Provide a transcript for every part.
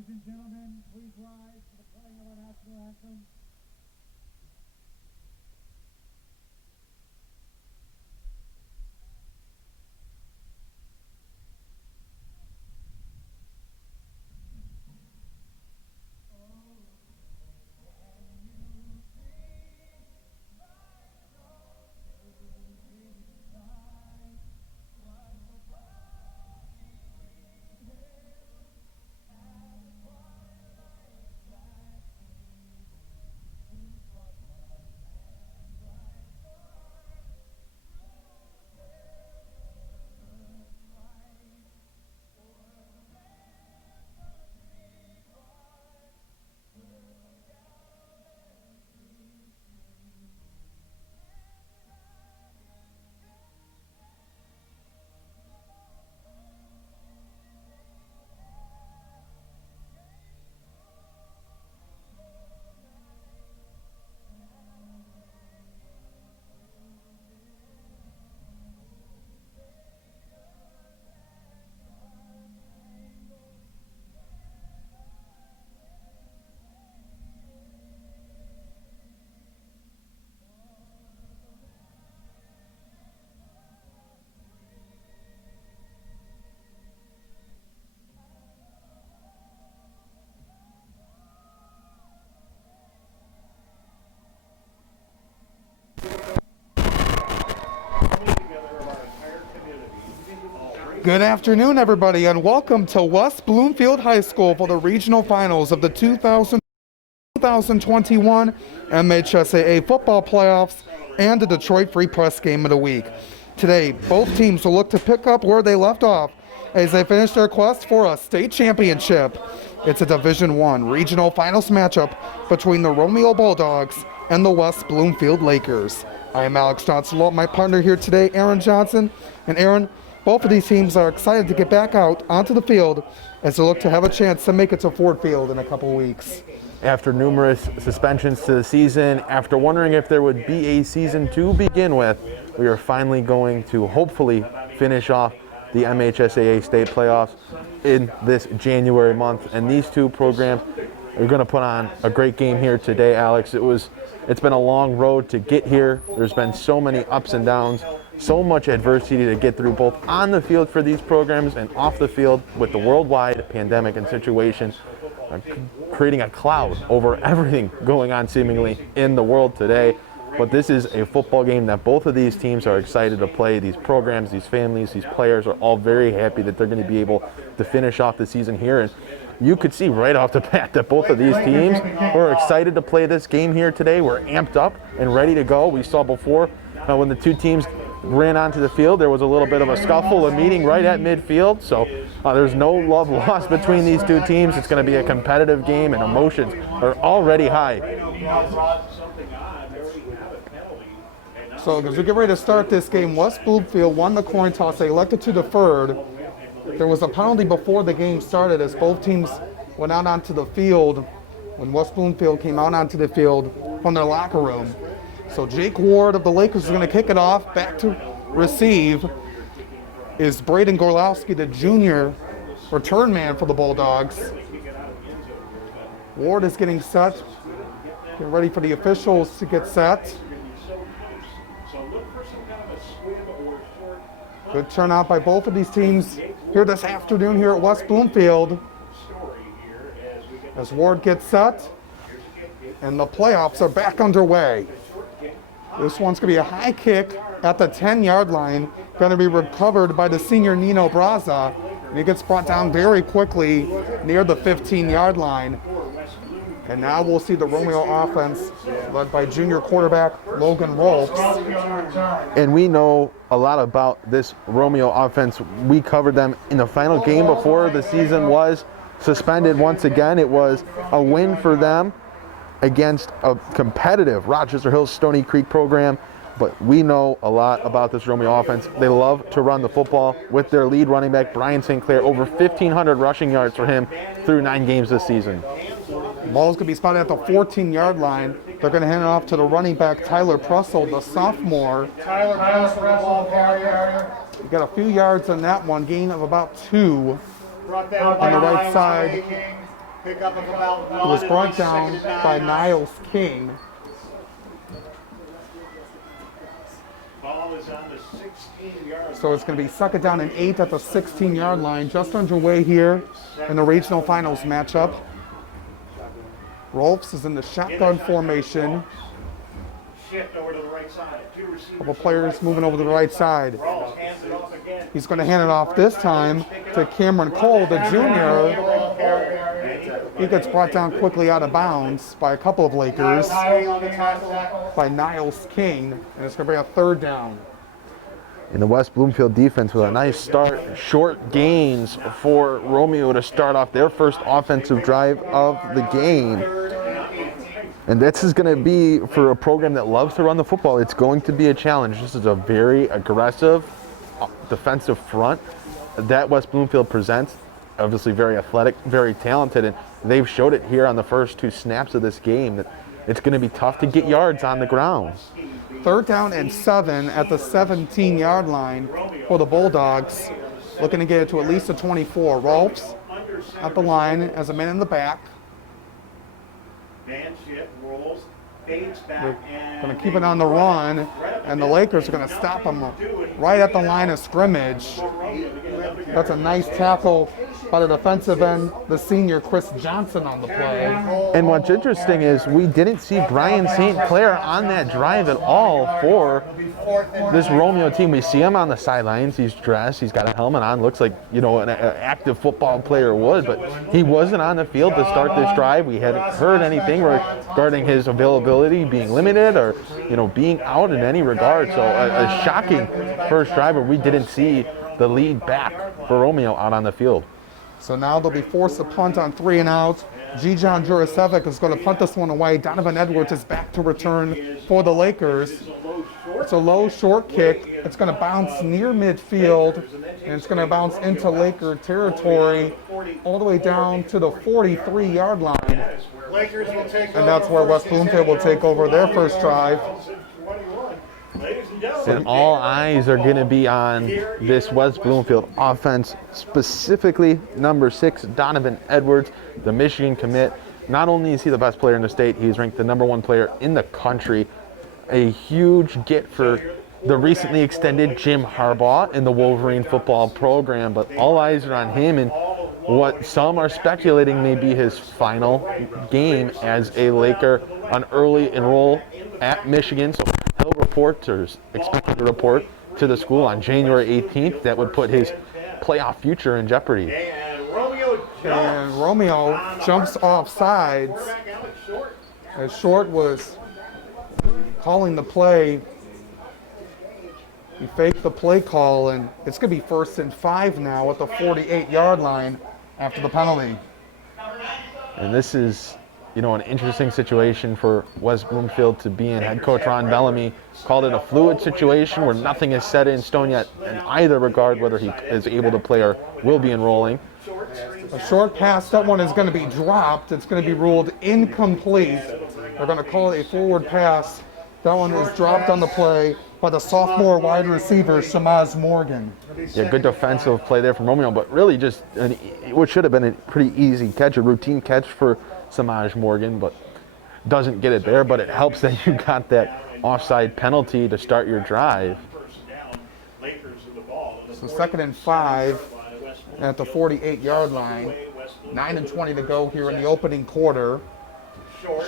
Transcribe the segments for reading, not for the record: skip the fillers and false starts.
Ladies and gentlemen, please rise for the playing of our national anthem. Good afternoon, everybody, and welcome to West Bloomfield High School for the regional finals of the 2021 MHSAA football playoffs and the Detroit Free Press game of the week. Today, both teams will look to pick up where they left off as they finish their quest for a state championship. It's a Division I regional finals matchup between the Romeo Bulldogs and the West Bloomfield Lakers. I am Alex Johnson, my partner here today, Aaron Johnson. And Aaron, both of these teams are excited to get back out onto the field as they look to have a chance to make it to Ford Field in a couple weeks. After numerous suspensions to the season, after wondering if there would be a season to begin with, we are finally going to hopefully finish off the MHSAA state playoffs in this January month. And these two programs are going to put on a great game here today, Alex. It's been a long road to get here. There's been so many ups and downs, so much adversity to get through both on the field for these programs and off the field with the worldwide pandemic and situation creating a cloud over everything going on seemingly in the world today. But this is a football game that both of these teams are excited to play. These programs, these families, these players are all very happy that they're going to be able to finish off the season here. And you could see right off the bat that both of these teams were excited to play this game here today. We're amped up and ready to go. We saw before when the two teams ran onto the field, there was a little bit of a scuffle, a meeting right at midfield. So there's no love lost between these two teams. It's going to be a competitive game, and emotions are already high. So as we get ready to start this game, West Bloomfield won the coin toss. They elected to defer. There was a penalty before the game started as both teams went out onto the field when West Bloomfield came out onto the field from their locker room. So Jake Ward of the Lakers is going to kick it off. Back to receive is Braden Gorlowski, the junior return man for the Bulldogs. Ward is getting set, getting ready for the officials to get set. Good turnout by both of these teams here this afternoon here at West Bloomfield. As Ward gets set, and the playoffs are back underway. This one's going to be a high kick at the 10-yard line, going to be recovered by the senior Nino Braza, and he gets brought down very quickly near the 15-yard line. And now we'll see the Romeo offense led by junior quarterback Logan Rolfs. And we know a lot about this Romeo offense. We covered them in the final game before the season was suspended once again. It was a win for them against a competitive Rochester Hills Stony Creek program. But we know a lot about this Romeo offense. They love to run the football with their lead running back, Brian St. Clair, over 1,500 rushing yards for him through 9 games this season. The ball's going to be spotted at the 14-yard line. They're going to hand it off to the running back, Tyler Prussell, the sophomore. Tyler Prussell, carrier. He got a few yards on that one, gain of about 2 on the right side. Pickup of about It was brought down by Niles King. Ball is on the 16-yard. So it's going to be second down and 8 at the 16-yard line, just underway here in the regional finals matchup. Rolfs is in the shotgun formation. Shift over to the right side. Two receivers. Couple players moving over to the right side. Rawls hands it off again. He's going to hand it off this time to Cameron Cole, the junior. He gets brought down quickly out of bounds by a couple of Lakers, by Niles King, and it's going to be a third down. And the West Bloomfield defense with a nice start, short gains for Romeo to start off their first offensive drive of the game. And this is going to be, for a program that loves to run the football, it's going to be a challenge. This is a very aggressive defensive front that West Bloomfield presents. Obviously very athletic, very talented, and they've showed it here on the first 2 snaps of this game that it's going to be tough to get yards on the ground. Third down and 7 at the 17-yard line for the Bulldogs. Looking to get it to at least a 24. Rolfs at the line as a man in the back. Man shift, rolls, fades back, and Going to keep it on the run, and the Lakers are going to stop them right at the line of scrimmage. That's a nice tackle by the defensive end, the senior Chris Johnson on the play. And what's interesting is we didn't see Brian St. Clair on that drive at all for this Romeo team. We see him on the sidelines. He's dressed. He's got a helmet on. Looks like, you know, an active football player would, but he wasn't on the field to start this drive. We hadn't heard anything regarding his availability being limited or, you know, being out in any regard. So a shocking first drive where we didn't see the lead back for Romeo out on the field. So now they'll be forced to punt on 3 and out. G-John Jurasevic is going to punt this one away. Donovan Edwards is back to return for the Lakers. It's a low, short kick. It's going to bounce near midfield, and it's going to bounce into Laker territory all the way down to the 43-yard line. And that's where West Bloomfield will take over their first drive. And all eyes are going to be on this West Bloomfield offense, specifically number 6, Donovan Edwards, the Michigan commit. Not only is he the best player in the state, he's ranked the #1 player in the country. A huge get for the recently extended Jim Harbaugh in the Wolverine football program, but all eyes are on him and what some are speculating may be his final game as a Laker, an early enroll at Michigan. So he'll report, or is expected to report, to the school on January 18th. That would put his playoff future in jeopardy. And Romeo jumps off sides as Short was calling the play. He faked the play call, and it's going to be 1st and 5 now at the 48-yard line after the penalty. And this is, you know, an interesting situation for West Bloomfield to be in. Head coach Ron Bellamy called it a fluid situation where nothing is set in stone yet in either regard, whether he is able to play or will be enrolling. A short pass, that one is going to be dropped. It's going to be ruled incomplete. They're going to call it a forward pass. That one is dropped on the play by the sophomore wide receiver, Shamaz Morgan. Yeah, good defensive play there from Romeo, but really just what should have been a pretty easy catch, a routine catch for Samaj Morgan, but doesn't get it there. But it helps that you got that offside penalty to start your drive. So 2nd and 5 at the 48-yard line. 9:20 to go here in the opening quarter.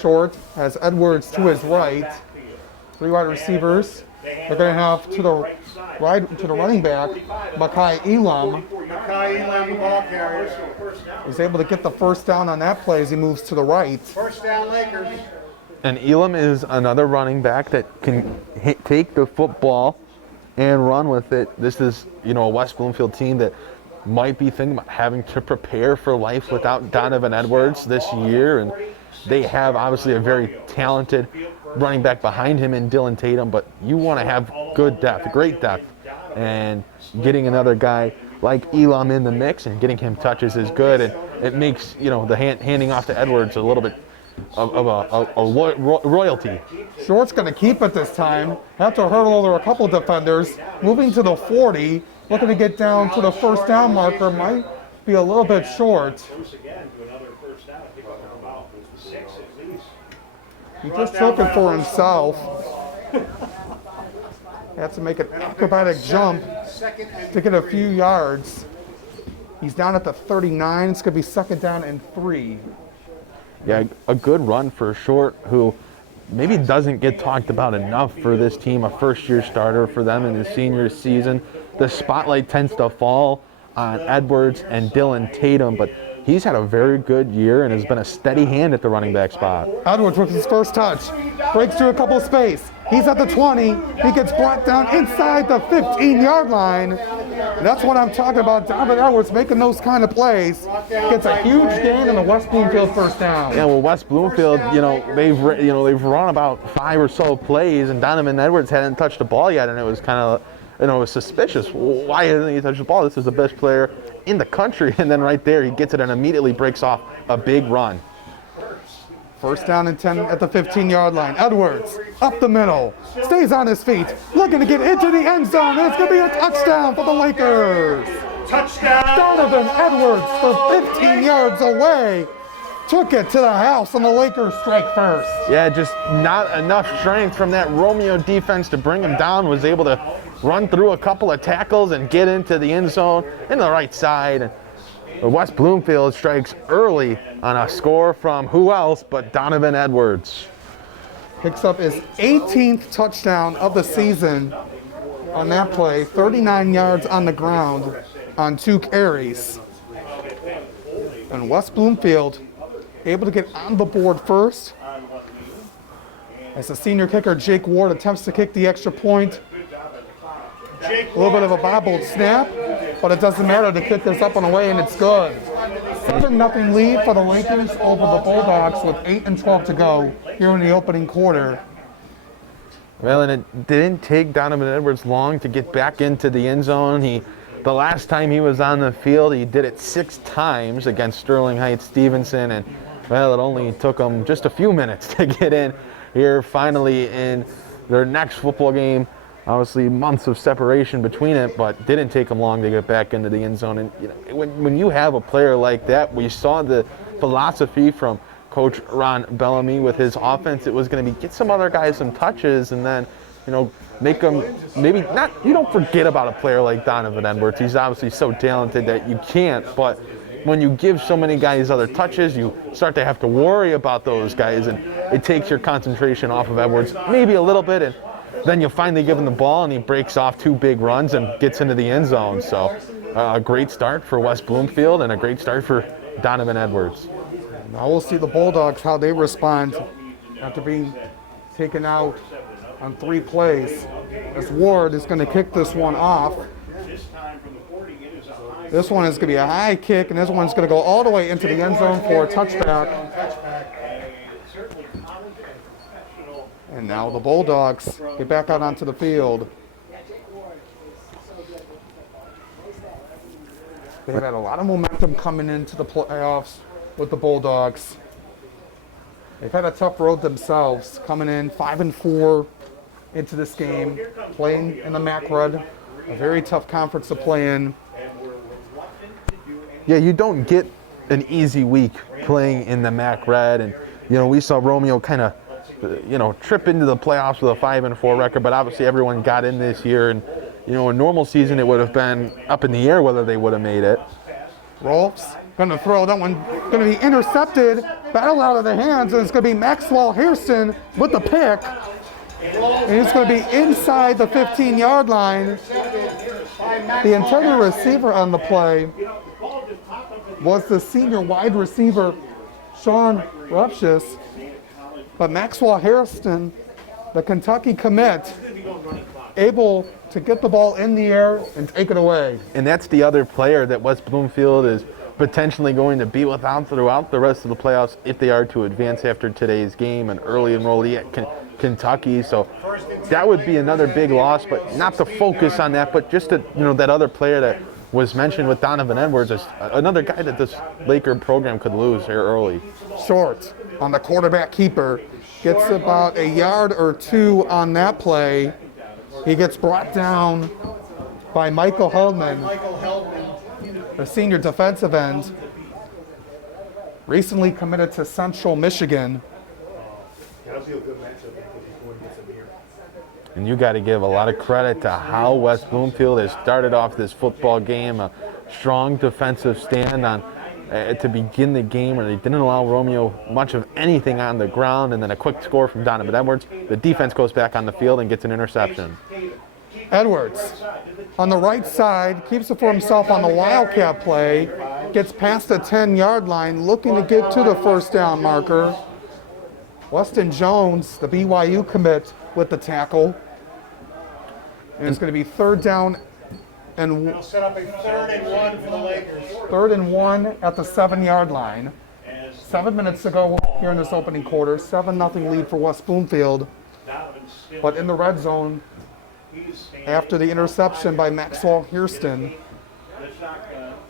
Short has Edwards to his right. 3 wide receivers. They're going to have to the right, to the running back, Makai Elam. the ball carrier. He's able to get the first down on that play as he moves to the right. First down, Lakers. And Elam is another running back that can take the football and run with it. This is, you know, a West Bloomfield team that might be thinking about having to prepare for life without Donovan Edwards this year. And they have obviously a very talented running back behind him in Dylan Tatum, but you want to have good depth, great depth. And getting another guy like Elam in the mix and getting him touches is good. And it makes, you know, the handing off to Edwards a little bit of a royalty. Short's going to keep it this time. Have to hurdle over a couple defenders. Moving to the 40. Looking to get down to the first down marker. Might be a little bit short. He just took it for himself. Had to make an acrobatic jump to get a few yards. He's down at the 39. It's going to be second down and 3. Yeah, a good run for a short who maybe doesn't get talked about enough for this team, a first-year starter for them in the senior season. The spotlight tends to fall on Edwards and Dylan Tatum, but he's had a very good year and has been a steady hand at the running back spot. Edwards with his first touch. Breaks through a couple of space. He's at the 20. He gets brought down inside the 15-yard line. That's what I'm talking about. Donovan Edwards making those kind of plays. Gets a huge gain in the West Bloomfield first down. Yeah, well, West Bloomfield, they've run about 5 or so plays, and Donovan Edwards hadn't touched the ball yet, and it was kind of, it was suspicious. Why hasn't he touched the ball? This is the best player in the country, and then right there he gets it and immediately breaks off a big run. First down and 10 at the 15-yard line. Edwards up the middle, stays on his feet, looking to get into the end zone. And it's going to be a touchdown for the Lakers. Touchdown! Donovan Edwards for 15 yards away. Took it to the house, and the Lakers strike first. Yeah, just not enough strength from that Romeo defense to bring him down. Was able to run through a couple of tackles and get into the end zone in the right side. West Bloomfield strikes early on a score from who else but Donovan Edwards. Picks up his 18th touchdown of the season on that play. 39 yards on the ground on 2 carries. And West Bloomfield able to get on the board first as the senior kicker Jake Ward attempts to kick the extra point. A little bit of a bobbled snap, but it doesn't matter. The kick is up and away, and it's good. 7-0 lead for the Lakers over the Bulldogs with 8:12 to go here in the opening quarter. Well, and it didn't take Donovan Edwards long to get back into the end zone. The last time he was on the field, he did it 6 times against Sterling Heights Stevenson, and well, it only took him just a few minutes to get in here finally in their next football game. Obviously, months of separation between it, but didn't take them long to get back into the end zone. And when you have a player like that, we saw the philosophy from Coach Ron Bellamy with his offense. It was going to be get some other guys some touches, and then make them maybe not. You don't forget about a player like Donovan Edwards. He's obviously so talented that you can't. But when you give so many guys other touches, you start to have to worry about those guys, and it takes your concentration off of Edwards maybe a little bit. And then you finally give him the ball, and he breaks off 2 big runs and gets into the end zone. So a great start for West Bloomfield and a great start for Donovan Edwards. Now we'll see the Bulldogs, how they respond after being taken out on 3 plays. As Ward is going to kick this one off. This one is going to be a high kick, and this one's going to go all the way into the end zone for a touchback. And now the Bulldogs get back out onto the field. They've had a lot of momentum coming into the playoffs with the Bulldogs. They've had a tough road themselves, coming in 5-4 into this game, playing in the MAC Red, a very tough conference to play in. Yeah, you don't get an easy week playing in the MAC Red, and we saw Romeo kind of trip into the playoffs with a 5-4 record, but obviously everyone got in this year, and a normal season it would have been up in the air whether they would have made it. Rolfs gonna throw that one, gonna be intercepted, battle out of the hands, and it's gonna be Maxwell Hairston with the pick. And it's gonna be inside the 15-yard line. The intended receiver on the play was the senior wide receiver, Sean Rupshis. But Maxwell Hairston, the Kentucky commit, able to get the ball in the air and take it away. And that's the other player that West Bloomfield is potentially going to be without throughout the rest of the playoffs if they are to advance after today's game, an early enrollee at Kentucky. So that would be another big loss, but not to focus on that, but just to, that other player that was mentioned with Donovan Edwards is another guy that this Laker program could lose here early. Short on the quarterback keeper, gets about a yard or 2 on that play. He gets brought down by Michael Heldman, the senior defensive end. recently committed to Central Michigan. And you got to give a lot of credit to how West Bloomfield has started off this football game. A strong defensive stand on to begin the game, where they didn't allow Romeo much of anything on the ground, and then a quick score from Donovan Edwards. The defense goes back on the field and gets an interception. Edwards on the right side keeps it for himself on the Wildcat play, gets past the 10-yard line, looking to get to the first down marker. Weston Jones, the BYU commit, with the tackle. And it's going to be third down and They'll set up a 3rd and 1 for the Lakers. 3rd and 1 at the 7-yard line. 7 minutes to go here in this opening quarter. 7-0 lead for West Bloomfield. But in the red zone, after the interception by Maxwell Hairston,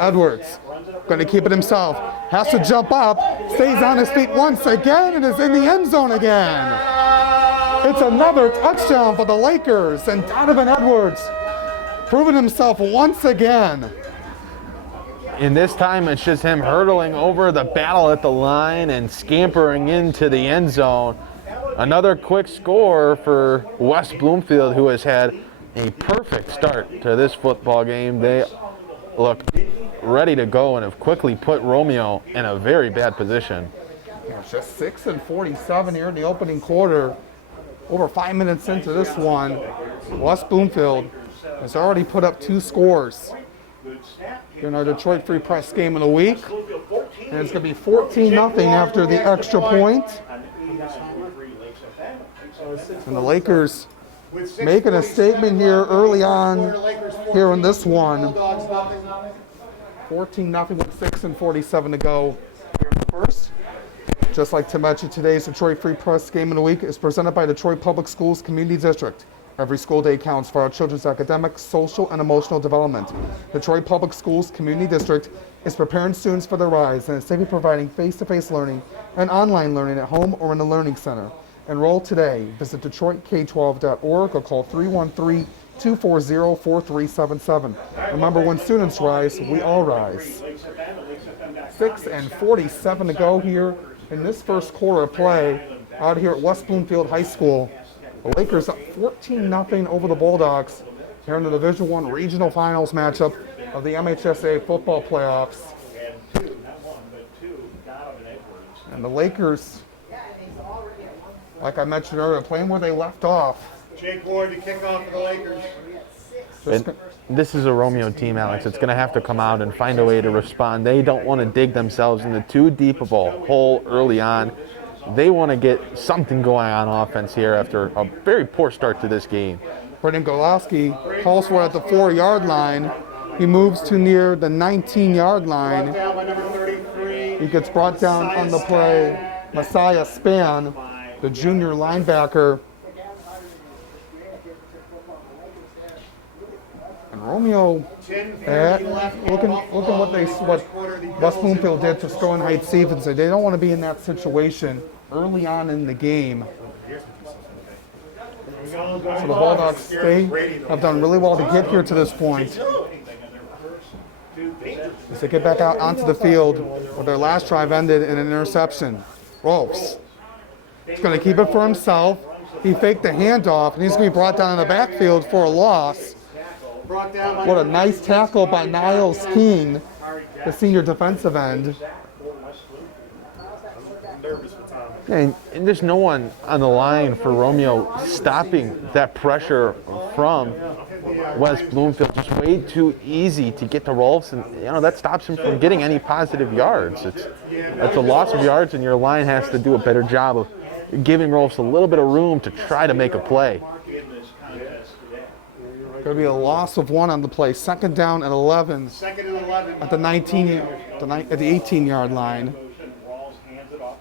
Edwards going to keep it himself. Has to jump up. Stays on his feet once again and is in the end zone again. It's another touchdown for the Lakers, and Donovan Edwards proving himself once again. And this time it's just him hurdling over the battle at the line and scampering into the end zone. Another quick score for West Bloomfield, who has had a perfect start to this football game. They look ready to go and have quickly put Romeo in a very bad position. It's just 6-47 here in the opening quarter. Over 5 minutes into this one, West Bloomfield has already put up 2 scores in our Detroit Free Press game of the week. And it's going to be 14-0 after the extra point. And the Lakers making a statement here early on here in this one. 14-0 with 6:47 to go here in the first. Just like Tim mentioned, today's Detroit Free Press Game of the Week is presented by Detroit Public Schools Community District. Every school day counts for our children's academic, social, and emotional development. Detroit Public Schools Community District is preparing students for their rise and is safely providing face-to-face learning and online learning at home or in a learning center. Enroll today. Visit DetroitK12.org or call 313-240-4377. Remember, when students rise, we all rise. 6:47 to go here in this first quarter of play out here at West Bloomfield High School. The Lakers up 14-0 over the Bulldogs here in the Division I Regional Finals matchup of the MHSA football playoffs. And the Lakers, like I mentioned earlier, playing where they left off. Jake Ward to kick off for the Lakers. And this is a Romeo team, Alex. It's going to have to come out and find a way to respond. They don't want to dig themselves into too deep of a hole early on. They want to get something going on offense here after a very poor start to this game. Brendan Golowski calls for it at the 4-yard line. He moves to near the 19-yard line. Down by number 33. He gets brought down on the play. Messiah Span, the junior linebacker. And Romeo, look at what West Bloomfield did to Sterling Heights Stevens. They don't want to be in that situation early on in the game. So the Bulldogs have done really well to get here to this point. As they get back out onto the field, where their last drive ended in an interception. Rolfs. He's going to keep it for himself. He faked the handoff, and he's going to be brought down in the backfield for a loss. What a nice tackle by Niles King, the senior defensive end. And there's no one on the line for Romeo stopping that pressure from West Bloomfield. Just way too easy to get to Rolfs, and that stops him from getting any positive yards. It's a loss of yards, and your line has to do a better job of giving Rolfs a little bit of room to try to make a play. Going to be a loss of 1 on the play. Second down at 11. Second and 11. At the 18-yard line.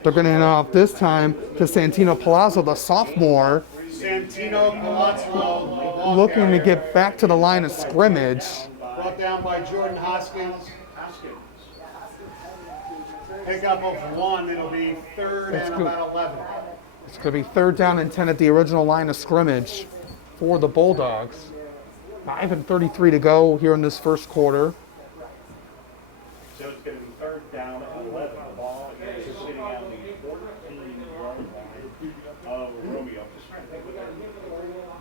They're going to hand off this time to Santino Palazzo, the sophomore. Santino Palazzo. Looking to get back to the line of scrimmage. Brought down by Jordan Hoskins. Pick up of 1. It'll be third and about 11. It's going to be 3rd down and 10 at the original line of scrimmage for the Bulldogs. 5:33 to go here in this first quarter. So it's going to be 3rd down and 11. The ball is Romeo.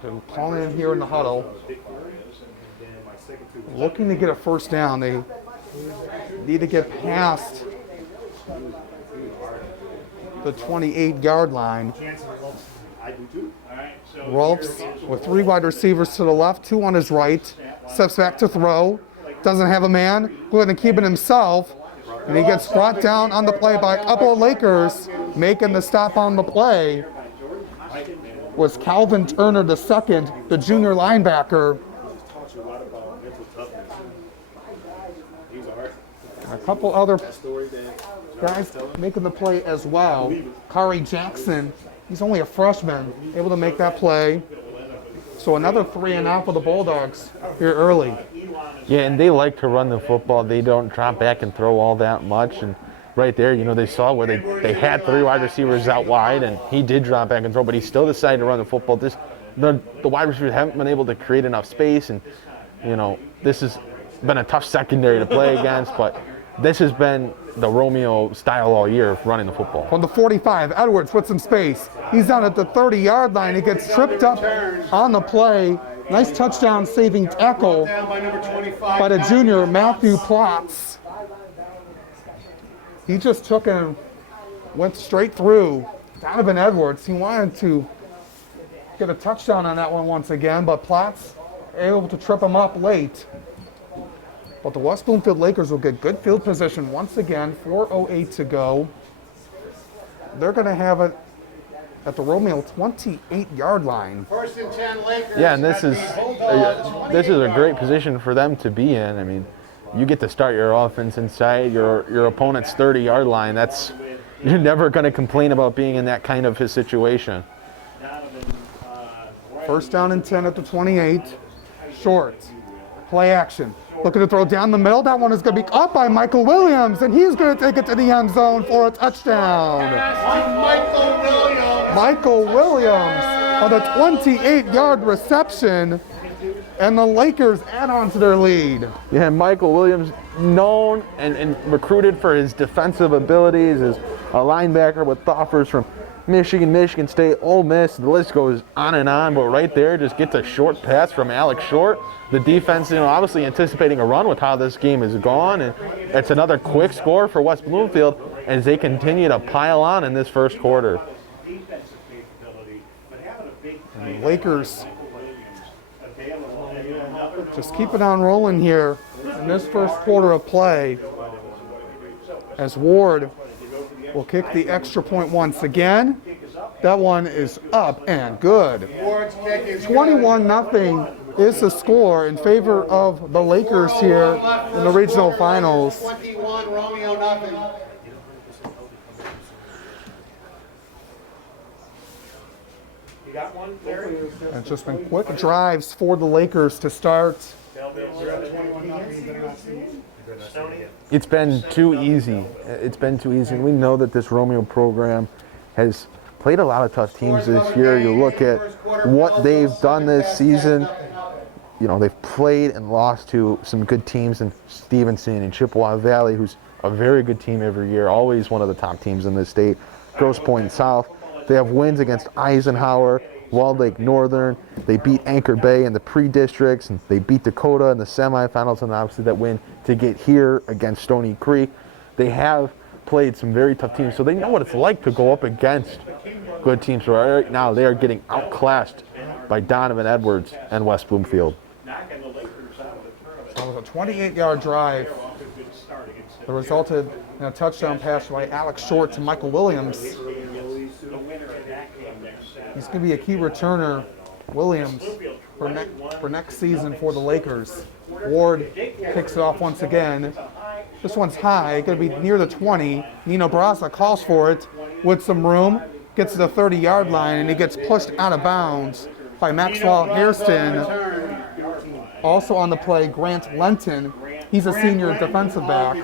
They're calling in here in the huddle. Looking to get a first down. They need to get past the 28-yard line. Rolfs with 3 wide receivers to the left, 2 on his right. Steps back to throw. Doesn't have a man. Going to keep it himself. And he gets brought down on the play by a couple of Lakers. Making the stop on the play was Calvin Turner II, the junior linebacker. And a couple other guys making the play as well. Kari Jackson, he's only a freshman, able to make that play. So another 3 and out for the Bulldogs here early. Yeah, and they like to run the football. They don't drop back and throw all that much. And right there, you know, they saw where they had 3 wide receivers out wide, and he did drop back and throw, but he still decided to run the football. The wide receivers haven't been able to create enough space, and, you know, this has been a tough secondary to play against, but this has been the Romeo style all year of running the football. From the 45, Edwards with some space. He's down at the 30-yard line. He gets tripped up on the play. Nice touchdown saving tackle by the junior, Matthew Plotz. He just took and went straight through Donovan Edwards. He wanted to get a touchdown on that one once again, but Plotz able to trip him up late. But the West Bloomfield Lakers will get good field position once again, 4:08 to go. They're going to have it at the Romeo 28-yard line. 1st and 10 Lakers. Yeah, and this is a great position for them to be in. I mean, you get to start your offense inside your opponent's 30-yard line. You're never going to complain about being in that kind of a situation. 1st down and 10 at the 28. Short. Play action. Looking to throw down the middle. That one is going to be caught by Michael Williams, and he's going to take it to the end zone for a touchdown. Michael Williams on a 28-yard reception, and the Lakers add on to their lead. Yeah, Michael Williams, known and recruited for his defensive abilities as a linebacker with offers from Michigan State, Ole Miss. The list goes on and on, but right there just gets a short pass from Alex Short. The defense, obviously anticipating a run with how this game is gone, and it's another quick score for West Bloomfield as they continue to pile on in this first quarter. And the Lakers just keep it on rolling here in this first quarter of play as Ward will kick the extra point once again. That one is up and good. 21-0 is the score in favor of the Lakers here in the regional finals. 21, Romeo, nothing. You got one, Larry? It's just been quick drives for the Lakers to start. It's been too easy. It's been too easy. And we know that this Romeo program has played a lot of tough teams this year. You look at what they've done this season. They've played and lost to some good teams in Stevenson and Chippewa Valley, who's a very good team every year, always one of the top teams in the state. Grosse Pointe South. They have wins against Eisenhower, Walled Lake Northern. They beat Anchor Bay in the pre-districts, and they beat Dakota in the semifinals, and obviously that win to get here against Stony Creek. They have played some very tough teams, so they know what it's like to go up against good teams. So right now they are getting outclassed by Donovan Edwards and West Bloomfield. So it was a 28-yard drive that resulted in a touchdown pass by Alex Short to Michael Williams. He's going to be a key returner, Williams, for next season for the Lakers. Ward kicks it off once again. This one's high, going to be near the 20. Nino Barasa calls for it with some room, gets to the 30-yard line, and he gets pushed out of bounds by Maxwell Hairston. Also on the play, Grant Lenton. He's a senior defensive back.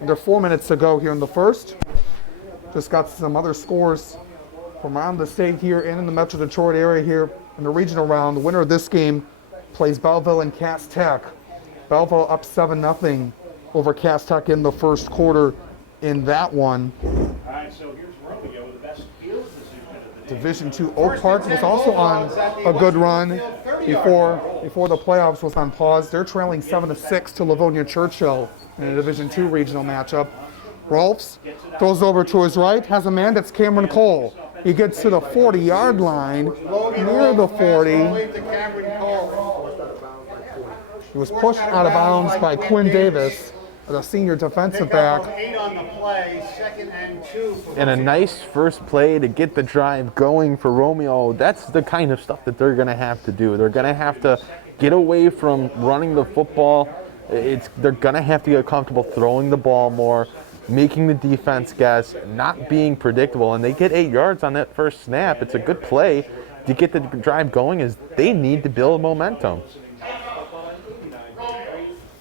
And there are 4 minutes to go here in the first. Just got some other scores from around the state here and in the Metro Detroit area here in the regional round. The winner of this game plays Belleville and Cass Tech. Belleville up 7-0 over Cass Tech in the first quarter in that one. All right, so here's Romeo with the best field position Division II Oak Park was also on a good run before the playoffs was on pause. They're trailing 7-6 to Livonia Churchill in a Division II regional matchup. Rolfs throws over to his right, has a man, that's Cameron Cole. He gets to the 40-yard line, near the 40. He was pushed out of bounds by Quinn Davis, the senior defensive back. 8 on the play, 2nd and 2. And a nice first play to get the drive going for Romeo. That's the kind of stuff that they're going to have to do. They're going to have to get away from running the football. They're going to have to get comfortable throwing the ball more, making the defense guess, not being predictable. And they get 8 yards on that first snap. It's a good play to get the drive going, as they need to build momentum.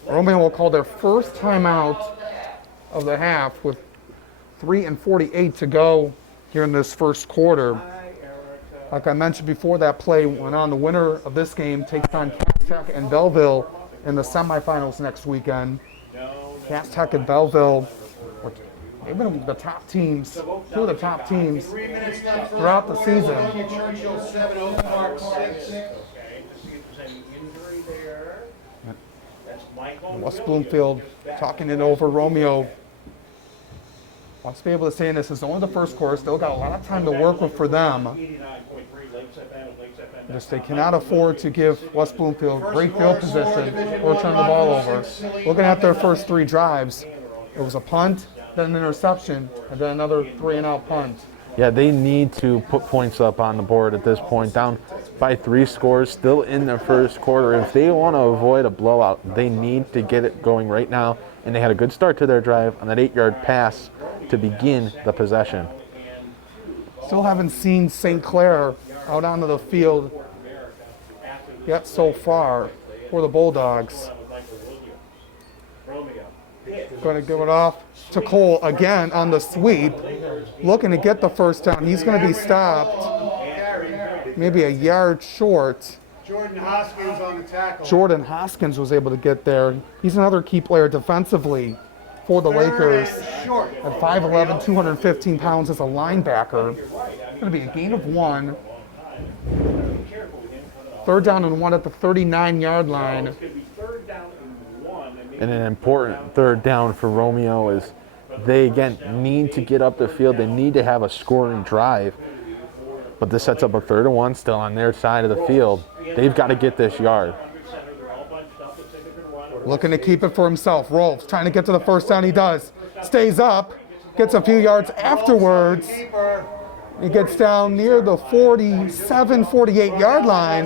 Romeo will call their first timeout of the half with 3:48 to go here in this first quarter. Like I mentioned before that play went on, the winner of this game takes on Cass Tech and Belleville in the semifinals next weekend. Cass Tech and Belleville, they've been the top teams, 2 of the top teams throughout the season. Churchill 7, Oak Park 6. West Bloomfield talking it over. Romeo wants to be able to say this is only the first quarter. Still got a lot of time to work with for them. Just they cannot afford to give West Bloomfield great field position or turn the ball over. Looking at their first 3 drives, it was a punt, then an interception, and then another 3-and-out punt. Yeah, they need to put points up on the board at this point. Down by 3 scores, still in the first quarter. If they want to avoid a blowout, they need to get it going right now. And they had a good start to their drive on that 8-yard pass to begin the possession. Still haven't seen St. Clair out onto the field yet so far for the Bulldogs. Going to give it off to Cole again on the sweep, looking to get the first down. He's going to be stopped maybe a yard short. Jordan Hoskins on the tackle. Jordan Hoskins was able to get there. He's another key player defensively for the Lakers. At 5'11", 215 pounds as a linebacker. It's going to be a gain of 1. 3rd down and 1 at the 39-yard line. And an important 3rd down for Romeo is they, again, need to get up the field. They need to have a scoring drive. But this sets up a 3rd and 1 still on their side of the field. They've got to get this yard. Looking to keep it for himself. Rolfs trying to get to the first down. He does. Stays up. Gets a few yards afterwards. He gets down near the 47, 48-yard line.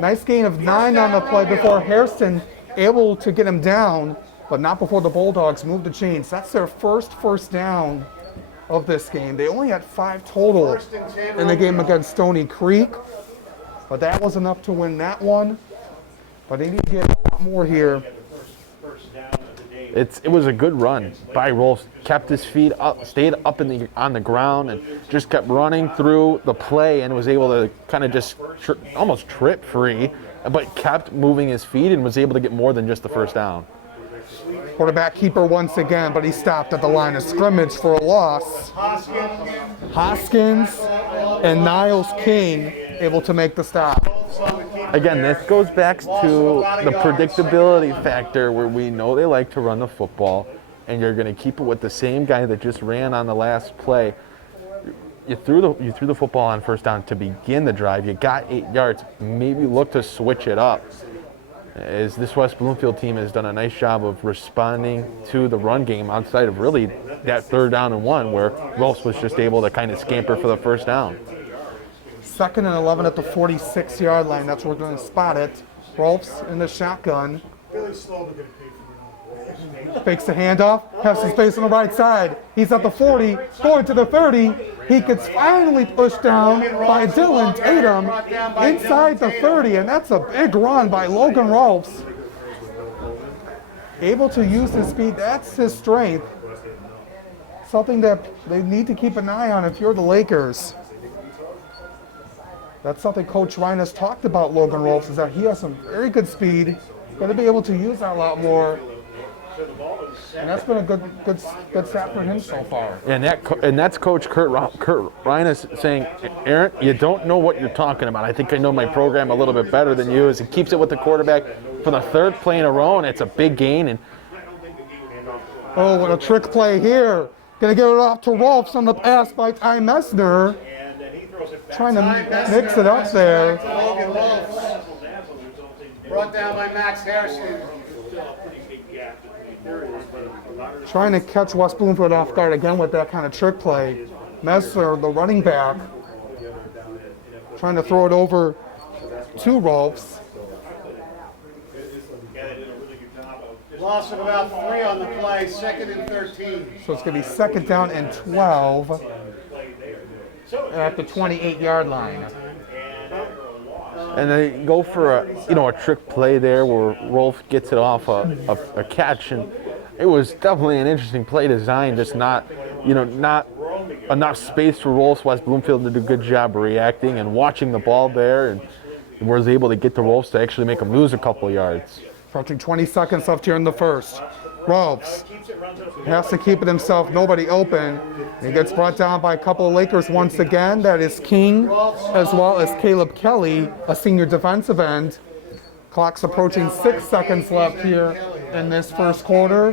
Nice gain of 9 on the play before Hairston able to get him down, but not before the Bulldogs move the chains. That's their first down of this game. They only had 5 total in the game against Stony Creek, but that was enough to win that one. But they need to get a lot more here. It was a good run by Rolfs. Kept his feet up, stayed up on the ground, and just kept running through the play and was able to kind of just almost trip free, but kept moving his feet and was able to get more than just the first down. Quarterback keeper once again, but he stopped at the line of scrimmage for a loss. Hoskins and Niles King able to make the stop. Again, this goes back to the predictability factor, where we know they like to run the football, and you're going to keep it with the same guy that just ran on the last play. You threw the football on first down to begin the drive. You got 8 yards. Maybe look to switch it up. As this West Bloomfield team has done a nice job of responding to the run game outside of really that 3rd down and 1, where Rolfs was just able to kind of scamper for the first down. 2nd and 11 at the 46-yard line. That's where we're going to spot it. Rolfs in the shotgun. Fakes the handoff. Has some space on the right side. He's at the 40, going to the 30. He gets finally pushed down by Dylan Tatum inside the 30, and that's a big run by Logan Rolfs. Able to use his speed. That's his strength. Something that they need to keep an eye on if you're the Lakers. That's something Coach Ryan has talked about, Logan Rolfs, is that he has some very good speed. Going to be able to use that a lot more. And that's been a good stat for him so far. And that's Coach Kurt Reines saying, Aaron, you don't know what you're talking about. I think I know my program a little bit better than you. As he keeps it with the quarterback for the third play in a row, and it's a big gain. And oh, what a trick play here. Going to get it off to Rolfs on the pass by Ty Messner. Trying to mix it up there. Logan Rolfs. Brought down by Max Harrison. Trying to catch West Bloomfield off guard again with that kind of trick play. Messner, the running back, trying to throw it over to Rolfs. Loss of about 3 on the play, 2nd and 13. So it's going to be 2nd down and 12 at the 28-yard line. And they go for a trick play there where Rolf gets it off a catch, and it was definitely an interesting play design. Just not enough space for Rolfs. West Bloomfield did a good job reacting and watching the ball there, and was able to get the Rolfs to actually make them lose a couple of yards. Approaching 20 seconds left here in the first. Rolfs has to keep it himself, nobody open. He gets brought down by a couple of Lakers once again. That is King, as well as Caleb Kelly, a senior defensive end. Clock's approaching 6 seconds left here in this first quarter,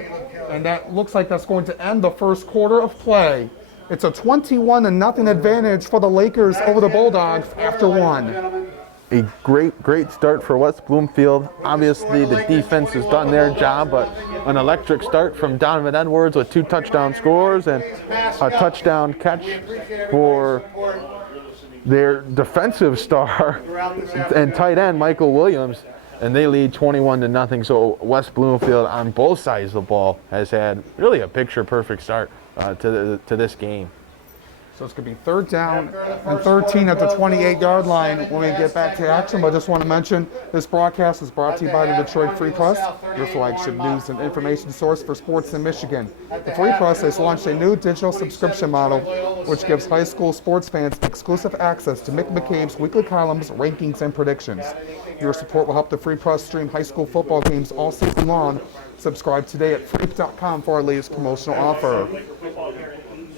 and that looks like that's going to end the first quarter of play. It's a 21-0 advantage for the Lakers over the Bulldogs after 1. A great start for West Bloomfield. Obviously, the defense has done their job, but an electric start from Donovan Edwards with 2 touchdown scores and a touchdown catch for their defensive star and tight end, Michael Williams, and they lead 21-0. So West Bloomfield on both sides of the ball has had really a picture-perfect start to this game. So it's going to be 3rd down and 13 at the 28-yard line when we get back to action. But I just want to mention this broadcast is brought to you by the Detroit Free Press, your flagship news and information source for sports in Michigan. The Free Press has launched a new digital subscription model which gives high school sports fans exclusive access to Mick McCabe's weekly columns, rankings, and predictions. Your support will help the Free Press stream high school football games all season long. Subscribe today at freep.com for our latest promotional offer.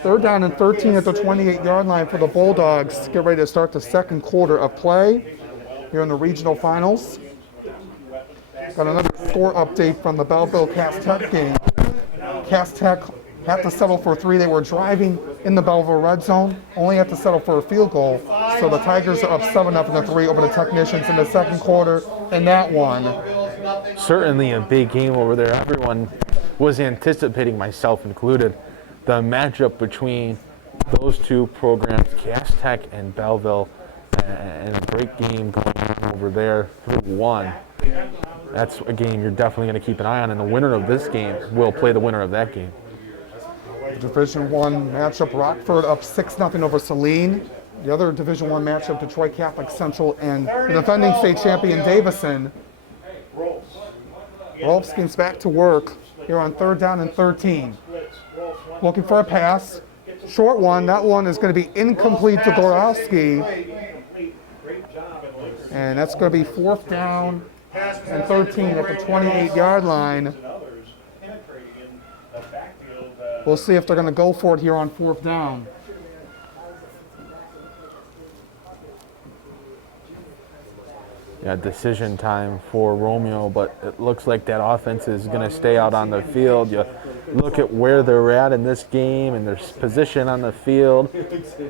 3rd down and 13 at the 28-yard line for the Bulldogs. Get ready to start the second quarter of play here in the regional finals. Got another score update from the Belleville-Cass Tech game. Cass Tech had to settle for 3. They were driving in the Belleville red zone, only had to settle for a field goal. So the Tigers are up 7-3 over the Technicians in the second quarter, and that one. Certainly a big game over there. Everyone was anticipating, myself included, the matchup between those two programs, Cass Tech and Belleville, and a great game going on over there through 1. That's a game you're definitely going to keep an eye on, and the winner of this game will play the winner of that game. Division I matchup, Rockford up 6-0 over Saline. The other Division I matchup, Detroit Catholic Central and the defending state champion Davison. Rolfs gets back to work here on 3rd down and 13. Looking for a pass. Short one. That one is going to be incomplete to Gorowski. And that's going to be 4th down and 13 at the 28-yard line. We'll see if they're going to go for it here on 4th down. Yeah, decision time for Romeo, but it looks like that offense is going to stay out on the field. You look at where they're at in this game and their position on the field.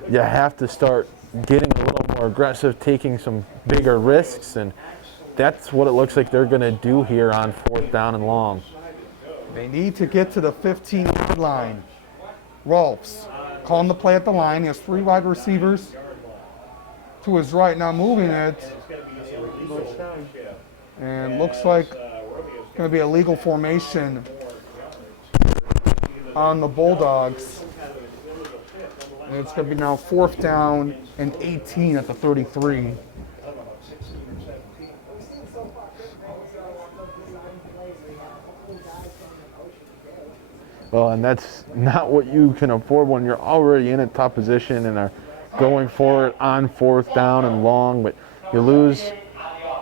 You have to start getting a little more aggressive, taking some bigger risks, and that's what it looks like they're going to do here on 4th down and long. They need to get to the 15-yard line. Rolfs calling the play at the line. He has 3 wide receivers to his right, now moving it. And looks like it's going to be a legal formation on the Bulldogs. And it's going to be now 4th down and 18 at the 33. Well, and that's not what you can afford when you're already in a tough position and are going for it on 4th down and long, but you lose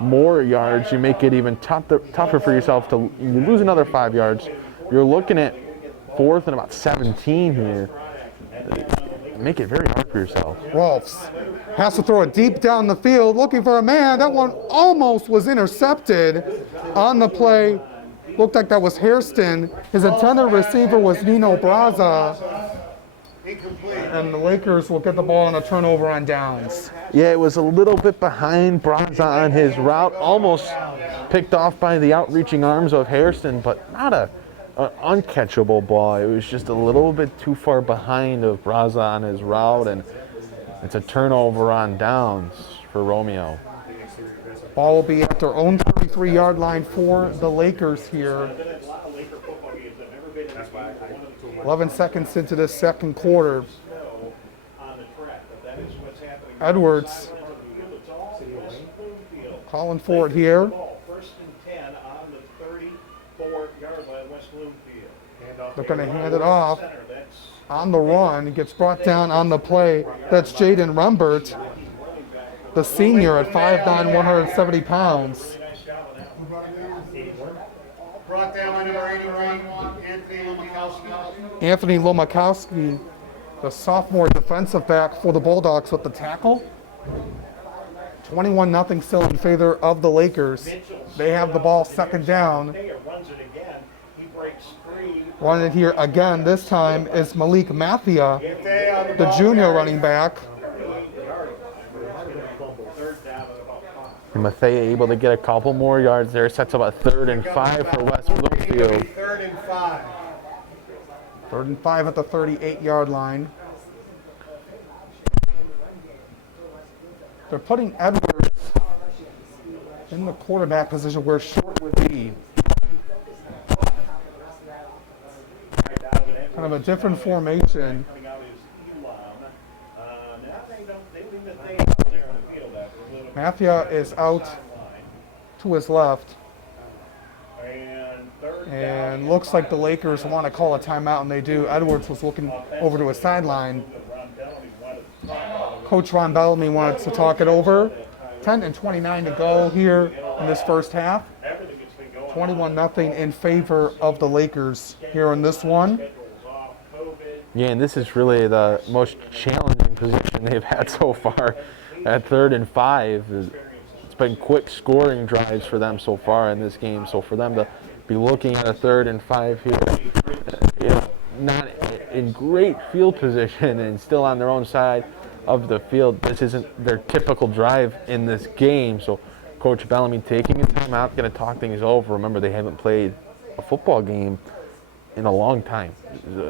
more yards, you make it even tougher for yourself. You lose another 5 yards, you're looking at 4th and about 17 here. Make it very hard for yourself. Rolfs has to throw it deep down the field, looking for a man. That one almost was intercepted on the play. Looked like that was Hairston. His intended receiver was Nino Braza. And the Lakers will get the ball on a turnover on downs. Yeah, it was a little bit behind Braza on his route. Almost picked off by the outreaching arms of Hairston, but not an uncatchable ball. It was just a little bit too far behind of Braza on his route, and it's a turnover on downs for Romeo. Ball will be at their own 33-yard line for the Lakers here. 11 seconds into the second quarter. Edwards calling for it here. They're going to hand it off on the run. He gets brought down on the play. That's Jaden Rumbert, the senior at 5'9", 170 pounds. Brought down by number 81, Anthony Lomakowski. Anthony Lomakowski, the sophomore defensive back for the Bulldogs with the tackle. 21-0 still in favor of the Lakers. They have the ball second down. Running it here again, this time is Malik Mathia, the junior running back. And Mathea able to get a couple more yards there. Sets up a 3rd and 5 for West Bloomfield. 3rd and 5. 3rd and 5 at the 38-yard line. They're putting Edwards in the quarterback position where Short would be. Kind of a different formation. Mathia is out to his left. And looks like the Lakers want to call a timeout, and they do. Edwards was looking over to his sideline. Coach Ron Bellamy wanted to talk it over. 10:29 to go here in this first half. 21-0 in favor of the Lakers here in this one. Yeah, and this is really the most challenging position they've had so far at 3rd and 5. It's been quick scoring drives for them so far in this game. So for them to be looking at a 3rd and 5 here, not in great field position and still on their own side of the field, this isn't their typical drive in this game. So Coach Bellamy taking his time out, going to talk things over. Remember, they haven't played a football game in a long time.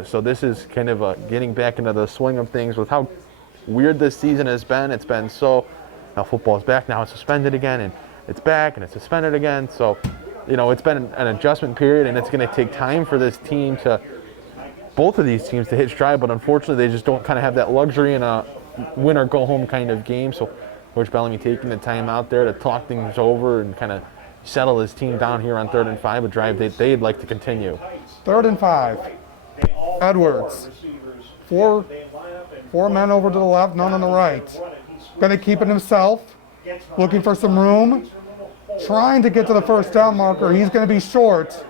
So this is kind of getting back into the swing of things with how weird this season has been. It's been so, now football is back, now it's suspended again, and it's back and it's suspended again. So, it's been an adjustment period, and it's going to take time for this team both of these teams to hit stride, but unfortunately they just don't kind of have that luxury in a win or go home kind of game. So Coach Bellamy taking the time out there to talk things over and kind of settle his team down here on 3rd and 5, a drive that they'd like to continue. 3rd and 5. Edwards. Four men over to the left, none on the right. Going to keep it himself. Looking for some room. Trying to get to the first down marker. He's going to be short.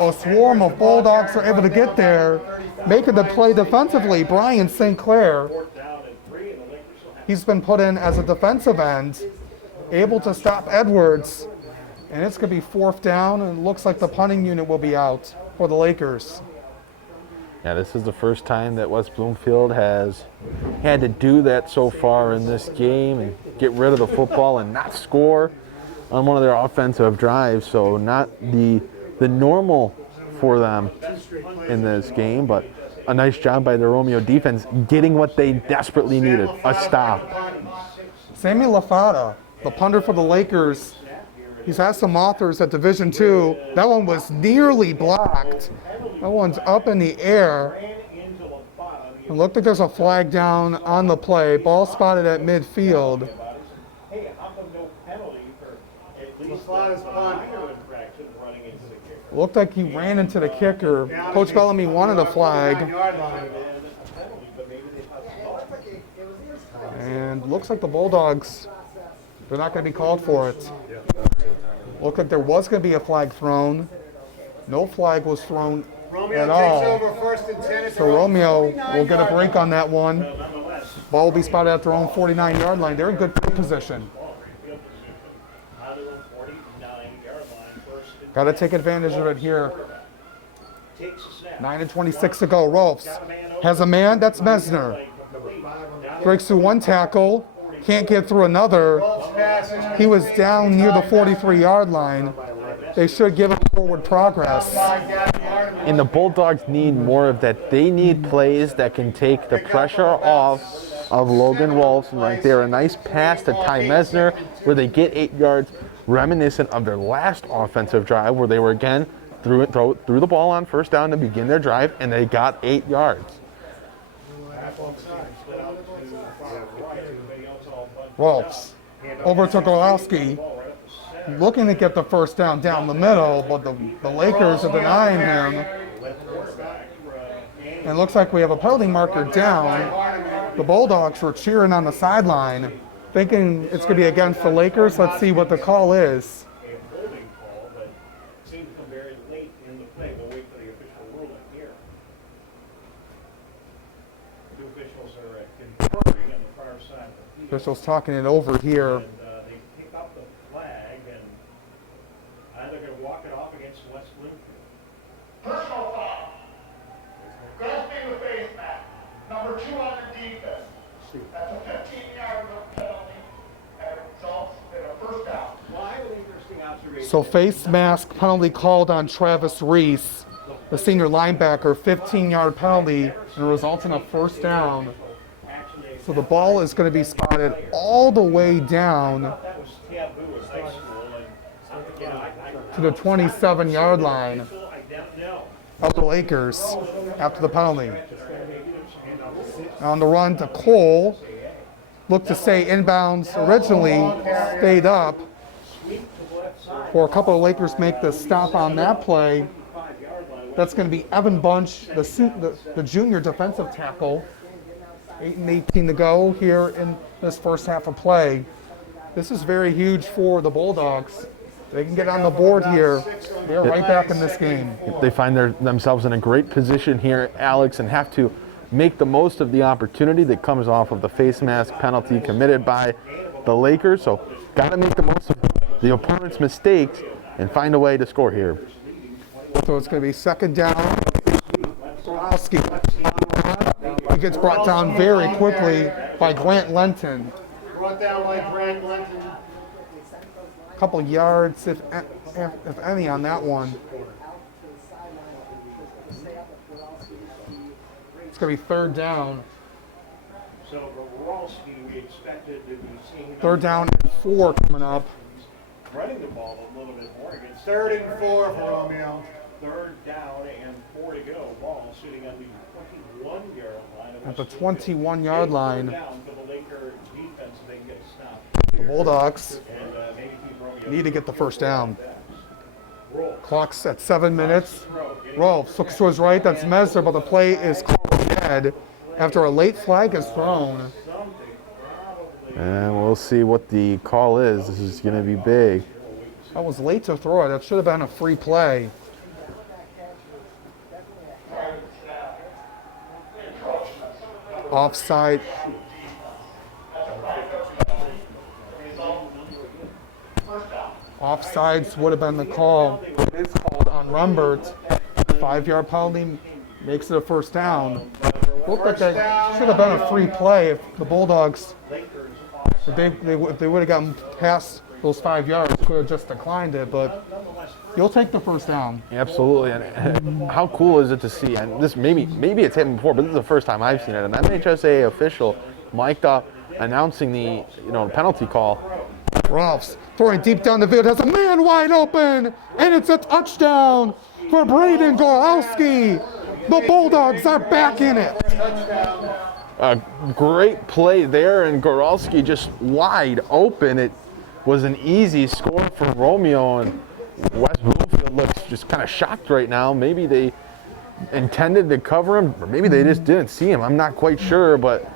A swarm of Bulldogs are able to get there. Making the play defensively, Brian St. Clair. He's been put in as a defensive end. Able to stop Edwards. And it's going to be 4th down, and it looks like the punting unit will be out for the Lakers. Yeah, this is the first time that West Bloomfield has had to do that so far in this game and get rid of the football and not score on one of their offensive drives. So not the normal for them in this game, but a nice job by the Romeo defense getting what they desperately needed, a stop. Sammy LaFada, the punter for the Lakers, he's had some authors at Division II. That one was nearly blocked. That one's up in the air. It looked like there's a flag down on the play. Ball spotted at midfield. Looked like he ran into the kicker. Coach Bellamy wanted a flag. And looks like the Bulldogs, they're not going to be called for it. Looked like there was going to be a flag thrown. No flag was thrown Romeo at takes all. over first and 10 at So their own Romeo 49 will get a yard break line. on that one. Ball will be spotted at their own 49-yard line. They're in good field position. Got to take advantage of it here. 9:26 to go. Rolfs has a man. That's Mesner. Breaks through one tackle. Can't get through another. He was down near the 43-yard line. They should give him forward progress. And the Bulldogs need more of that. They need plays that can take the pressure off of Logan Rolfs right there. A nice pass to Ty Mesner where they get 8 yards, reminiscent of their last offensive drive where they were again threw the ball on first down to begin their drive, and they got 8 yards. Rolfs over to Gorlowski, looking to get the first down the middle, but the Lakers are denying him. And it looks like we have a penalty marker down. The Bulldogs were cheering on the sideline, thinking it's going to be against the Lakers. Let's see what the call is. Officials talking it over here. They pick up the flag, and they're going to walk it off against West Bloomfield. Personal foul. Grasping the face mask. Number 2 on the defense. That's a 15-yard penalty, and it results in a first down. Interesting observation. So face mask penalty called on Travis Reese, the senior linebacker, 15-yard penalty, and it results in a first down. So the ball is going to be spotted all the way down to the 27-yard line of the Lakers after the penalty. On the run to Cole, looked to stay inbounds originally, stayed up. For a couple of Lakers make the stop on that play. That's going to be Evan Bunch, the junior defensive tackle. 8:18 to go here in this first half of play. This is very huge for the Bulldogs. They can get on the board here. They're right back in this game. They find themselves in a great position here, Alex, and have to make the most of the opportunity that comes off of the face mask penalty committed by the Lakers. So got to make the most of the opponent's mistakes and find a way to score here. So it's going to be second down. Gorlowski. He gets brought down very quickly by Grant Lenton. Brought down by Grant Lenton. A couple yards, if any, on that one. It's going to be third down. So Roralski, we expected to be seeing Third down and 4 coming up. running the ball a little bit more against 3rd and 4 for Romeo. 3rd down and 4 to go. Ball sitting on the 21-yard line. At the 21-yard line, Down to the Laker defense, so they can get a stop. the Bulldogs And maybe keep Romeo. need to get the first down. Clock's at 7 minutes. Rolfs looks to his right. That's Mesner, but the play is called dead after a late flag is thrown. And we'll see what the call is. This is going to be big. That was late to throw it. That should have been a free play. Offside. Offsides would have been the call. It is called on Rumbert. 5-yard penalty makes it a first down. Looked like that should have been a free play if the Bulldogs, if they would have gotten past those 5 yards, could have just declined it, but you'll take the first down. Absolutely. And how cool is it to see? And this maybe it's happened before, but this is the first time I've seen it. An MHSAA official mic'd up announcing the penalty call. Rolfs throwing deep down the field, has a man wide open, and it's a touchdown for Braden Gorlowski. The Bulldogs are back in it. A great play there, and Gorlowski just wide open. It was an easy score for Romeo, and West Bloomfield looks just kind of shocked right now. Maybe they intended to cover him, or maybe they just didn't see him. I'm not quite sure, but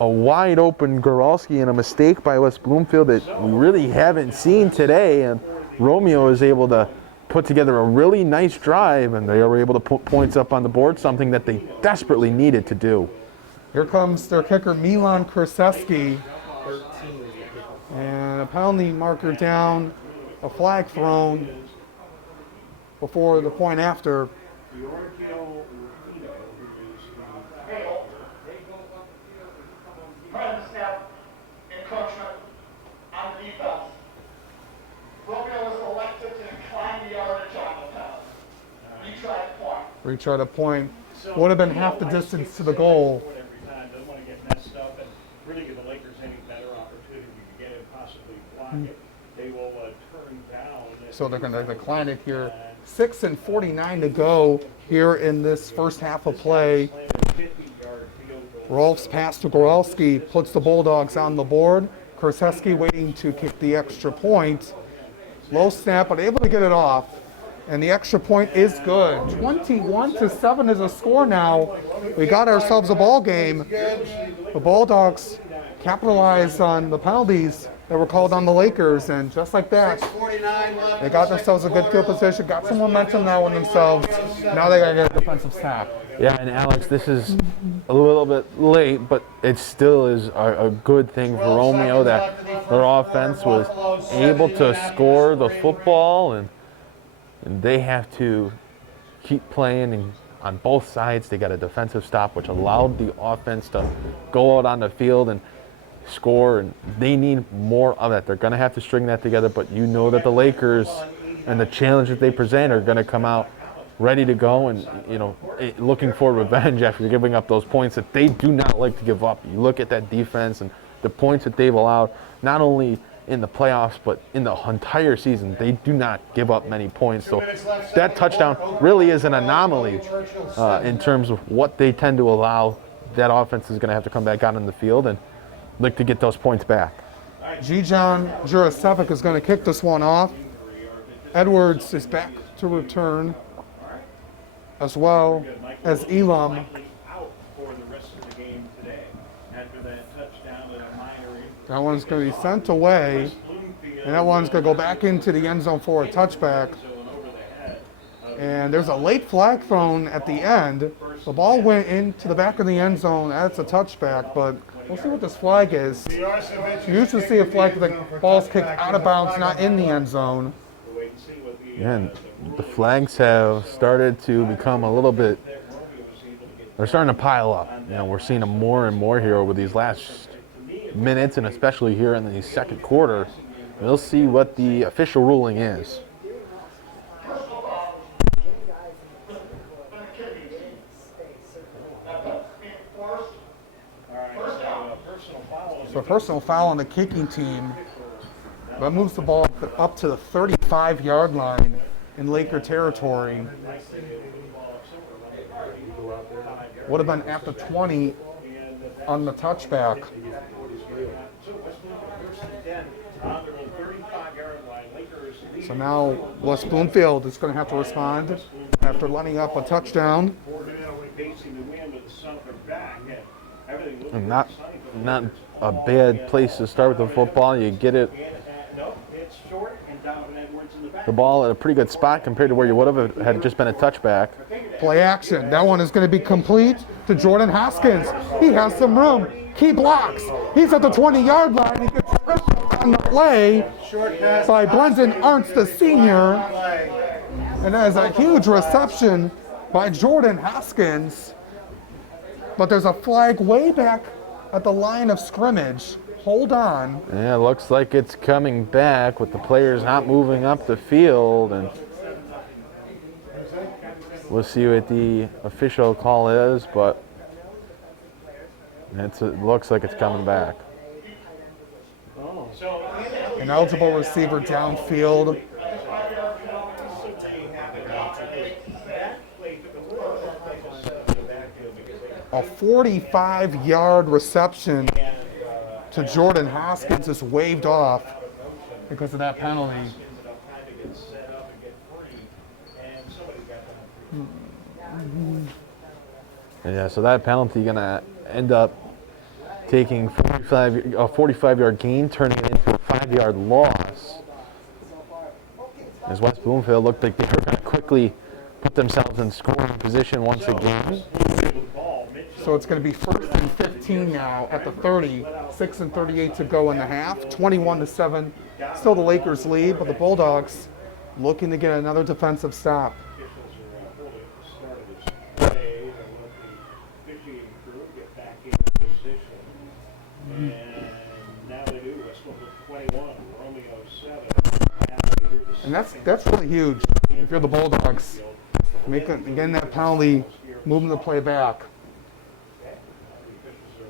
a wide open Gorlowski and a mistake by West Bloomfield that we really haven't seen today, and Romeo is able to put together a really nice drive, and they were able to put points up on the board, something that they desperately needed to do. Here comes their kicker, Milan Kurseski. And a penalty marker down, a flag thrown before the point after. Prime step, encroachment on the defense. Romeo was elected to decline the yardage on the penalty. Retry point. Retry to point. Would have been half the distance to the goal. Every time, doesn't want to get messed up and really give the Lakers any better opportunity to get it, possibly block it. They will turn down. So they're going to decline it here. 6:49 to go here in this first half of play. Rolf's pass to Goralski puts the Bulldogs on the board. Kurseski waiting to kick the extra point. Low snap, but able to get it off. And the extra point is good. 21-7 is a score now. We got ourselves a ball game. The Bulldogs capitalized on the penalties that were called on the Lakers, and just like that, 6:49 left. they got themselves a good field position, got some momentum now in themselves. Now they got to get a defensive stop. Yeah, and Alex, this is a little bit late, but it still is a good thing for Romeo that their offense was able to score the football, and they have to keep playing. And on both sides, they got a defensive stop, which allowed the offense to go out on the field and score, and they need more of that. They're going to have to string that together, but you know that the Lakers and the challenge that they present are going to come out ready to go, and looking for revenge after giving up those points that they do not like to give up. You look at that defense and the points that they've allowed, not only in the playoffs but in the entire season. They do not give up many points, so that touchdown really is an anomaly in terms of what they tend to allow. That offense is going to have to come back out on the field and look to get those points back. Gijon Jurasevic is going to kick this one off. Edwards is back to return, as well as Elam. Out for the rest of the game today after that touchdown at a minor. That one's going to be sent away, and that one's going to go back into the end zone for a touchback. And there's a late flag thrown at the end. The ball went into the back of the end zone. That's a touchback, but we'll see what this flag is. You usually see a flag that the ball's kicked out of bounds, not in the end zone. And the flags have started to become a little bit, they're starting to pile up. We're seeing them more and more here over these last minutes, and especially here in the second quarter. We'll see what the official ruling is. So a personal foul on the kicking team. That moves the ball up to the 35-yard line in Laker territory. Would have been at the 20 on the touchback. So now West Bloomfield is going to have to respond after letting up a touchdown. And not a bad place to start with the football. You get it, the ball at a pretty good spot compared to where you would have had it just been a touchback. Play action. That one is going to be complete to Jordan Haskins. He has some room. He blocks. He's at the 20-yard line. He gets tripped on the play by Brendan Arntz, the senior. And that is a huge reception by Jordan Haskins. But there's a flag way back at the line of scrimmage. Hold on. Yeah, it looks like it's coming back with the players not moving up the field, and we'll see what the official call is, but it looks like it's coming back. An eligible receiver downfield. A 45-yard reception to Jordan Haskins is waved off because of that penalty. Yeah, so that penalty gonna end up taking a 45-yard gain, turning it into a 5-yard loss. as West Bloomfield looked like they were going to quickly put themselves in scoring position once again. So it's going to be 1st and 15 now at the 30. 6 and 38 to go in the half. 21-7. Still the Lakers lead, but the Bulldogs looking to get another defensive stop. And now they do. Let's look at 21, Romeo 7. And that's really huge if you're the Bulldogs. Getting that penalty, moving the play back.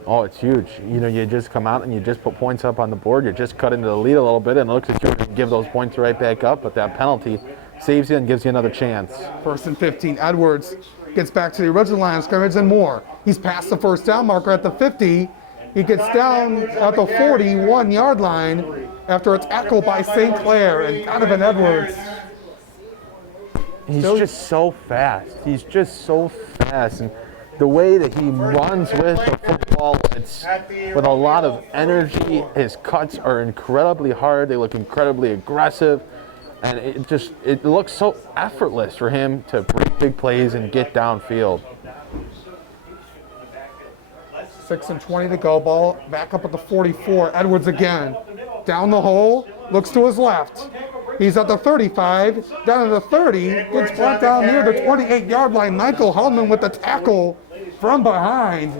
Oh, it's huge. You know, you just come out and you just put points up on the board. You just cut into the lead a little bit, and it looks like you're going to give those points right back up, but that penalty saves you and gives you another chance. 1st and 15. Edwards gets back to the original line of scrimmage and more. He's past the first down marker at the 50. He gets down at the 41-yard line after a tackle by St. Clair and Donovan Edwards. He's just so fast. He's just so fast. And the way that he runs with the football, it's with a lot of energy. His cuts are incredibly hard. They look incredibly aggressive. And it looks so effortless for him to break big plays and get downfield. 6 and 20 to go. Ball back up at the 44. Edwards again. Down the hole. Looks to his left. He's at the 35. Down at the 30. Gets brought down near the 28-yard line. Michael Hellman with the tackle from behind.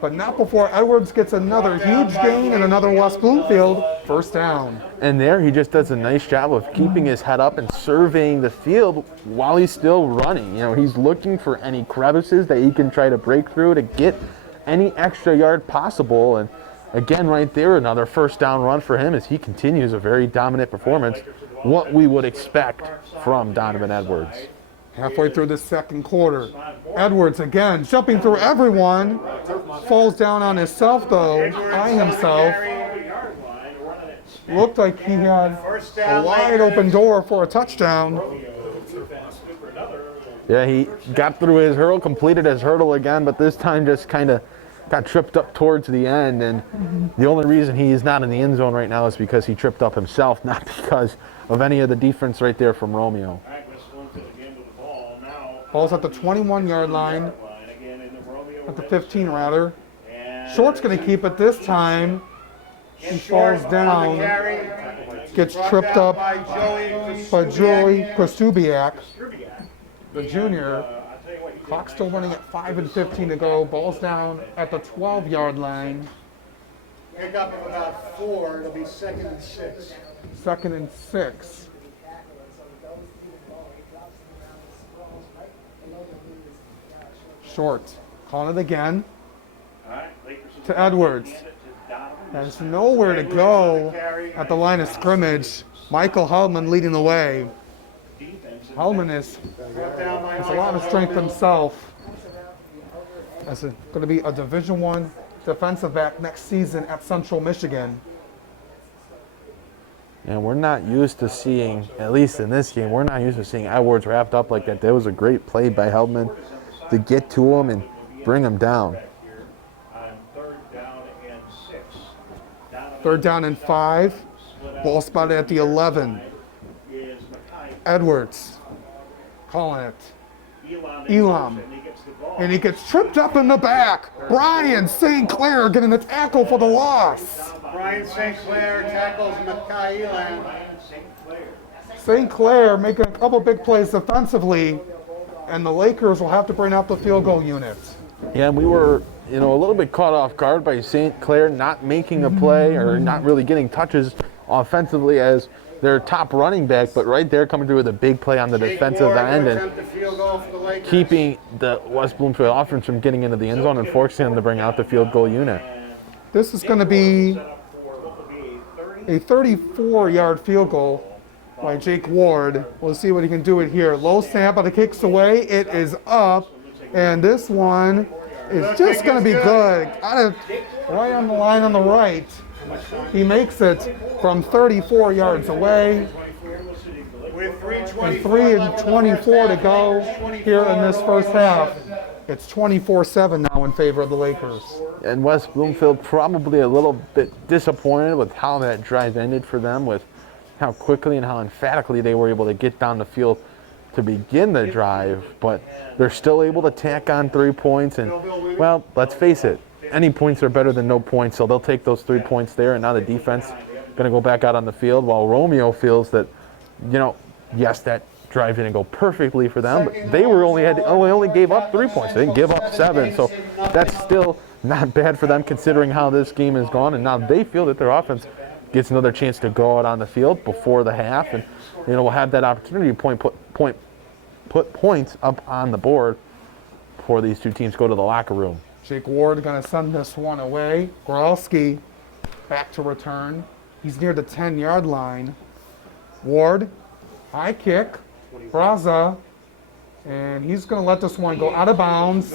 But not before Edwards gets another huge gain and another West Bloomfield first down. And there he just does a nice job of keeping his head up and surveying the field while he's still running. You know, he's looking for any crevices that he can try to break through to get any extra yard possible. And again, right there, another first down run for him as he continues a very dominant performance. What we would expect from Donovan Edwards. Halfway through the second quarter, Edwards again jumping through everyone. Falls down on himself though, by himself. Looked like he had a wide open door for a touchdown. Yeah, he got through his hurdle, completed his hurdle again, but this time just kind of got tripped up towards the end. And the only reason he is not in the end zone right now is because he tripped up himself, not because of any of the defense right there from Romeo. Ball's at the 21-yard line, at the 15 rather. Short's going to keep it this time. He falls down, gets tripped up by Joey Kostubiak, the junior. Clock still running at 5 and 15 to go. Ball's down at the 12-yard line. Pick up of about 4, it'll be 2nd and 6. 2nd and 6. Short. Calling it again. To Edwards. There's nowhere to go at the line of scrimmage. Michael Hellman leading the way. Hellman has a lot of strength himself. That's going to be a Division I defensive back next season at Central Michigan. And we're not used to seeing, at least in this game, we're not used to seeing Edwards wrapped up like that. That was a great play by Hellman to get to him and bring him down. 3rd down and 5. Ball spotted at the 11. Edwards calling it. Elam. And he gets tripped up in the back. Brian St. Clair getting the tackle for the loss. Brian St. Clair tackles Makai Elam. St. Clair making a couple big plays defensively, and the Lakers will have to bring out the field goal unit. Yeah, we were, a little bit caught off guard by St. Clair not making a play or not really getting touches offensively as their top running back, but right there coming through with a big play on the defensive end and keeping the West Bloomfield offense from getting into the end zone and forcing them to bring out the field goal unit. This is going to be a 34-yard field goal by Jake Ward. We'll see what he can do it here. Low snap, but it kicks away. It is up, and this one is just going to be good. Got it right on the line on the right. He makes it from 34 yards away. And 3 and 24 to go here in this first half. It's 24-7 now in favor of the Lakers. And West Bloomfield probably a little bit disappointed with how that drive ended for them with how quickly and how emphatically they were able to get down the field to begin the drive, but they're still able to tack on 3 points. And, well, let's face it, any points are better than no points, so they'll take those 3 points there. And now the defense going to go back out on the field, while Romeo feels that, yes, that drive didn't go perfectly for them, but they only gave up 3 points. They didn't give up 7, so that's still not bad for them considering how this game has gone. And now they feel that their offense gets another chance to go out on the field before the half, and we'll have that opportunity to put points up on the board before these two teams go to the locker room. Jake Ward going to send this one away. Goralski back to return. He's near the 10-yard line. Ward, high kick, Braza, and he's going to let this one go out of bounds,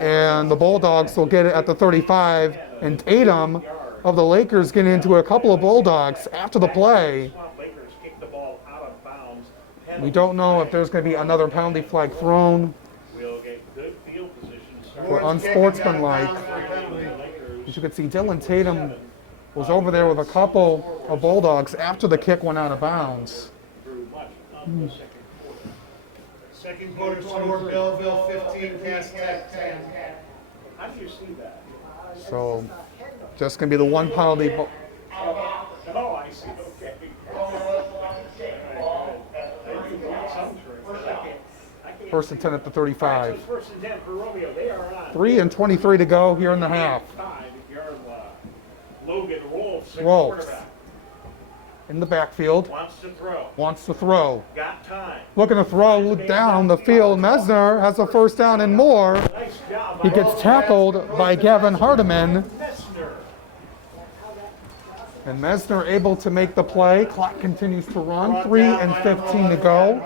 and the Bulldogs will get it at the 35, and Tatum of the Lakers get into a couple of Bulldogs after the play. We don't know if there's going to be another penalty flag thrown for unsportsmanlike. As you can see, Dylan Tatum was over there with a couple of Bulldogs after the kick went out of bounds. Second quarter score, Belleville 15, Cass Tech 10. How do you see that? So just going to be the one penalty. Oh, I see. Okay. First and 10 at the 35. First and 10 for Romeo. They are on 3:23 to go here in the half. Logan Rolfs, the Rolfs quarterback. In the backfield. Wants to throw. Got time. Looking to throw down the field. Mesner has a first down and more. Nice job. He gets tackled by Gavin Hardiman. And Mesner able to make the play. Clock continues to run. 3:15 to go.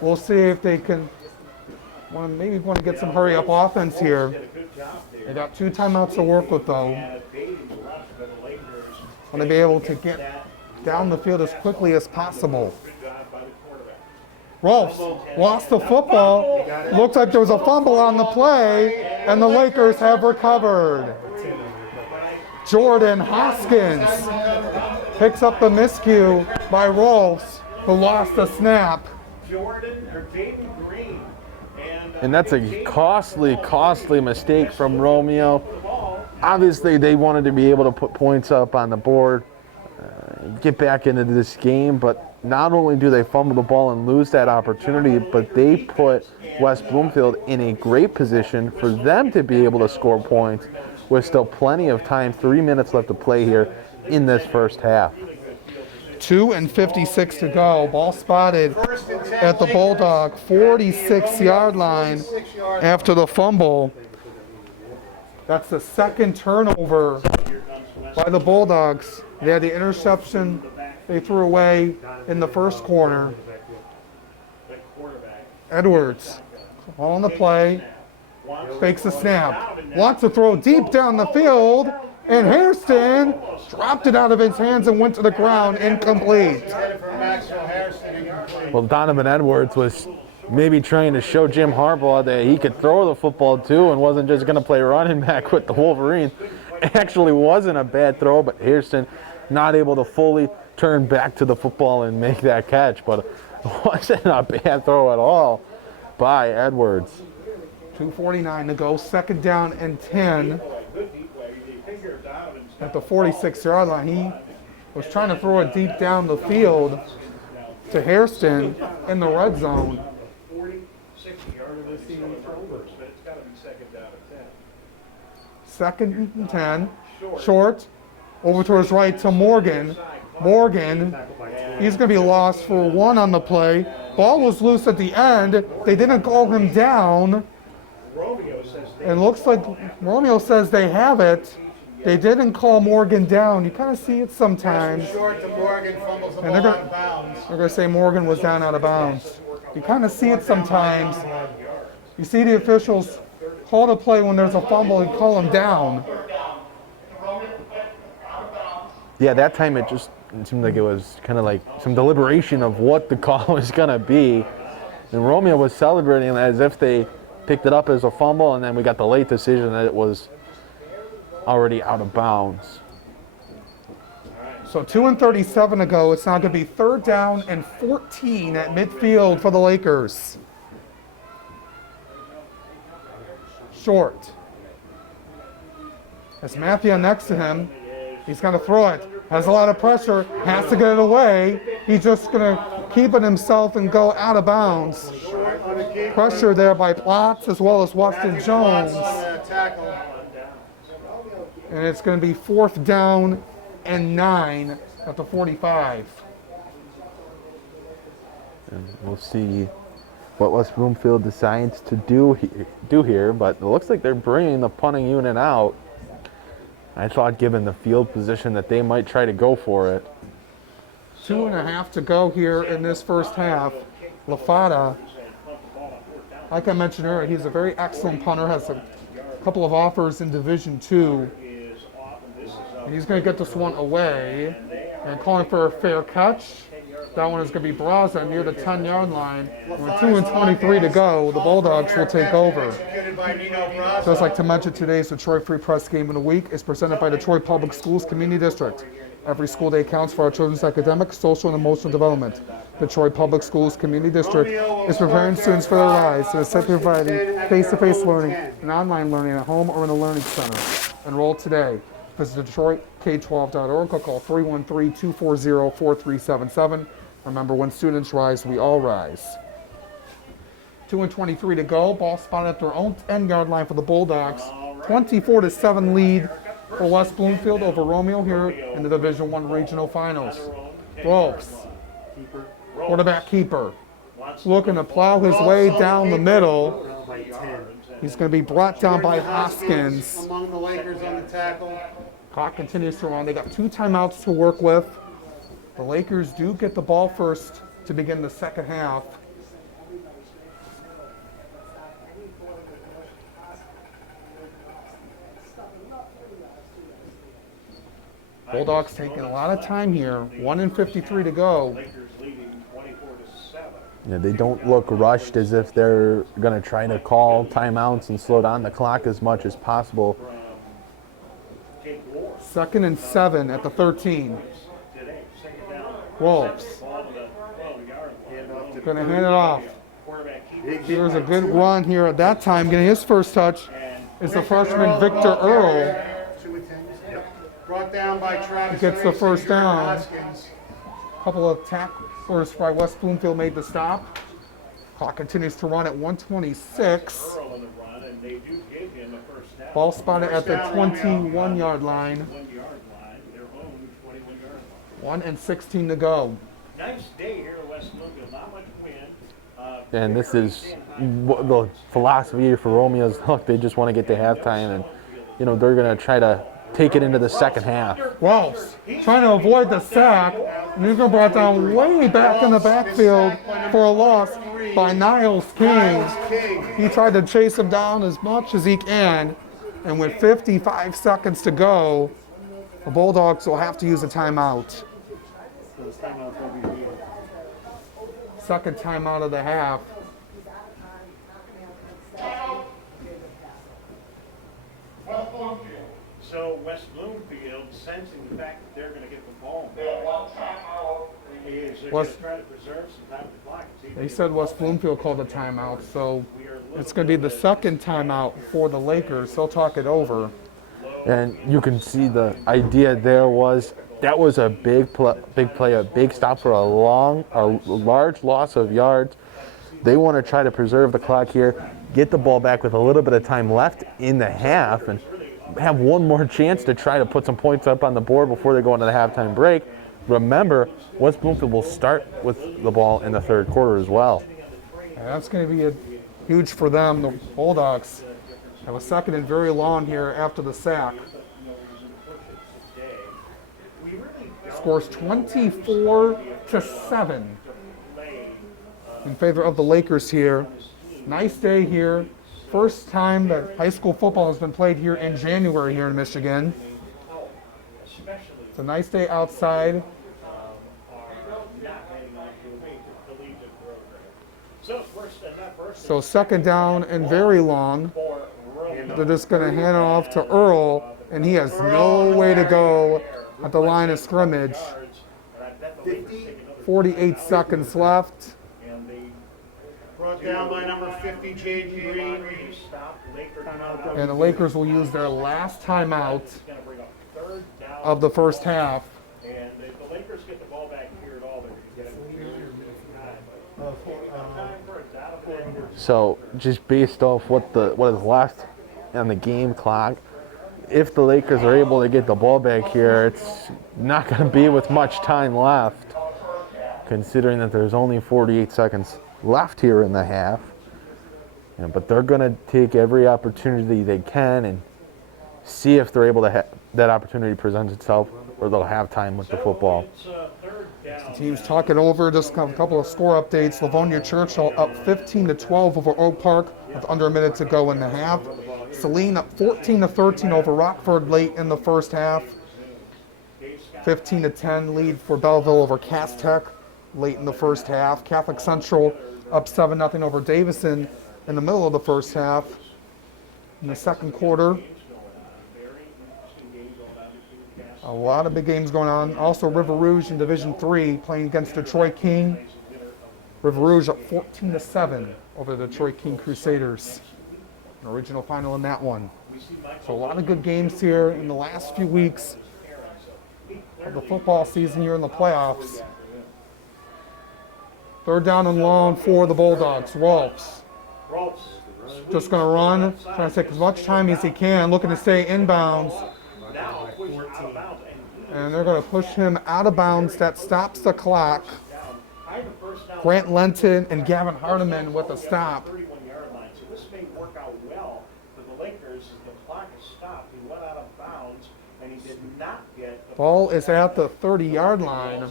We'll see if they can maybe want to get some hurry up offense here. They got 2 timeouts to work with though. Want to be able to get down the field as quickly as possible. Rolfs lost the football. Looks like there was a fumble on the play, and the Lakers have recovered. Jordan Hoskins picks up the miscue by Rolfs, who lost the snap. And that's a costly mistake from Romeo. Obviously, they wanted to be able to put points up on the board, get back into this game, but not only do they fumble the ball and lose that opportunity, but they put West Bloomfield in a great position for them to be able to score points with still plenty of time, 3 minutes left to play here in this first half. 2:56 to go. Ball spotted at the Bulldog 46-yard line after the fumble. That's the second turnover by the Bulldogs. They had the interception they threw away in the first quarter. Edwards on the play, fakes the snap, wants to throw deep down the field, and Hairston dropped it out of his hands and went to the ground, incomplete. Well, Donovan Edwards was maybe trying to show Jim Harbaugh that he could throw the football too and wasn't just going to play running back with the Wolverines. It actually wasn't a bad throw, but Hairston not able to fully turn back to the football and make that catch, but it wasn't a bad throw at all by Edwards. 2:49 to go, second down and 10 at the 46-yard line. He was trying to throw it deep down the field to Hairston in the red zone. Second and 10, short, over to his right to Morgan. Morgan, he's going to be lost for 1 on the play. Ball was loose at the end. They didn't call him down. It looks like Romeo says they have it. They didn't call Morgan down. You kind of see it sometimes. And they're going to say Morgan was down out of bounds. You kind of see it sometimes. You see the officials call the play when there's a fumble and call him down. Yeah, that time it seemed like it was kind of like some deliberation of what the call was going to be. And Romeo was celebrating as if they picked it up as a fumble, and then we got the late decision that it was already out of bounds. So 2:37 to go. It's now going to be 3rd down and 14 at midfield for the Lakers. Short. As Matthew next to him, he's going to throw it. Has a lot of pressure. Has to get it away. He's just going to keep it himself and go out of bounds. Pressure there by Platts as well as Weston Jones. And it's going to be 4th down and 9 at the 45. And we'll see what West Bloomfield decides to do here, but it looks like they're bringing the punting unit out. I thought, given the field position, that they might try to go for it. 2.5 to go here in this first half. Lafada, like I mentioned earlier, he's a very excellent punter, has a couple of offers in Division II. And he's going to get this one away and calling for a fair catch. That one is going to be Braza near the 10-yard line. And with 2:23 to go, the Bulldogs will take over. Just like to mention, today's Detroit Free Press Game of the Week is presented by Detroit Public Schools Community District. Every school day counts for our children's academic, social, and emotional development. Detroit Public Schools Community District is preparing students for their lives and is providing face-to-face learning and online learning at home or in a learning center. Enroll today. Visit DetroitK12.org or call 313-240-4377. Remember, when students rise, we all rise. 2:23 to go. Ball spotted at their own 10-yard line for the Bulldogs. 24-7 lead for West Bloomfield over Romeo here in the Division I Regional Finals. Ropes, quarterback keeper, looking to plow his way down the middle. He's going to be brought down by Hoskins. Among the Lakers on the tackle. Clock continues to run. They got 2 timeouts to work with. The Lakers do get the ball first to begin the second half. Bulldogs taking a lot of time here. 1:53 to go. Yeah, they don't look rushed, as if they're going to try to call timeouts and slow down the clock as much as possible. 2nd and 7 at the 13. Wolves going to hand it off. Here's a good run here at that time. Getting his first touch is the freshman Victor Earl. Brought down by Travis. Gets the first down. A couple of tacklers by West Bloomfield made the stop. Clock continues to run at 1:26. Ball spotted at the 21-yard line. 1:16 to go. Nice day here at West Bloomfield, not much wind. And this is the philosophy for Romeo's. Look, they just want to get to halftime, and they're going to try to take it into the second half. Wells trying to avoid the sack, and he's going to be brought down way back in the backfield for a loss by Niles King. He tried to chase him down as much as he can, and with 55 seconds to go, the Bulldogs will have to use a timeout. Second timeout of the half. West Bloomfield. So West Bloomfield, sensing the fact that they're going to get the ball They have 1 timeout. is they're West- going to try to preserve some time to clock. They said West Bloomfield called a timeout, so it's going to be the second timeout for the Lakers. They'll talk it over. And you can see the idea there was that was a big play, a big stop for a large loss of yards. They want to try to preserve the clock here, get the ball back with a little bit of time left in the half, and have one more chance to try to put some points up on the board before they go into the halftime break. Remember, West Bloomfield will start with the ball in the third quarter as well. And that's going to be huge for them. The Bulldogs have a second and very long here after the sack. Scores 24-7 in favor of the Lakers here. Nice day here. First time that high school football has been played here in January here in Michigan. It's a nice day outside. So second down and very long. They're just going to hand it off to Earl, and he has no way to go at the line of scrimmage. 48 seconds left. And they Brought down by number 50, Jaden Green. stopped Laker timeout. And the Lakers will use their last timeout Going to bring up third down. of the first half. And if the Lakers get the ball back here at all, they're going to get it time for a down. So just based off what is left on the game clock, if the Lakers are able to get the ball back here, it's not going to be with much time left, considering that there's only 48 seconds left here in the half. But they're going to take every opportunity they can and see if they're able to that opportunity presents itself, or they'll have time with the football. The team's talking over just a couple of score updates. Livonia Churchill up 15-12 over Oak Park with under a minute to go in the half. Saline up 14-13 over Rockford late in the first half. 15-10 lead for Belleville over Cass Tech late in the first half. Catholic Central up 7-0 over Davison in the middle of the first half. In the second quarter, a lot of big games going on. Also, River Rouge in Division III playing against Detroit King. River Rouge up 14-7 over the Detroit King Crusaders. An original final in that one. So a lot of good games here in the last few weeks of the football season here in the playoffs. Third down and long for the Bulldogs. Rolfs just going to run, trying to take as much time as he can, looking to stay inbounds. And they're going to push him out of bounds. That stops the clock. Grant Lenton and Gavin Hardiman with a stop. So this may work out well for the Lakers as the clock is stopped. He went out of bounds and he did not get the Ball is at the 30-yard line.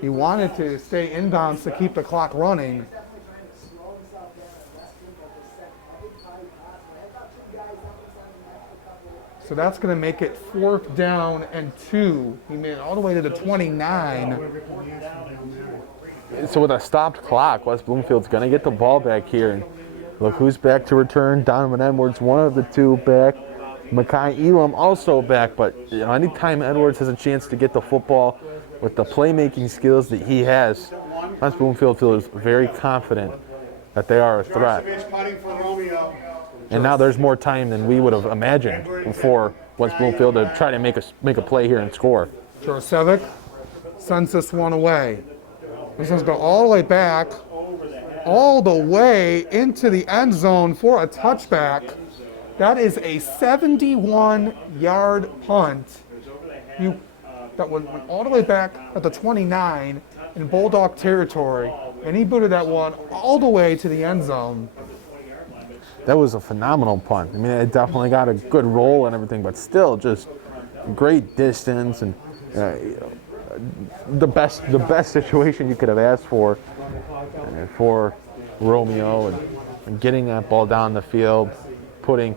He wanted to stay inbounds to keep the clock running. So that's going to make it 4th down and 2. He made it all the way to the 29. So with a stopped clock, West Bloomfield's going to get the ball back here. And look who's back to return. Donovan Edwards, one of the two back. Makai Elam also back. But anytime Edwards has a chance to get the football with the playmaking skills that he has, West Bloomfield feels very confident that they are a threat. Punting for Romeo. And now there's more time than we would have imagined for West Bloomfield to try to make a play here and score. Jorosevic sends this one away. This one's going all the way back, all the way into the end zone for a touchback. That is a 71-yard punt. That went all the way back at the 29 in Bulldog territory, and he booted that one all the way to the end zone. That was a phenomenal punt. I mean, it definitely got a good roll and everything, but still just great distance and the best situation you could have asked for Romeo and getting that ball down the field, putting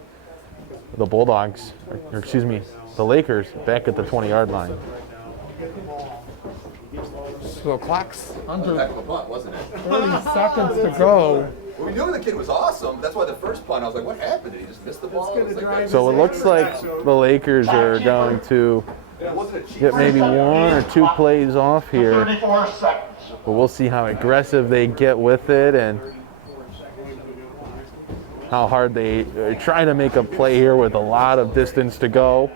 the Bulldogs, the Lakers back at the 20-yard line. So clock's under Heck of a punt, wasn't it? 30 seconds to go. Well, we knew the kid was awesome. That's why the first punt, I was like, what happened? Did he just miss the ball? It was like, So it looks like the Lakers are going to get maybe 1 or 2 plays off here. 34 seconds. But we'll see how aggressive they get with it and how hard they try to make a play here with a lot of distance to go.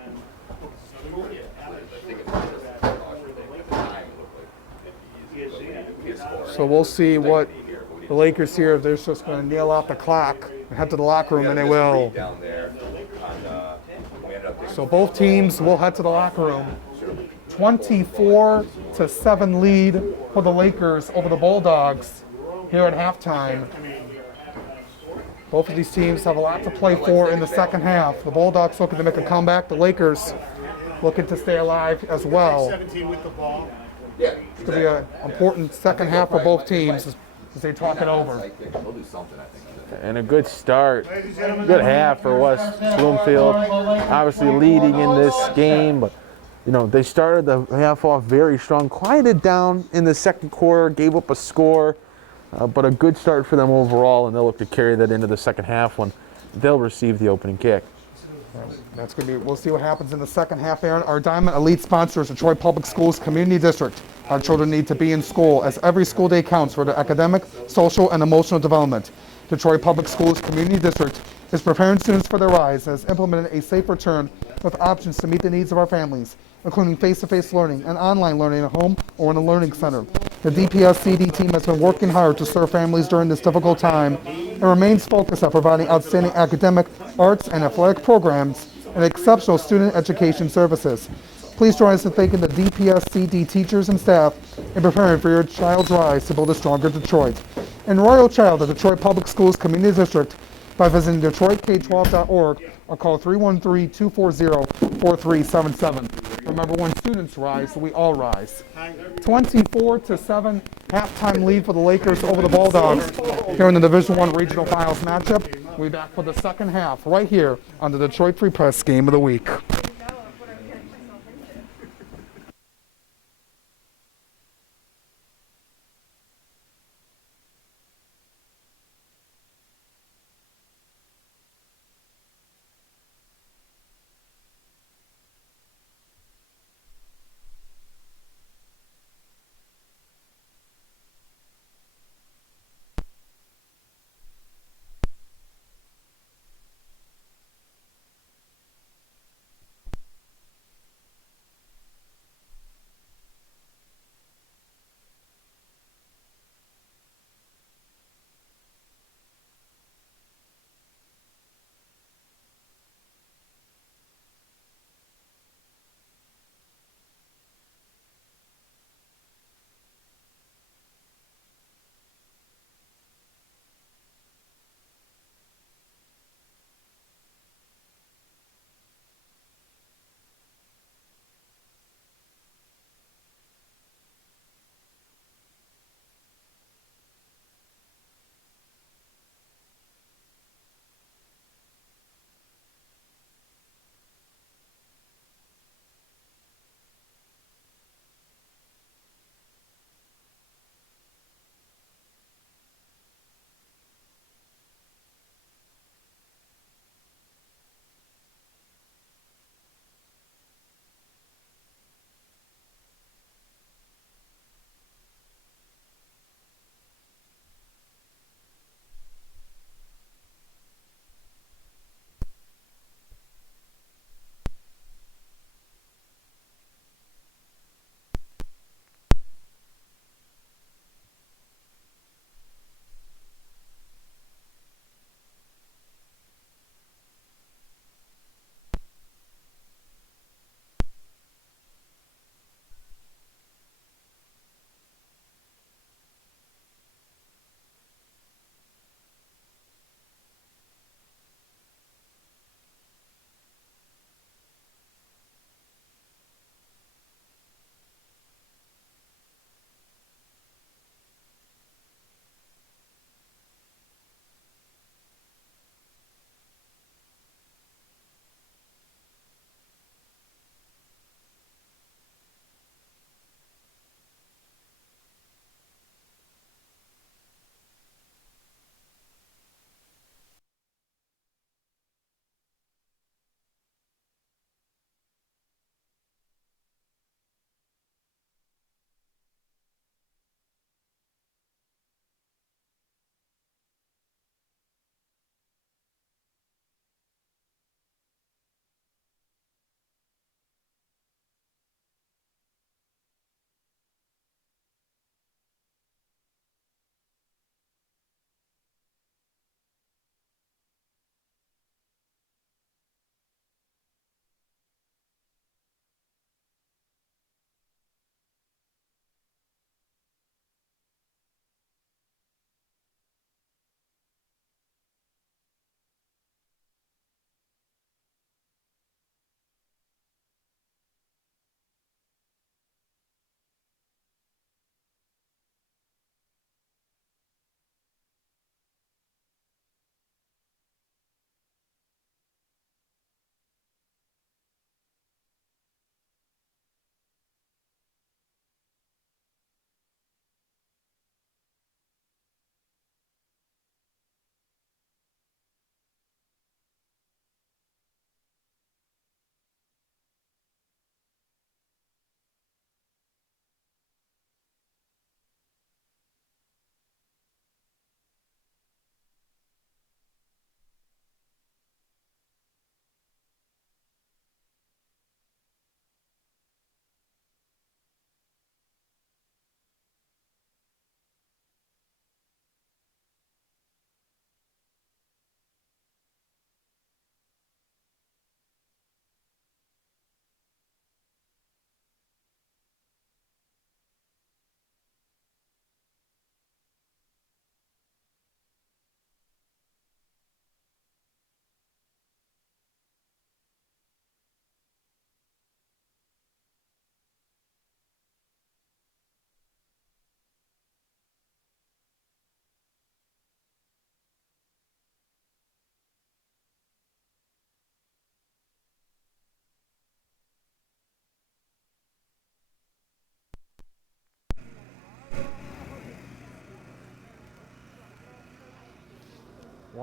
So we'll see what the Lakers here, if they're just going to nail out the clock and head to the locker room, and they will. So both teams will head to the locker room. 24-7 lead for the Lakers over the Bulldogs here at halftime. Both of these teams have a lot to play for in the second half. The Bulldogs looking to make a comeback. The Lakers looking to stay alive as well. 17 with the ball. yeah, It's going to be an important second half for both teams as they talk it over. We'll do something, I think. And a good start, good half for West Bloomfield. Obviously leading in this game, but they started the half off very strong, quieted down in the second quarter, gave up a score, but a good start for them overall, and they'll look to carry that into the second half when they'll receive the opening kick. That's going to be, we'll see what happens in the second half, Aaron. Our Diamond Elite sponsors, Detroit Public Schools Community District. Our children need to be in school, as every school day counts for their academic, social, and emotional development. Detroit Public Schools Community District is preparing students for their rise and has implemented a safe return with options to meet the needs of our families, including face-to-face learning and online learning at home or in a learning center. The DPS-CD team has been working hard to serve families during this difficult time and remains focused on providing outstanding academic, arts, and athletic programs and exceptional student education services. Please join us in thanking the DPS-CD teachers and staff in preparing for your child's rise to build a stronger Detroit. Enroll your child at Detroit Public Schools Community District by visiting DetroitK12.org or call 313-240-4377. Remember, when students rise, we all rise. 24-7 halftime lead for the Lakers over the Bulldogs here in the Division I Regional Finals matchup. We'll be back for the second half right here on the Detroit Free Press Game of the Week.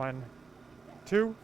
1, 2.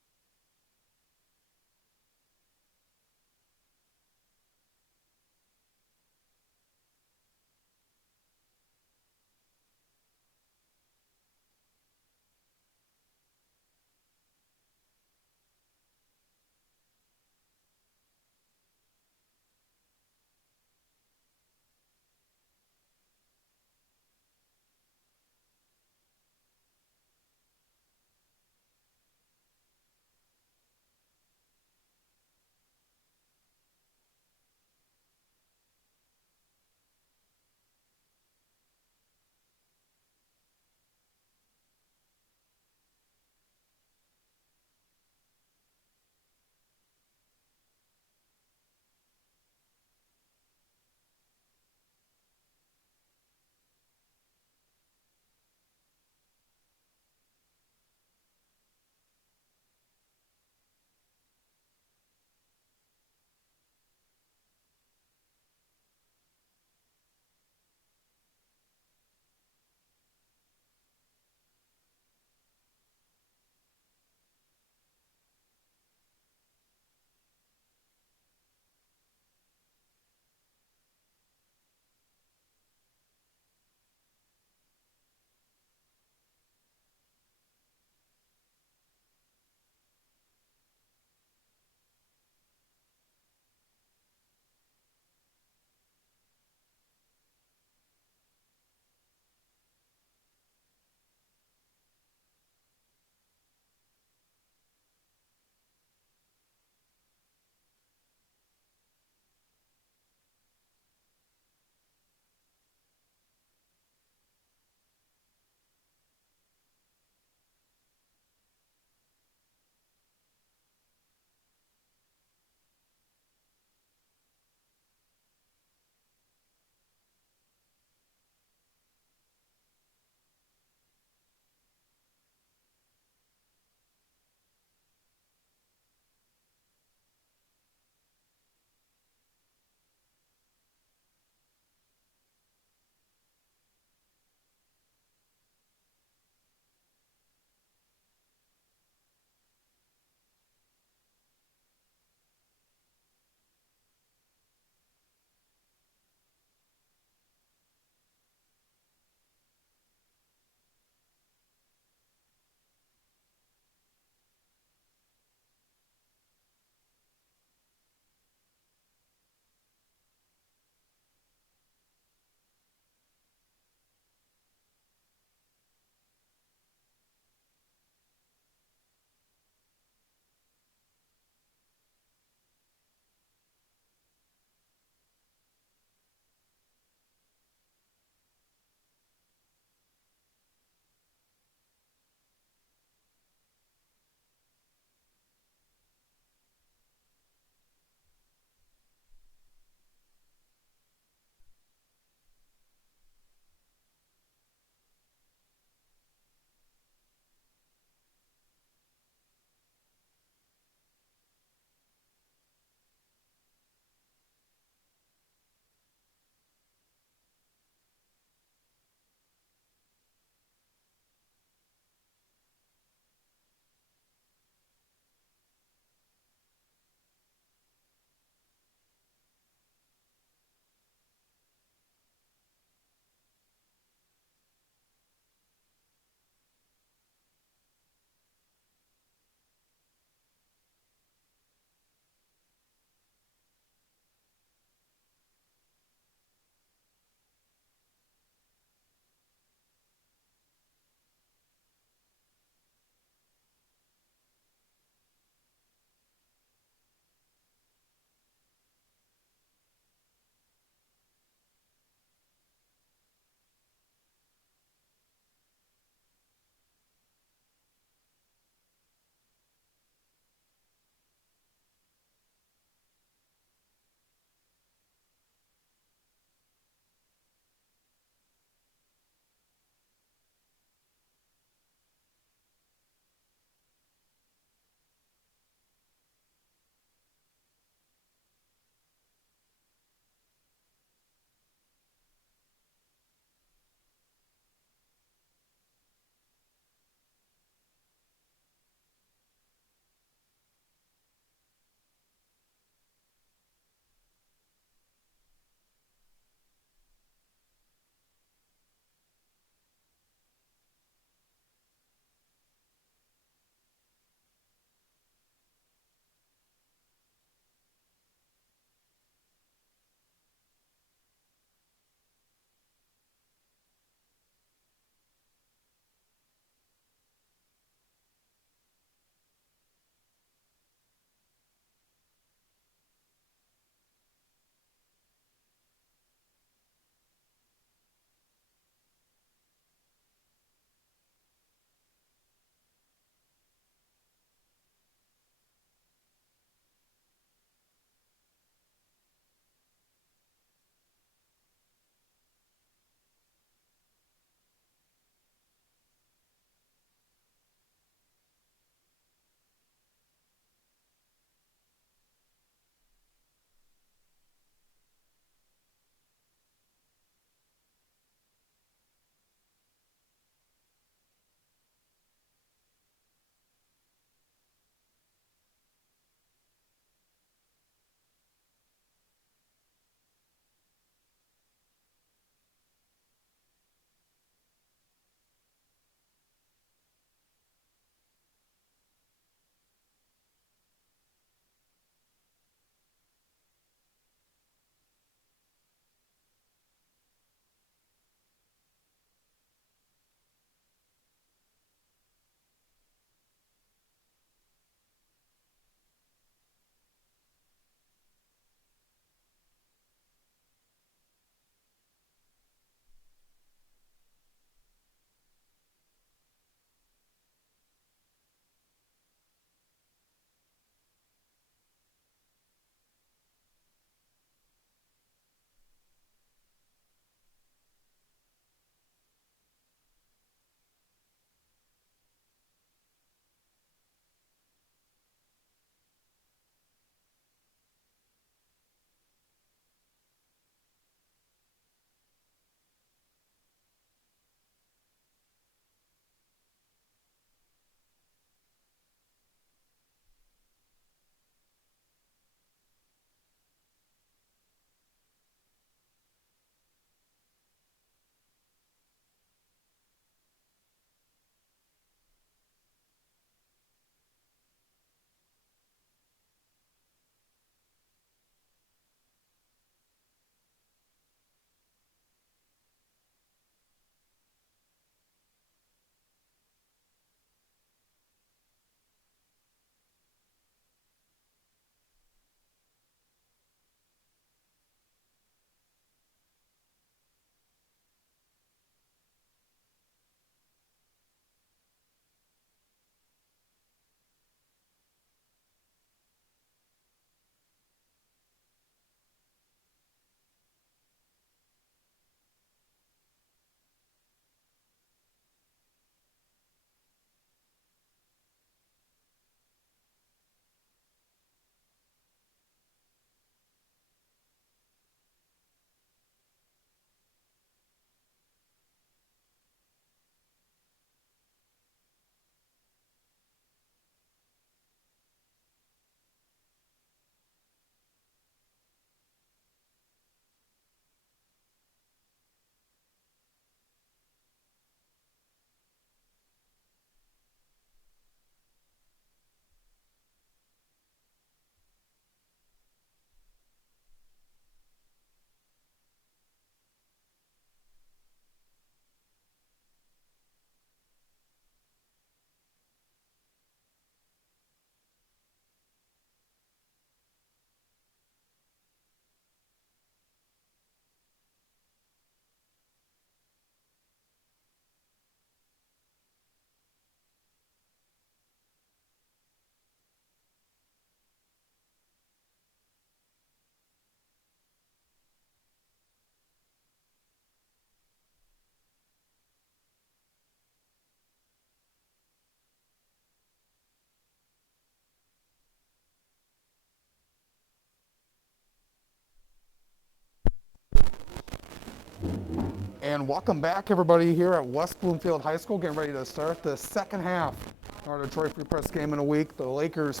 And welcome back, everybody, here at West Bloomfield High School, getting ready to start the second half of our Detroit Free Press game in a week. The Lakers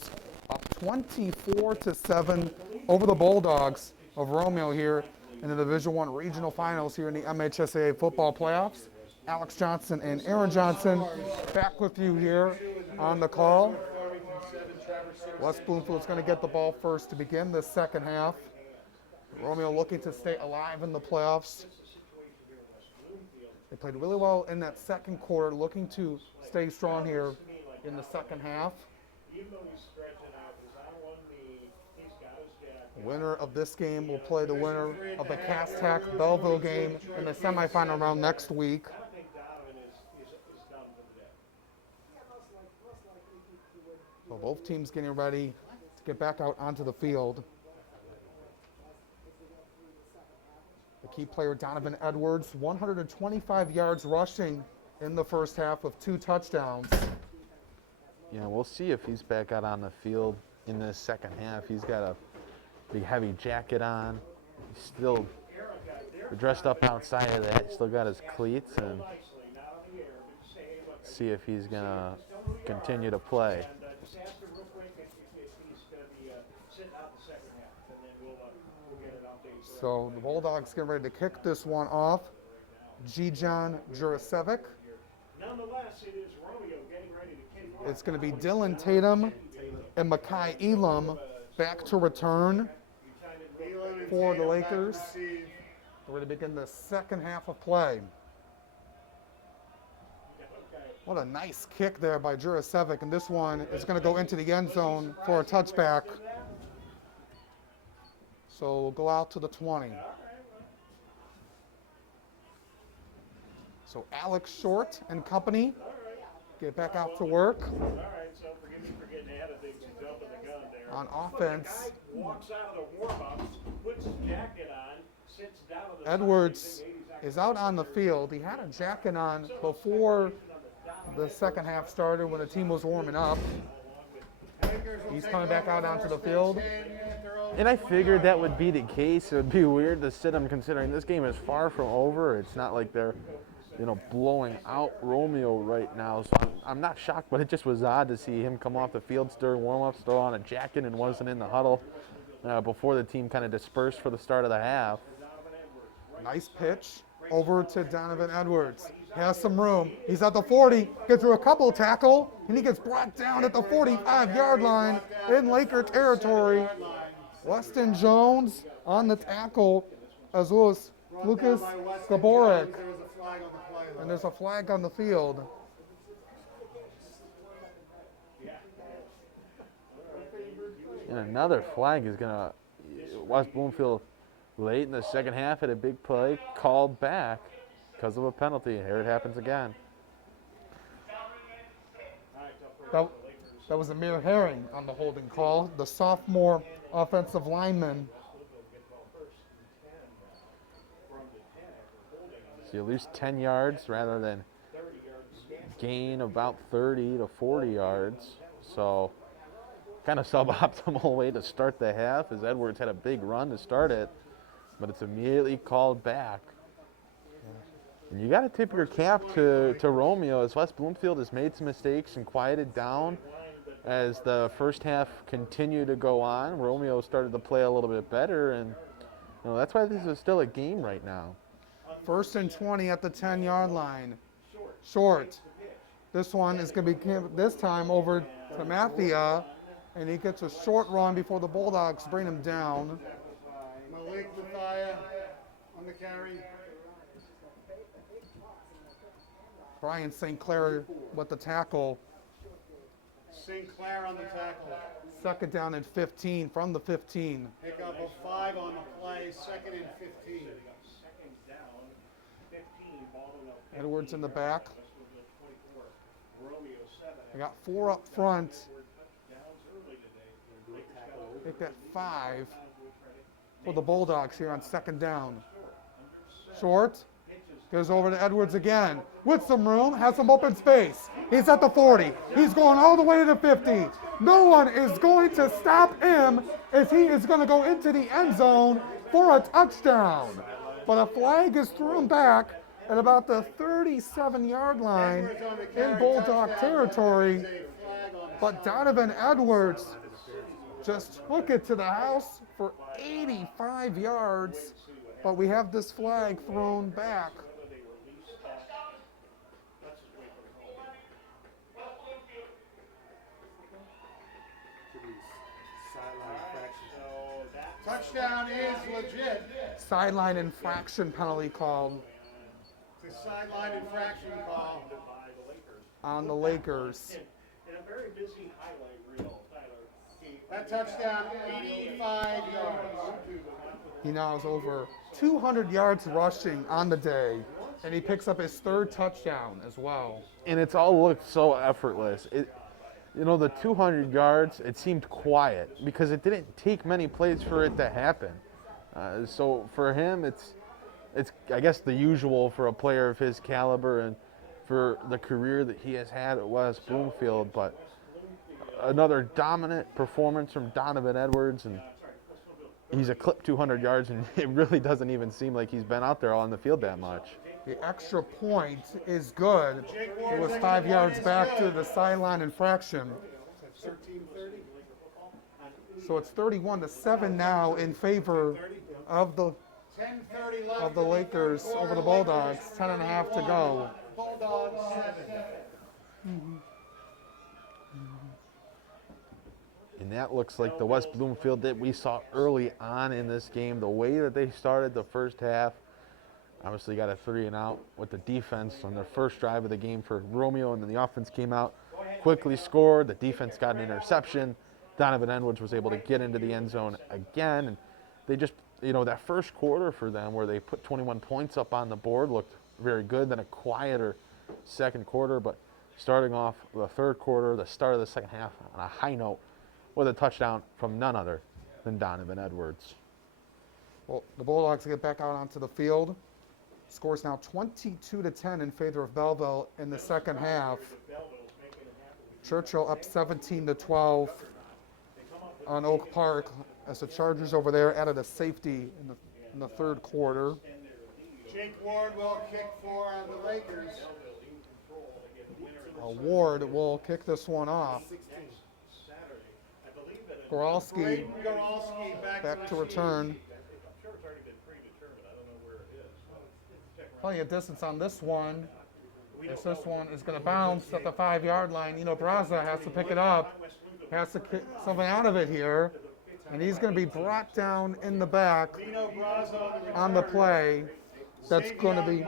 up 24-7 over the Bulldogs of Romeo here in the Division I Regional Finals here in the MHSAA football playoffs. Alex Johnson and Aaron Johnson back with you here on the call. West Bloomfield's going to get the ball first to begin the second half. Romeo looking to stay alive in the playoffs. They played really well in that second quarter, looking to stay strong here in the second half. The winner of this game will play the winner of the Cass-Tack Belleville game in the semifinal round next week. So both teams getting ready to get back out onto the field. The key player, Donovan Edwards, 125 yards rushing in the first half with 2 touchdowns. Yeah, we'll see if he's back out on the field in the second half. He's got a big heavy jacket on. He's still dressed up outside of that. Still got his cleats, and see if he's gonna continue to play. So the Bulldogs getting ready to kick this one off. G-John Jurasevic. It's going to be Dylan Tatum and Makai Elam back to return for the Lakers. We're going to begin the second half of play. What a nice kick there by Jurasevic, and this one is going to go into the end zone for a touchback. So we'll go out to the 20. So Alex Short and company get back out to work. On offense, Edwards is out on the field. He had a jacket on before the second half started when the team was warming up. He's coming back out onto the field. And I figured that would be the case. It would be weird to sit him considering this game is far from over. It's not like they're, blowing out Romeo right now. So I'm not shocked, but it just was odd to see him come off the field during warm-ups, throw on a jacket, and wasn't in the huddle before the team kind of dispersed for the start of the half. Nice pitch over to Donovan Edwards. Has some room. He's at the 40, gets through a couple tackle, and he gets brought down at the 45-yard line in Laker territory. Weston Jones on the tackle, as well as Lucas Gaborek. And there's a flag on the field. And another flag is going to, West Bloomfield late in the second half had a big play called back because of a penalty. Here it happens again. That was Amir Herring on the holding call, the sophomore offensive lineman. So you lose 10 yards rather than gain about 30 to 40 yards. So kind of suboptimal way to start the half, as Edwards had a big run to start it, but it's immediately called back. And you got to tip your cap to Romeo, as West Bloomfield has made some mistakes and quieted down as the first half continued to go on. Romeo started to play a little bit better, and that's why this is still a game right now. 1st and 20 at the 10-yard line. Short. This one is going to be this time over to Mathia, and he gets a short run before the Bulldogs bring him down. Malik Mathia on the carry. Brian St. Clair with the tackle. St. Clair on the tackle. Second down and 15 from the 15. Pick up a 5 on the play, 2nd and 15. Edwards in the back. I got 4 up front. Make that 5 for the Bulldogs here on 2nd down. Short. Goes over to Edwards again. With some room, has some open space. He's at the 40. He's going all the way to the 50. No one is going to stop him as he is going to go into the end zone for a touchdown. but a flag is thrown back at about the 37-yard line Edwards on the in carry, Bulldog touchdown. territory. There's a flag on the But Donovan Edwards just took it to the house for 85 yards. But we have this flag thrown back. touchdown is legit. Sideline infraction penalty called It's a sideline infraction call. on the Lakers. In a very busy highlight reel, Tyler. That touchdown, 85 yards. He now has over 200 yards rushing on the day, and he picks up his third touchdown as well. And it's all looked so effortless. The 200 yards, it seemed quiet because it didn't take many plays for it to happen. So for him, it's I guess the usual for a player of his caliber and for the career that he has had at West Bloomfield. But another dominant performance from Donovan Edwards, and he's a clip 200 yards, and it really doesn't even seem like he's been out there on the field that much. The extra point is good. It was 5 yards back to the sideline infraction. 13:30. So it's 31-7 now in favor of the 10:30 left. of the Lakers over the Bulldogs. 10.5 to go. Bulldogs 7. And that looks like the West Bloomfield that we saw early on in this game. The way that they started the first half, obviously got a 3-and-out with the defense on their first drive of the game for Romeo, and then the offense came out, quickly scored. The defense got an interception. Donovan Edwards was able to get into the end zone again, and they just, that first quarter for them where they put 21 points up on the board looked very good. Then a quieter second quarter, but starting off the third quarter, the start of the second half on a high note with a touchdown from none other than Donovan Edwards. Well, the Bulldogs get back out onto the field. Scores now 22-10 in favor of Belleville in the second half. Churchill up 17-12 on Oak Park as the Chargers over there added a safety in the third quarter. Jake Ward will kick for the Lakers. Ward will kick this one off. Goralski Goralski back to return. Plenty of distance on this one. As this one is going to bounce at the 5-yard line. Braza has to pick it up. Has to kick something out of it here. And he's going to be brought down in the back on the play. That's going to be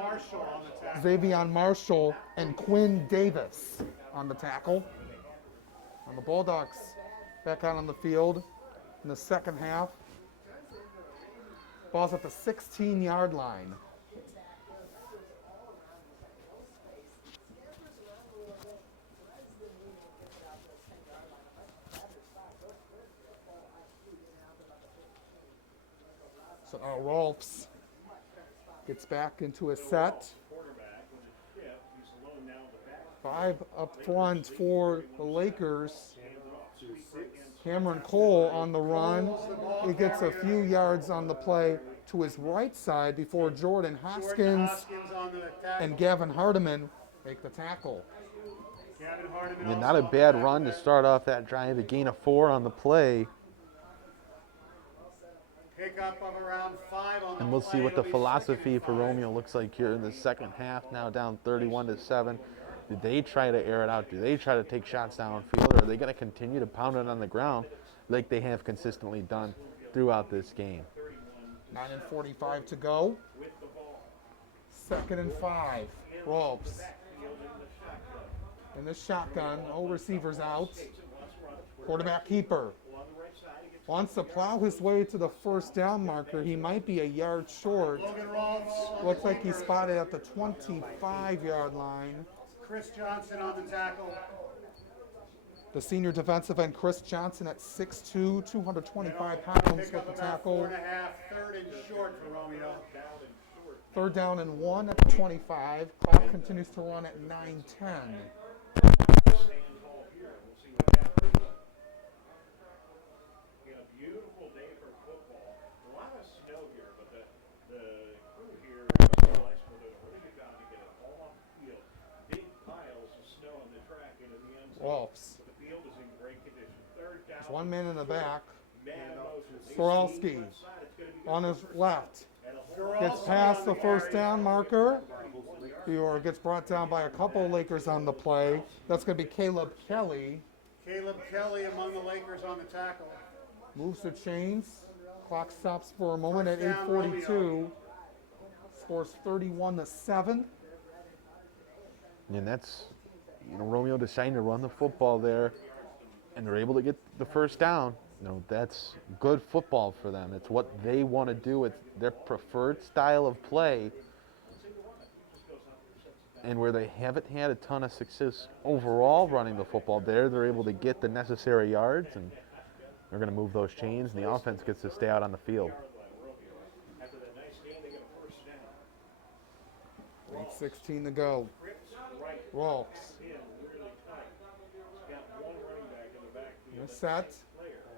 Xavion Marshall and Quinn Davis on the tackle. And the Bulldogs back out on the field in the second half. Ball's at the 16-yard line. So now Rolfs gets back into his set. 5 up front for the Lakers. Cameron Cole on the run. He gets a few yards on the play to his right side before Jordan Hoskins and Gavin Hardiman make the tackle. And not a bad run to start off that drive. A gain of 4 on the play. Pickup of around 5 on the And we'll see what the philosophy for Romeo looks like here in the second half. Now down 31-7. Do they try to air it out? Do they try to take shots downfield? Or are they going to continue to pound it on the ground like they have consistently done throughout this game? 9:45 to go. 2nd and 5. Rolfs in the shotgun. All receivers out. Quarterback keeper wants to plow his way to the first down marker. He might be a yard short. Looks like he's spotted at the 25-yard line. Chris Johnson on the tackle. The senior defensive end, Chris Johnson, at 6'2", 225 pounds with the tackle. 4.5, 3rd and short for Romeo. 3rd down and 1 at the 25. Clock continues to run at 9:10. Beautiful day for football. A lot of snow here, but the crew There's one man in the back. Man motion. Skoralski on his left. Gets Skoralski past on the first carry. down marker. Or gets brought down by a couple of Lakers on the play. That's going to be Caleb Kelly. Caleb Kelly among the Lakers on the tackle. Moves the chains. Clock stops for a moment First at down, 8:42. Scores 31-7. And that's, Romeo deciding to run the football there, and they're able to get the first down. That's good football for them. It's what they want to do. It's their preferred style of play. And where they haven't had a ton of success overall running the football they're able to get the necessary yards, and they're going to move those chains, and the offense gets to stay out on the field. After that nice game, they get a first down. 8:16 to go. Rolfs. In really tight. He's got one running back in the backfield. Set.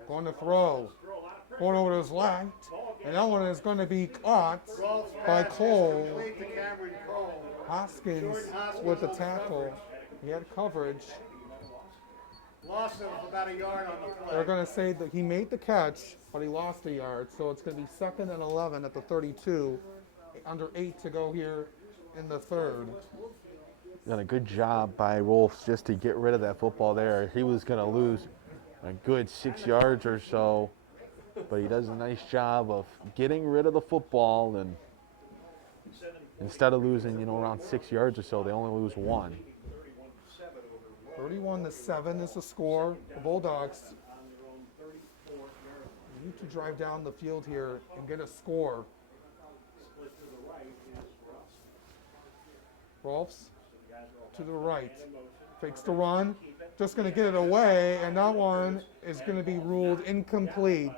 Going to throw. Going over to his left. And that one is going to be caught Rolf's by pass is Cole. complete to Cameron Cole. Hoskins Jordan Hoskins with the on the tackle. coverage. He had coverage. Loss of about a yard on the play. They're going to say that he made the catch, but he lost a yard. So it's going to be 2nd and 11 at the 32. Under 8 to go here in the third. Done a good job by Rolfs just to get rid of that football there. He was going to lose a good 6 yards or so, but he does a nice job of getting rid of the football, and instead of losing, around 6 yards or so, they only lose 1. 31-7 is the score. The Bulldogs need to drive down the field here and get a score. Rolfs to the right. Fakes the run. Just going to get it away, and that one is going to be ruled incomplete.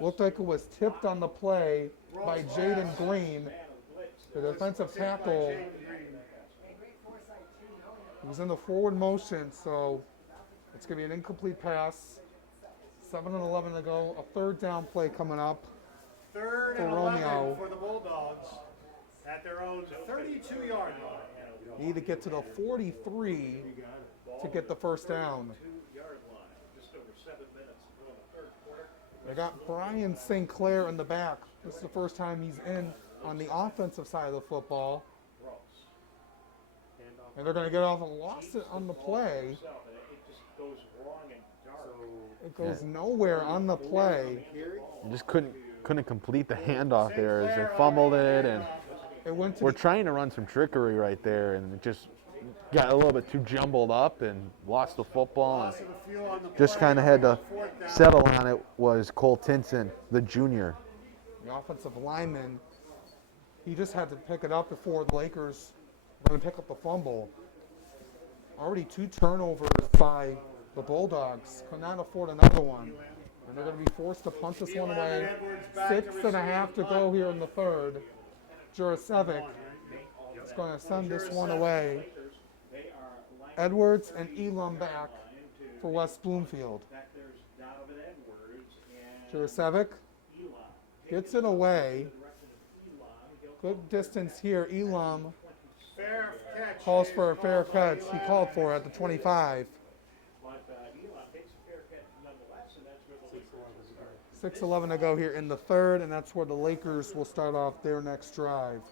Looked like it was tipped on the play by Jaden Green, the defensive tackle. He was in the forward motion, so it's going to be an incomplete pass. 7 and 11 to go. A third down play coming up. 3rd for and Romeo. 11 for the Bulldogs at their own 32-yard line. Need to get to the 43 to get the first down. 2-yard line. Just over 7 minutes to go in the third quarter. They got Brian St. Clair in the back. This is the first time he's in on the offensive side of the football. And they're going to get off and lost it on the play. It just goes wrong and dark. It goes nowhere on the play. You just couldn't complete the handoff there as they fumbled it, and It went to we're the, trying to run some trickery right there, and it just got a little bit too jumbled up and lost the football. Loss And of a few on the just play. kind of had to 4th down. settle on it was Cole Tinson, the junior. the offensive lineman. He just had to pick it up before the Lakers were going to pick up the fumble. Already 2 turnovers by the Bulldogs. Could not afford another one. And they're going to be forced to punt this one away. 6.5 to go here in the third. Jurasevic is going to send this one away. Edwards and Elam back for West Bloomfield. There's Donovan Edwards and Jurasevic Elon. gets it away. Good distance here. Elam Fair catch. calls for a fair catch. He called for it at the 25. But Elon takes a fair catch nonetheless, and that's where the Lakers will start. 6:11 to go here in the third, and that's where the Lakers will start off their next drive.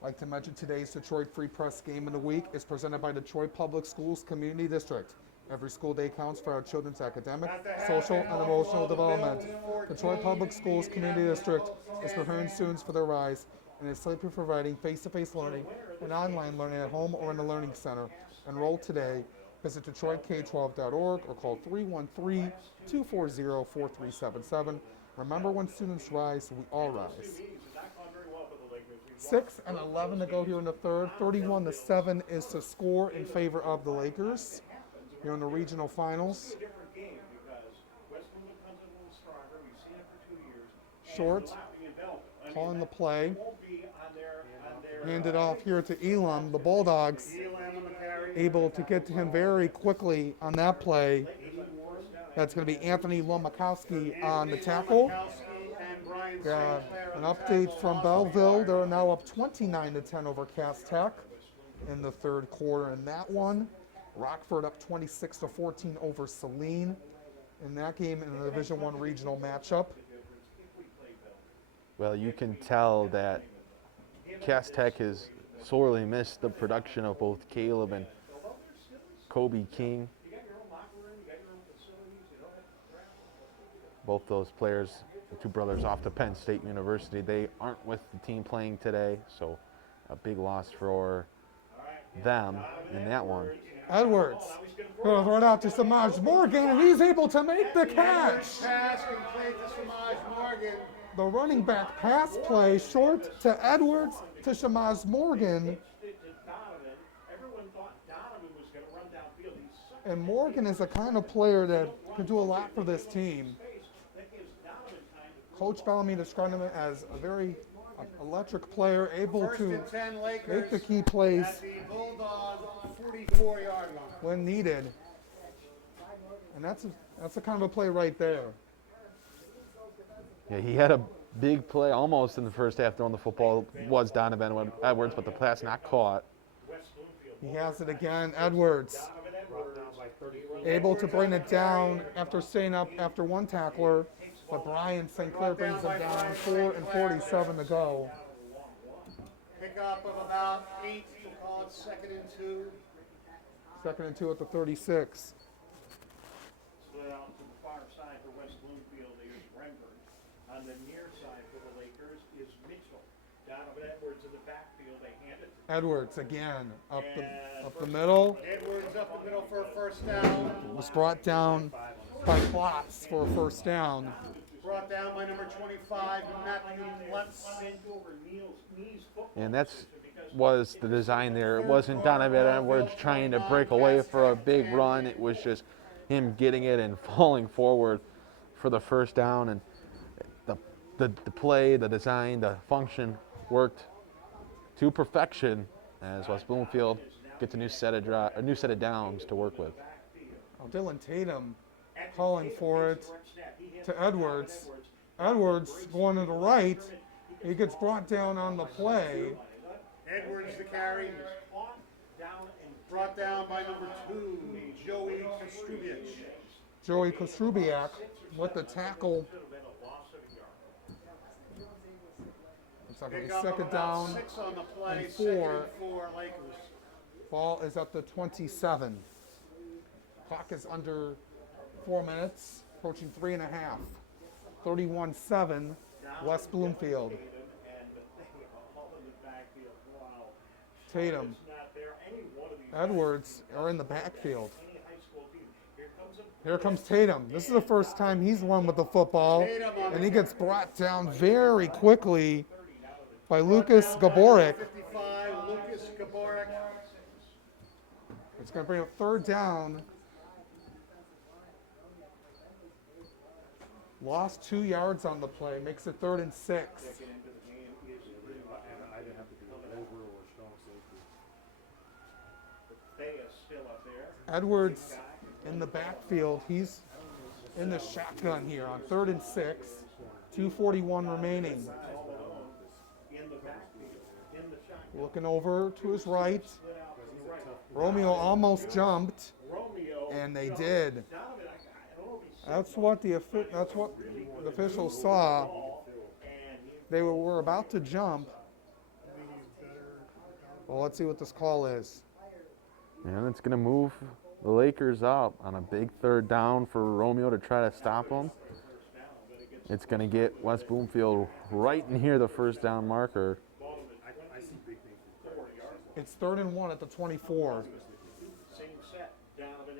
I'd like to mention today's Detroit Free Press Game of the Week is presented by Detroit Public Schools Community District. Every school day counts for our children's academic, social, and emotional development. Detroit Public Schools Community District is preparing students for their rise and is safely providing face-to-face learning and online learning at home or in the Learning Center. Enroll today. Visit DetroitK12.org or call 313-240-4377. Remember, when students rise, we all rise. 6 and 11 to go here in the third. 31-7 is the score in favor of the Lakers here in the regional finals. Different game because West Bloomfield comes in a little stronger. We've seen it for 2 years. Short, calling the play. Won't be on their Handed off here to Elam. The Bulldogs Elam on the carry. able to get to him very quickly on that play. That's going to be Anthony Lomakowski on the tackle. Kowski and Brian Got St. Clair an on the update tackle. from Loss of Belleville. a They're yard. now up 29-10 over Cass Tech in the third quarter in that one. Rockford up 26-14 over Saline in that game in the Division I regional matchup. Well, you can tell that Cass Tech has sorely missed the production of both Caleb and Kobe King. Both those players, the two brothers off to Penn State University, they aren't with the team playing today, so a big loss for them in that one. Edwards goes right out to Samaj Morgan, and he's able to make the Edwards catch. pass complete to Samaj Morgan. The running back pass play short to Edwards to Shamaz Morgan. Everyone thought Donovan was going to run downfield. He's such And Morgan is the kind of player that can do a lot for this team. space that gives Donovan time to Coach Bellamy described him as a very electric player, able First to and 10 Lakers make the key plays at the Bulldog 44-yard line. when needed. And that's the kind of a play right there. Yeah, he had a big play almost in the first half throwing the football, was Donovan Edwards, but the pass not caught. West Bloomfield. He has it again, Edwards. Donovan Edwards. Able to bring it down after staying up after one tackler, but Brian St. Clair brings him down, 4 and 47 to go. Pickup of about 8, we'll call it 2nd and 2. 2nd and 2 at the 36. Split out to the far side for West Bloomfield is Renford. On the near side for the Lakers is Mitchell. Donovan Edwards in the backfield. They hand it to Edwards again up the middle. Edwards up the middle for a first down. Was brought down by Klotz for a first down. Brought down by number 25, Matthew Lutz. bent over knees football. And that's was the design there. It wasn't Donovan Edwards trying to break away for a big run. It was just him getting it and falling forward for the first down. And the play, the design, the function worked to perfection as West Bloomfield gets a new set of downs to work with. Dylan Tatum calling for it to Edwards. Edwards going to the right. He gets brought down on the play. Edwards the carry. Brought down by number 2, Joey Kostrubic. Joey Kostrubiak with the tackle. Looks like Pick a up of second about down. 6 on the play, and 2nd and 4 Lakers. Ball is at the 27. Clock is under 4 minutes, approaching 3.5. 31-7, West Bloomfield. Tatum, Edwards are in the backfield. Here comes Tatum. This is the first time he's run with the football, and he gets brought down very quickly by Lucas Gaborik. 55, Lucas Gaborik. It's going to bring up 3rd down. Lost 2 yards on the play, makes it 3rd and 6. Edwards in the backfield. He's in the shotgun here on 3rd and 6. 2:41 remaining. Looking over to his right. Romeo almost jumped, and they did. That's what the officials saw. They were about to jump. Well, let's see what this call is. And it's going to move the Lakers up on a big 3rd down for Romeo to try to stop them. It's going to get West Bloomfield right near the 1st down marker. It's 3rd and 1 at the 24. Same set, Donovan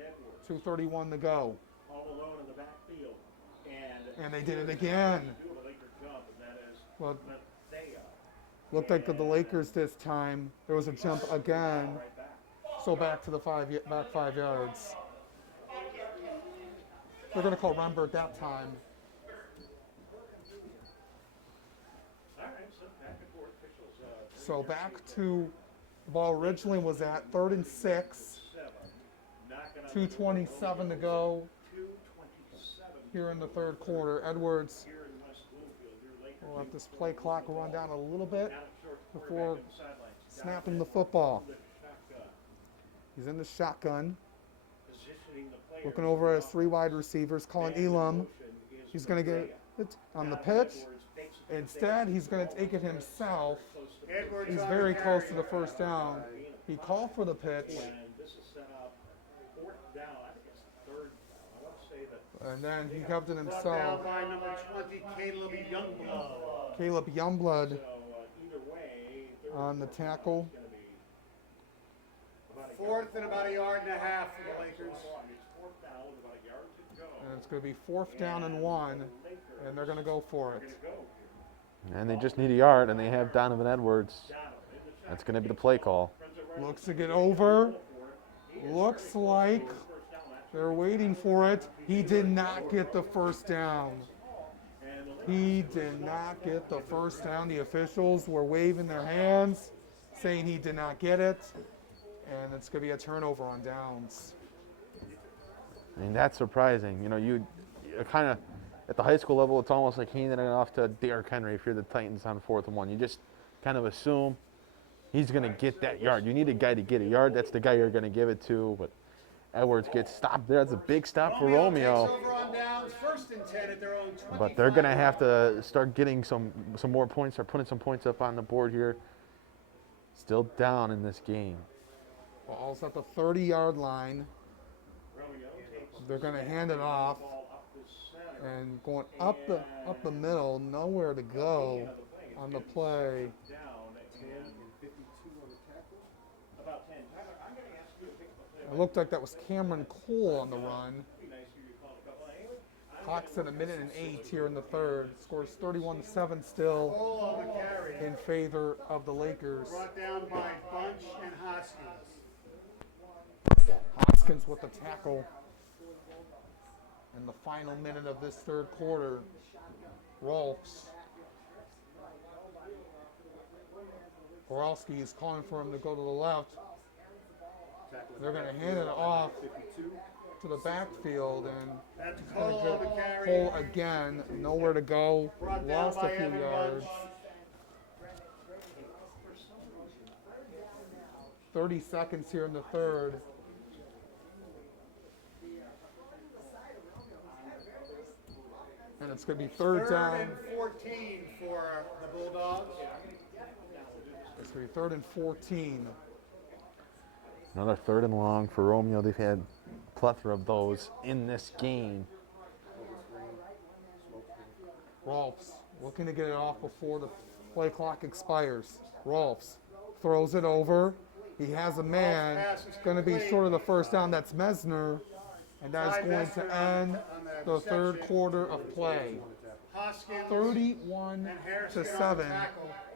Edwards. 2:31 to go. All alone in the backfield. And they did it again. Do a Laker jump, and that is Well, Mathea. looked like the Lakers this time. There was a jump again. So back to the 5 yards. They're going to call Rembert that time. All right, so back and forth officials. So back to the ball originally was at 3rd and 6. 2:27 to go 2:27 here in the 3rd quarter. Edwards here in West Bloomfield. Your Lakers will let this play clock run down a little bit down at short before quarterback on the sidelines. snapping the football. The shotgun. He's in the shotgun. Positioning the player. Looking over at his 3 wide receivers, calling Elam. He's going to get it on the pitch. Instead, he's going to take it himself. Edwards He's on very the close carry. to the first down. He called for the pitch, And this is set up 4th down. I think it's 3rd down. I want to say that. and then he kept it Brought himself. down by number 20, Caleb Youngblood. Caleb Youngblood So either way, 3rd on the tackle. going to be about a 4th and about a yard and a half for the Lakers. It's 4th down with about a yard to go. And it's going to be 4th down and 1, and they're going to go for it. And they just need a yard, and they have Donovan Edwards. That's going to be the play call. Looks to get over. Looks like they're waiting for it. He did not get the first down. He did not get the first down. The officials were waving their hands, saying he did not get it. And it's going to be a turnover on downs. I mean, that's surprising. You know, you kind of, at the high school level, it's almost like handing it off to Derrick Henry if you're the Titans on 4th and 1. You just kind of assume he's going to get that yard. You need a guy to get a yard. That's the guy you're going to give it to. But Edwards gets stopped there. That's a big stop for Romeo. Takes over on downs, 1st and 10 at their own 25. But they're going to have to start getting some more points, start putting some points up on the board here. Still down in this game. Ball's at the 30-yard line. They're going to hand it off. And going up the middle, nowhere to go on the play. It looked like that was Cameron Cole on the run. Hawks at 1:08 here in the 3rd. Scores 31-7 still Cole on the carry. in favor of the Lakers. Brought down by Bunch and Hoskins. Hoskins with the tackle in the final minute of this 3rd quarter. Rolfs. Borowski is calling for him to go to the left. They're going to hand it off to the backfield, and That's Cole on the carry. Cole again, nowhere to go, Brought down lost a by few Evan yards. Bunch. 30 seconds here in the 3rd. And it's going to be 3rd down. 3rd and 14 for the Bulldogs. It's going to be 3rd and 14. Another 3rd and long for Romeo. They've had a plethora of those in this game. Rolfs looking to get it off before the play clock expires. Rolfs throws it over. He has a man. It's going to be sort of the first down. That's Mesner. And that is going to end the 3rd quarter of play. Hoskins 31-7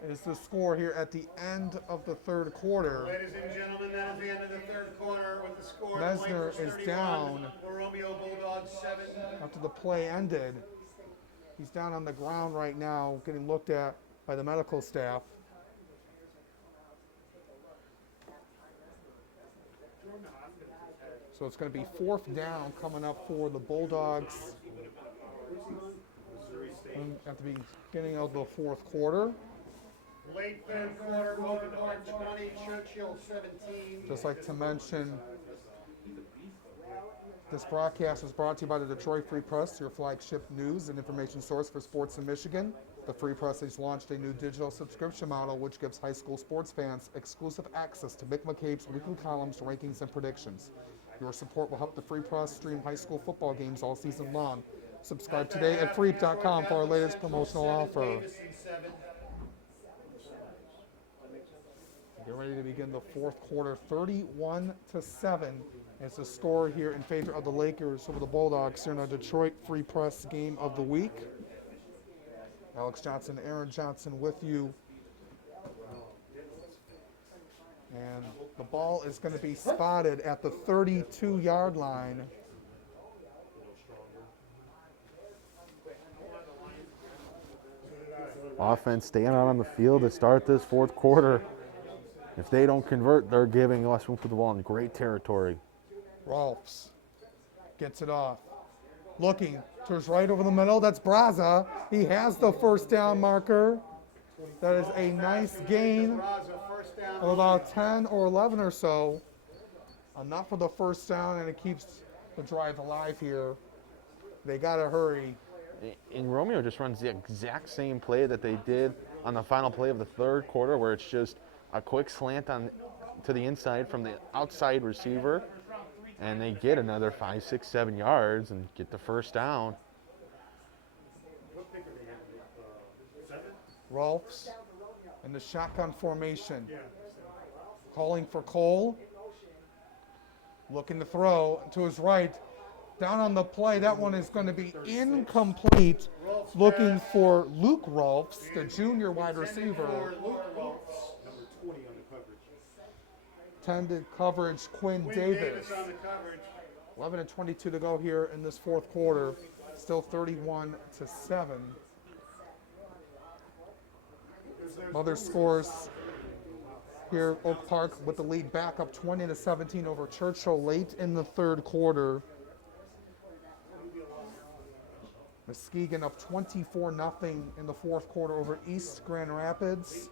is the score here at the end of the 3rd quarter. Ladies and gentlemen, that is the end of the 3rd quarter with the score. Mesner Lakers is 31, down. Romeo Bulldogs 7. After the play ended, he's down on the ground right now getting looked at by the medical staff. So it's going to be 4th down coming up for the Bulldogs at the beginning of the 4th quarter. Late 3rd quarter, Woken Park 20, Churchill 17. Just like to mention, this broadcast is brought to you by the Detroit Free Press, your flagship news and information source for sports in Michigan. The Free Press has launched a new digital subscription model which gives high school sports fans exclusive access to Mick McCabe's weekly columns, rankings, and predictions. Your support will help the Free Press stream high school football games all season long. Subscribe today at freep.com for our latest promotional offer. Get ready to begin the 4th quarter. 31-7 is the score here in favor of the Lakers over the Bulldogs here in the Detroit Free Press game of the week. Alex Johnson, Aaron Johnson with you. And the ball is going to be spotted at the 32-yard line. Offense staying out on the field to start this 4th quarter. If they don't convert, they're giving us room for the ball in great territory. Rolfs gets it off. Looking, turns right over the middle. That's Braza. He has the first down marker. That is a nice gain of about 10 or 11 or so. enough of the first down, and it keeps the drive alive here. They got to hurry. And Romeo just runs the exact same play that they did on the final play of the third quarter, where it's just a quick slant on to the inside from the outside receiver, and they get another 5, 6, 7 yards and get the first down. Rolfs in the shotgun formation. Calling for Cole. Looking to throw to his right. Down on the play, that one is going to be incomplete. Looking for Luke Rolfs, the junior wide receiver. Number 20 on the coverage. Tended coverage, Quinn Davis. On the coverage. 11 and 22 to go here in this fourth quarter. Still 31-7. Mother scores here, Oak Park with the lead back up 20-17 over Churchill late in the third quarter. Muskegon up 24-0 in the fourth quarter over East Grand Rapids.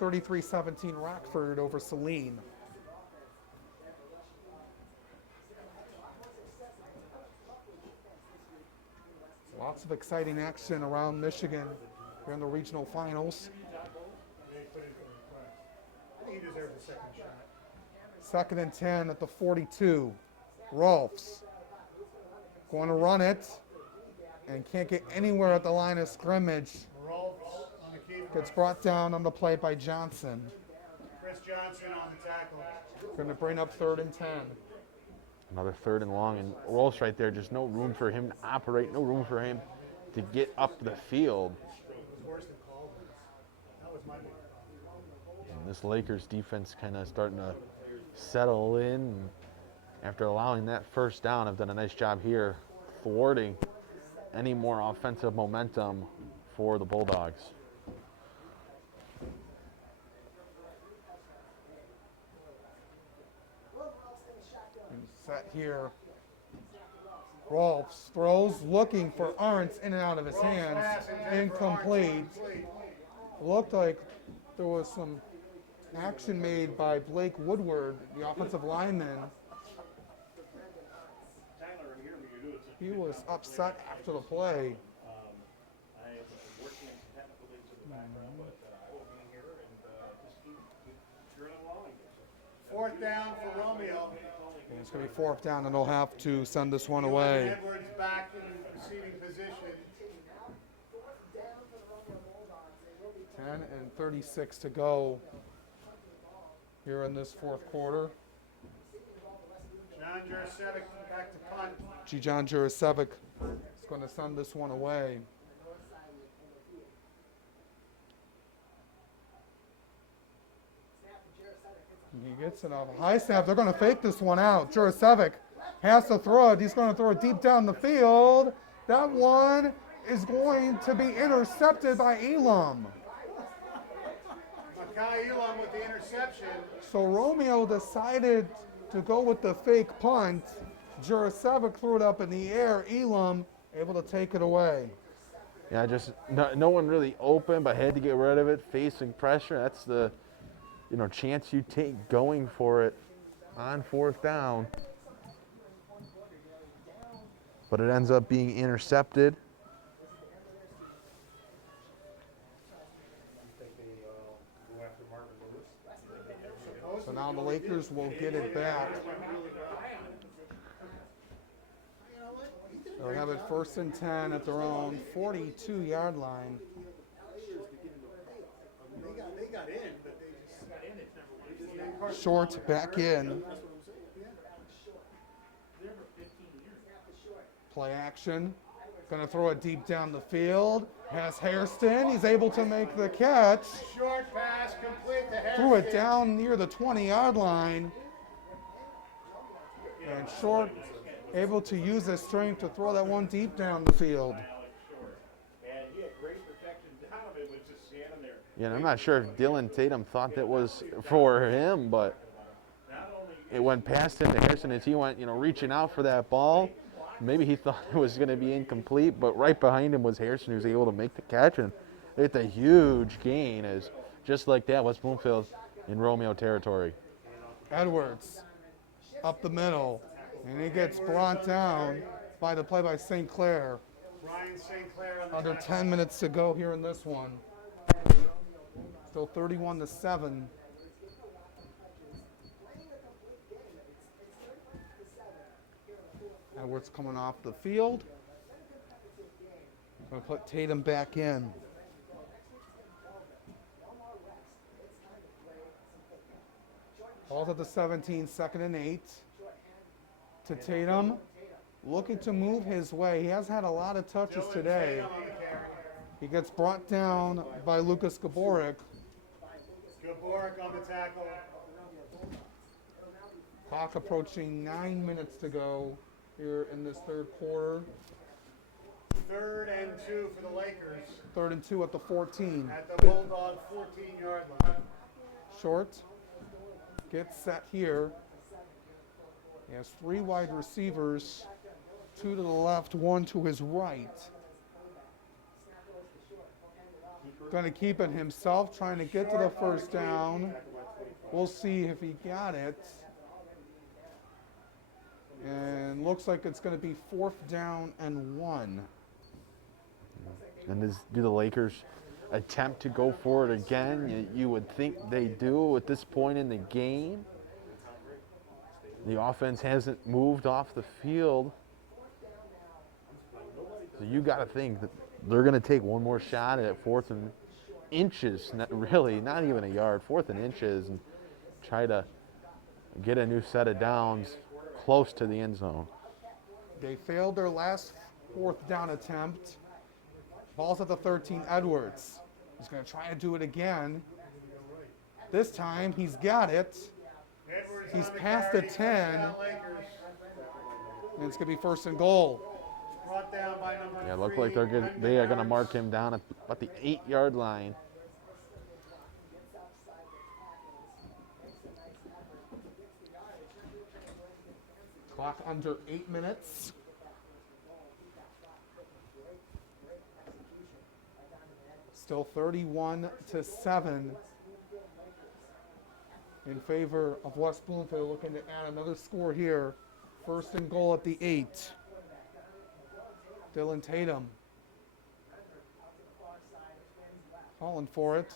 33-17 Rockford over Saline. Lots of exciting action around Michigan here in the regional finals. He deserves a second shot. Second and 10 at the 42. Rolfs going to run it and can't get anywhere at the line of scrimmage. Rolfs on the keeper. Gets brought down on the play by Johnson. Chris Johnson on the tackle. Going to bring up 3rd and 10. Another 3rd and long, and Rolfs right there, just no room for him to operate, no room for him to get up the field. Worse than Colvin. That was my big problem. And this Lakers defense kind of starting to settle in. After allowing that first down, have done a nice job here thwarting any more offensive momentum for the Bulldogs. Set here. Rolfs throws, looking for Arntz in and out of his hands. Incomplete. Looked like there was some action made by Blake Woodward, the offensive lineman. He was upset after the play. I am working in technical things in the background, but I will be here and just keep cheering along. 4th down for Romeo. And it's going to be 4th down, and they'll have to send this one away. Edwards back in receiving position. 10 and 36 to go here in this fourth quarter. John Jurasevic back to punt. John Jurasevic is going to send this one away. He gets it off a high snap. They're going to fake this one out. Jurasevic has to throw it. He's going to throw it deep down the field. That one is going to be intercepted by Elam. Makai Elam with the interception. So Romeo decided to go with the fake punt. Jurasevic threw it up in the air. Elam able to take it away. Yeah, just no one really open, but had to get rid of it, facing pressure. That's the chance you take going for it on 4th down. But it ends up being intercepted. So now the Lakers will get it back. They'll have it 1st and 10 at their own 42-yard line. They got in, but they just Short back in. Play action. Going to throw it deep down the field. Has Hairston. He's able to make the catch. short pass complete to Harrison. Threw it down near the 20-yard line. And Short able to use his strength to throw that one deep down the field. And he had great protection. Donovan was just standing there. Yeah, and I'm not sure if Dylan Tatum thought that was for him, but it went past him to Harrison as he went, reaching out for that ball. Maybe he thought it was going to be incomplete, but right behind him was Harrison, who was able to make the catch, and it's a huge gain. As just like that, West Bloomfield in Romeo territory. Edwards up the middle. And he gets brought down by the play by St. Clair. Ryan St. Clair on the Under tackle. 10 minutes to go here in this one. Still 31-7. Edwards coming off the field. Going to put Tatum back in. Ball's at the 17, 2nd and 8. To Tatum. Looking to move his way. He has had a lot of touches today. Tatum on the carry. He gets brought down by Lucas Gaborik. Gaborik on the tackle. Clock approaching 9 minutes to go here in this third quarter. 3rd and 2 for the Lakers 3rd and 2 at the 14. at the Bulldog 14-yard line. Short. Gets set here. He has 3 wide receivers. 2 to the left, 1 to his right. Going to keep it himself, trying to get to the first down. We'll see if he got it. And looks like it's going to be 4th down and 1. And do the Lakers attempt to go for it again? You would think they do at this point in the game. The offense hasn't moved off the field. So you got to think that they're going to take one more shot at 4th and inches, not even a yard, 4th and inches, and try to get a new set of downs close to the end zone. They failed their last 4th down attempt. Ball's at the 13, Edwards. He's going to try to do it again. This time he's got it. Edwards He's on the past carry, the 10. touchdown Lakers. And it's going to be 1st and goal. Brought down by number Yeah, it looked 3, like they are going to mark Brendan him down at about the 8-yard line. Clock under 8 minutes. Still 31-7 in favor of West Bloomfield. Looking to add another score here. 1st and goal at the 8. Dylan Tatum calling for it.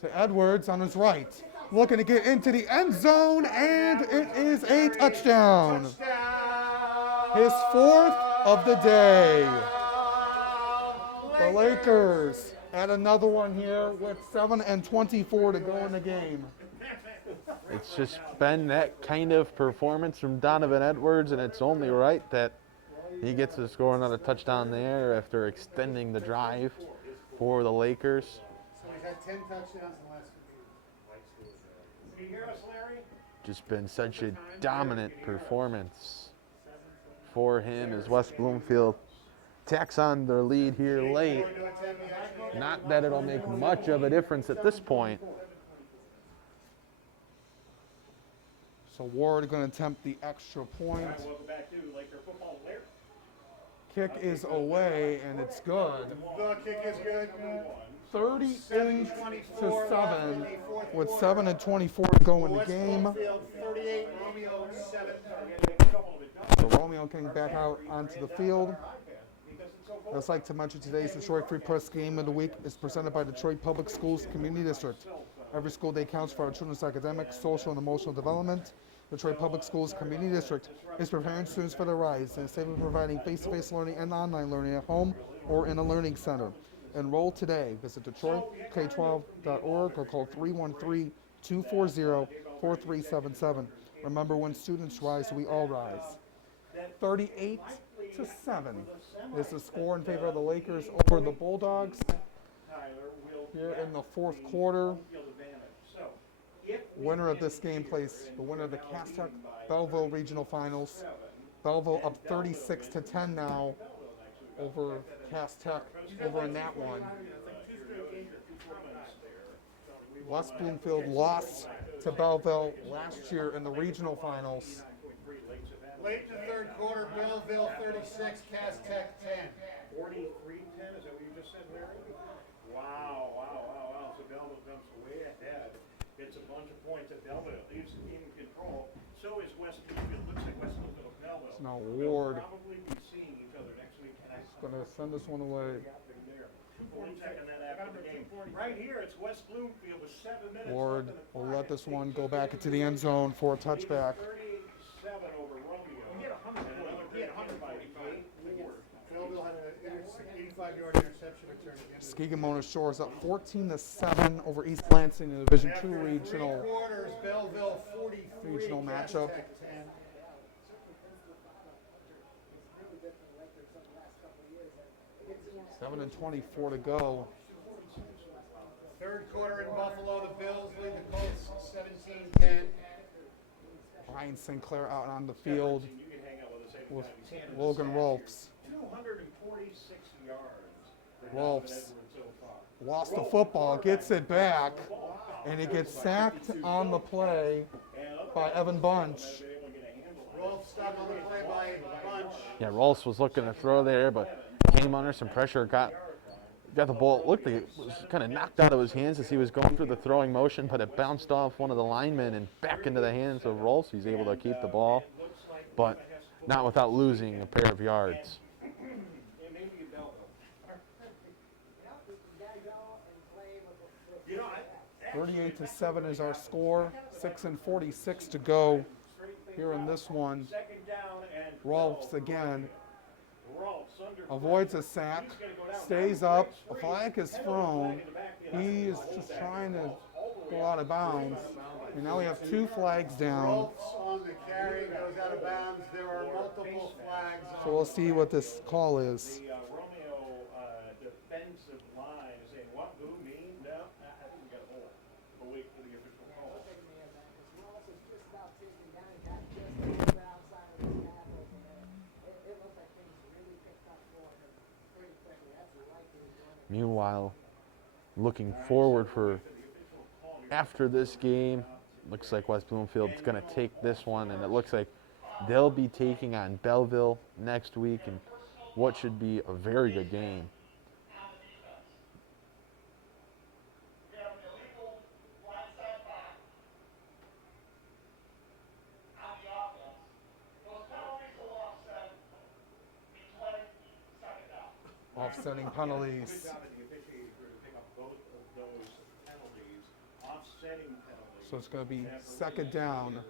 To Edwards on his right. Looking to get into the end zone, and it is a touchdown. His 4th of the day. The Lakers add another one here with 7:24 to go in the game. It's just been that kind of performance from Donovan Edwards, and it's only right that he gets to score another touchdown there after extending the drive for the Lakers. So he's had 10 touchdowns in the last 2 games. Can you hear us, Larry? Just been such a dominant performance for him as West Bloomfield tacks on their lead here late. Going to attempt the extra point. Not that it'll make much of a difference at this point. So Ward going to attempt the extra point. Welcome back to Laker football, Larry. Kick is away, and it's good. The kick is good. 38-7 with 7:24 to go in the West game. Bloomfield 38, Romeo 7. So Romeo came back out onto the field. I'd like to mention today's Detroit Free Press Game of the Week is presented by Detroit Public Schools Community District. Every school day counts for our children's academic, social, and emotional development. Detroit Public Schools Community District is preparing students for their rise and safely providing face-to-face learning and online learning at home or in a learning center. Enroll today. Visit DetroitK12.org or call 313-240-4377. Remember, when students rise, we all rise. 38-7 is the score in favor of the Lakers over the Bulldogs here in the 4th quarter. Winner of this game plays the winner of the Cass Tech Belleville Regional Finals. Belleville up 36-10 now over Cass Tech over in that one. West Bloomfield lost to Belleville last year in the regional finals. Late in the 3rd quarter, Belleville 36, Cass Tech 10. 43-10, is that what you just said, Larry? Wow. So Belleville jumps way ahead. It's a bunch of points at Belleville. Leaves in control. So is West Bloomfield. Looks like West Bloomfield and Belleville. Now will Ward probably be seeing each other next week. And going to send this one away. we'll check on that after the game. Right here, it's West Bloomfield with 7 minutes. Ward left in the will clock. let this one go back into the end zone for a touchback. 37 over Romeo. He had 145. Belleville had an 85-yard interception return against. Skegamona Shores up 14-7 over East Lansing in the Division II After three regional. quarters, Belleville 43. Regional Cass matchup. Tech 10. 7:24 to go. Third quarter in Buffalo, the Bills lead the Colts 17-10. Brian Sinclair out on the field You can hang out with us with anytime. Logan Rolfs. 246 yards. for Rolfs Donovan Edwards so far. lost the football, gets it back, and he gets sacked on the play by Evan Bunch. Rolf stuck on the play by Bunch. Yeah, Rolfs was looking to throw there, but came under some pressure, got the ball. It looked like it was kind of knocked out of his hands as he was going through the throwing motion, but it bounced off one of the linemen and back into the hands of Rolfs. He's able to keep the ball, but not without losing a pair of yards. 38-7 is our score. 6:46 to go here in this one. Second down and Rolfs again Rolfs under avoids a sack, stays up, a flag is thrown. He is just trying to go out of bounds. And now we have 2 flags down. Rolfs on the carry goes out of bounds. There are multiple flags on. So we'll see what this call is. the Romeo defensive line is saying, what, who, me? No, I think we got a hole. But wait for the official call. Meanwhile, looking forward for after this game, looks like West Bloomfield's going to take this one, and it looks like they'll be taking on Belleville next week in what should be a very good game. We have an illegal blindside back on the offense. Those penalties will offset the play second down. Offsetting penalties. Good job of the officiating crew to pick up both of those penalties, offsetting penalties. So it's going to be second down. By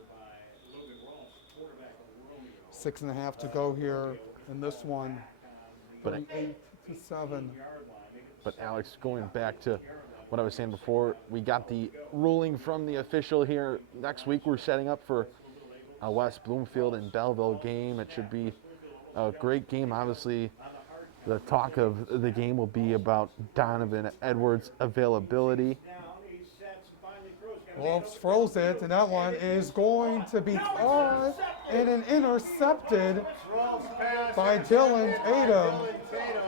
Logan Rolfs, quarterback of Romeo. 6.5 to go here in this one. But 38-7. But Alex, going back to what I was saying before, we got the ruling from the official here. Next week we're setting up for a West Bloomfield and Belleville game. It should be a great game. Obviously, the talk of the game will be about Donovan Edwards' availability. Wolves throws it, and that one is going to be caught and an intercepted Rolfs pass by Dylan Tatum. Dylan Tatum.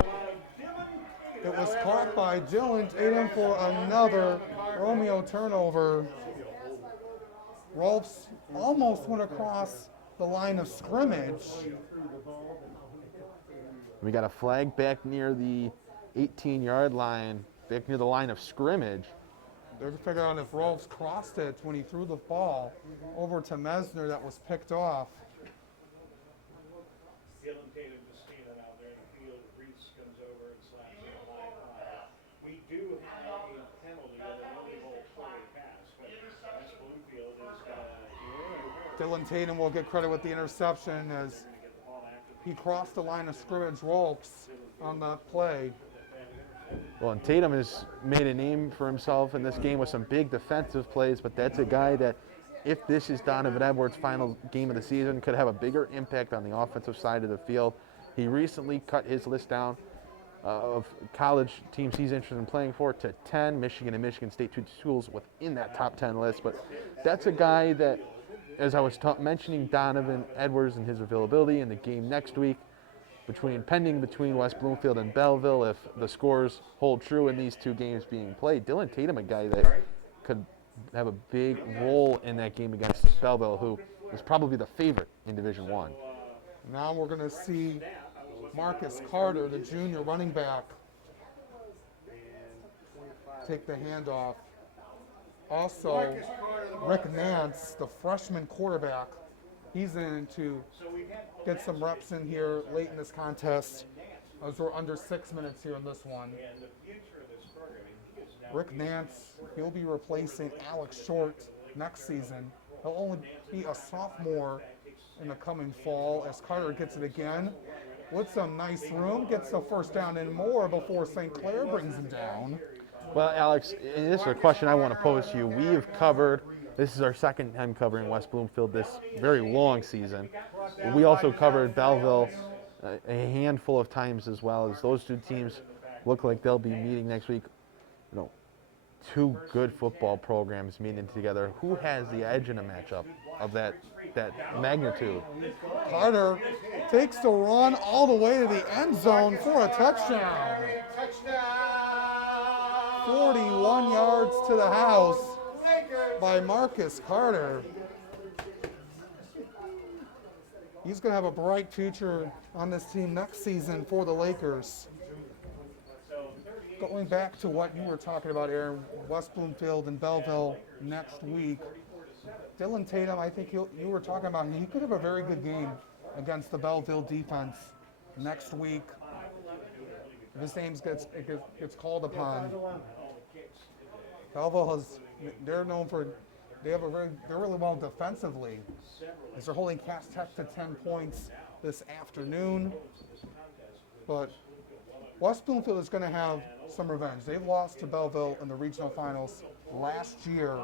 It was caught by Dylan Tatum for another Romeo turnover. Rolfs almost went across the line of scrimmage. We got a flag back near the 18-yard line, back near the line of scrimmage. They're figuring out if Rolfs crossed it when he threw the ball over to Mesner that was picked off. Dylan Tatum just standing out there in the field. Reese comes over and slaps him a line high. We do have a penalty on the illegal play pass, but West Bloomfield is Dylan Tatum will get credit with the interception as he crossed the line of scrimmage. Rolfs on that play. Well, and Tatum has made a name for himself in this game with some big defensive plays, but that's a guy that, if this is Donovan Edwards' final game of the season, could have a bigger impact on the offensive side of the field. He recently cut his list down of college teams he's interested in playing for to 10, Michigan and Michigan State, 2 schools within that top 10 list. But that's a guy that, as I was mentioning Donovan Edwards and his availability in the game next week, between West Bloomfield and Belleville, if the scores hold true in these 2 games being played, Dylan Tatum, a guy that could have a big role in that game against Belleville, who is probably the favorite in Division I. Now we're going to see Marcus Carter, the junior running back, take the handoff. Also, Rick Nance, the freshman quarterback, He's in to get some reps in here late in this contest, as we're under 6 minutes here in this one. Rick Nance, he'll be replacing Alex Short next season. He'll only be a sophomore in the coming fall as Carter gets it again with some nice room, gets the first down and more before St. Clair brings him down. Well, Alex, this is a question I want to pose to you. We have covered, this is our second time covering West Bloomfield this very long season. We also covered Belleville a handful of times as well, as those two teams look like they'll be meeting next week. You know, two good football programs meeting together. Who has the edge in a matchup of that magnitude? Carter takes the run all the way to the end zone for a touchdown. 41 yards to the house by Marcus Carter. He's going to have a bright future on this team next season for the Lakers. Going back to what you were talking about, Aaron, West Bloomfield and Belleville next week. Dylan Tatum, I think you were talking about, he could have a very good game against the Belleville defense next week. If his name gets called upon. Belleville they're known for, they're really well defensively, as they're holding Cass Tech to 10 points this afternoon. But West Bloomfield is going to have some revenge. They've lost to Belleville in the regional finals last year,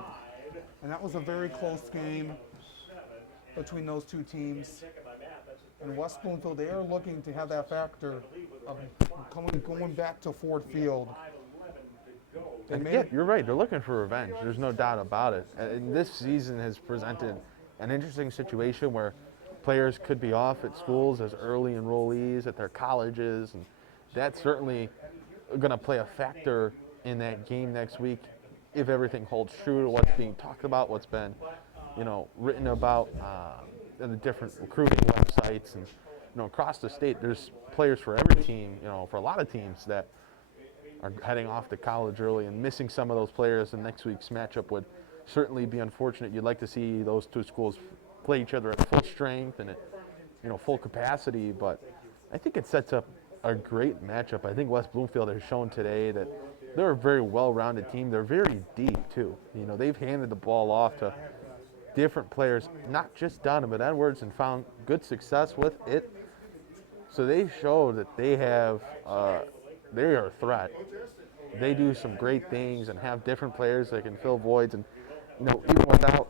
and that was a very close game between those two teams. And West Bloomfield, they are looking to have that factor of going back to Ford Field. Yeah, you're right. They're looking for revenge. There's no doubt about it. And this season has presented an interesting situation where players could be off at schools as early enrollees at their colleges, and that's certainly going to play a factor in that game next week if everything holds true to what's being talked about, what's been, written about in the different recruiting websites, and across the state. There's players for every team. For a lot of teams that are heading off to college early, and missing some of those players in next week's matchup would certainly be unfortunate. You'd like to see those two schools play each other at full strength and at full capacity, but I think it sets up a great matchup. I think West Bloomfield has shown today that they're a very well-rounded team. They're very deep too. They've handed the ball off to different players, not just Donovan Edwards, and found good success with it. So they show that they are a threat. They do some great things and have different players that can fill voids. And even without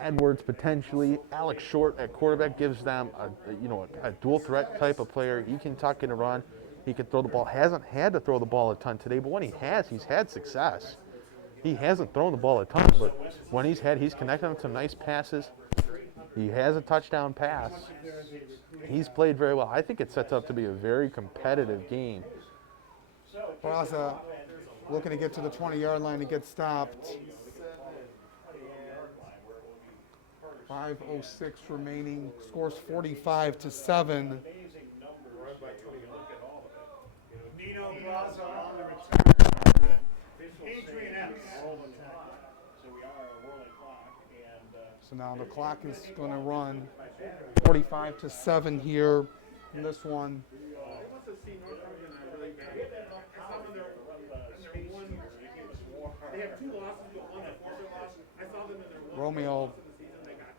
Edwards potentially, Alex Short at quarterback gives them a dual threat type of player. He can tuck in and run. He can throw the ball. Hasn't had to throw the ball a ton today, but when he has, he's had success. He hasn't thrown the ball a ton, but when he's connected on some nice passes. He has a touchdown pass. He's played very well. I think it sets up to be a very competitive game. Braza looking to get to the 20-yard line to get stopped. 5:06 remaining. Scores 45-7. Nino Braza on the return. Adrian Epps. So now the clock is going to run 45-7 here in this one. Romeo,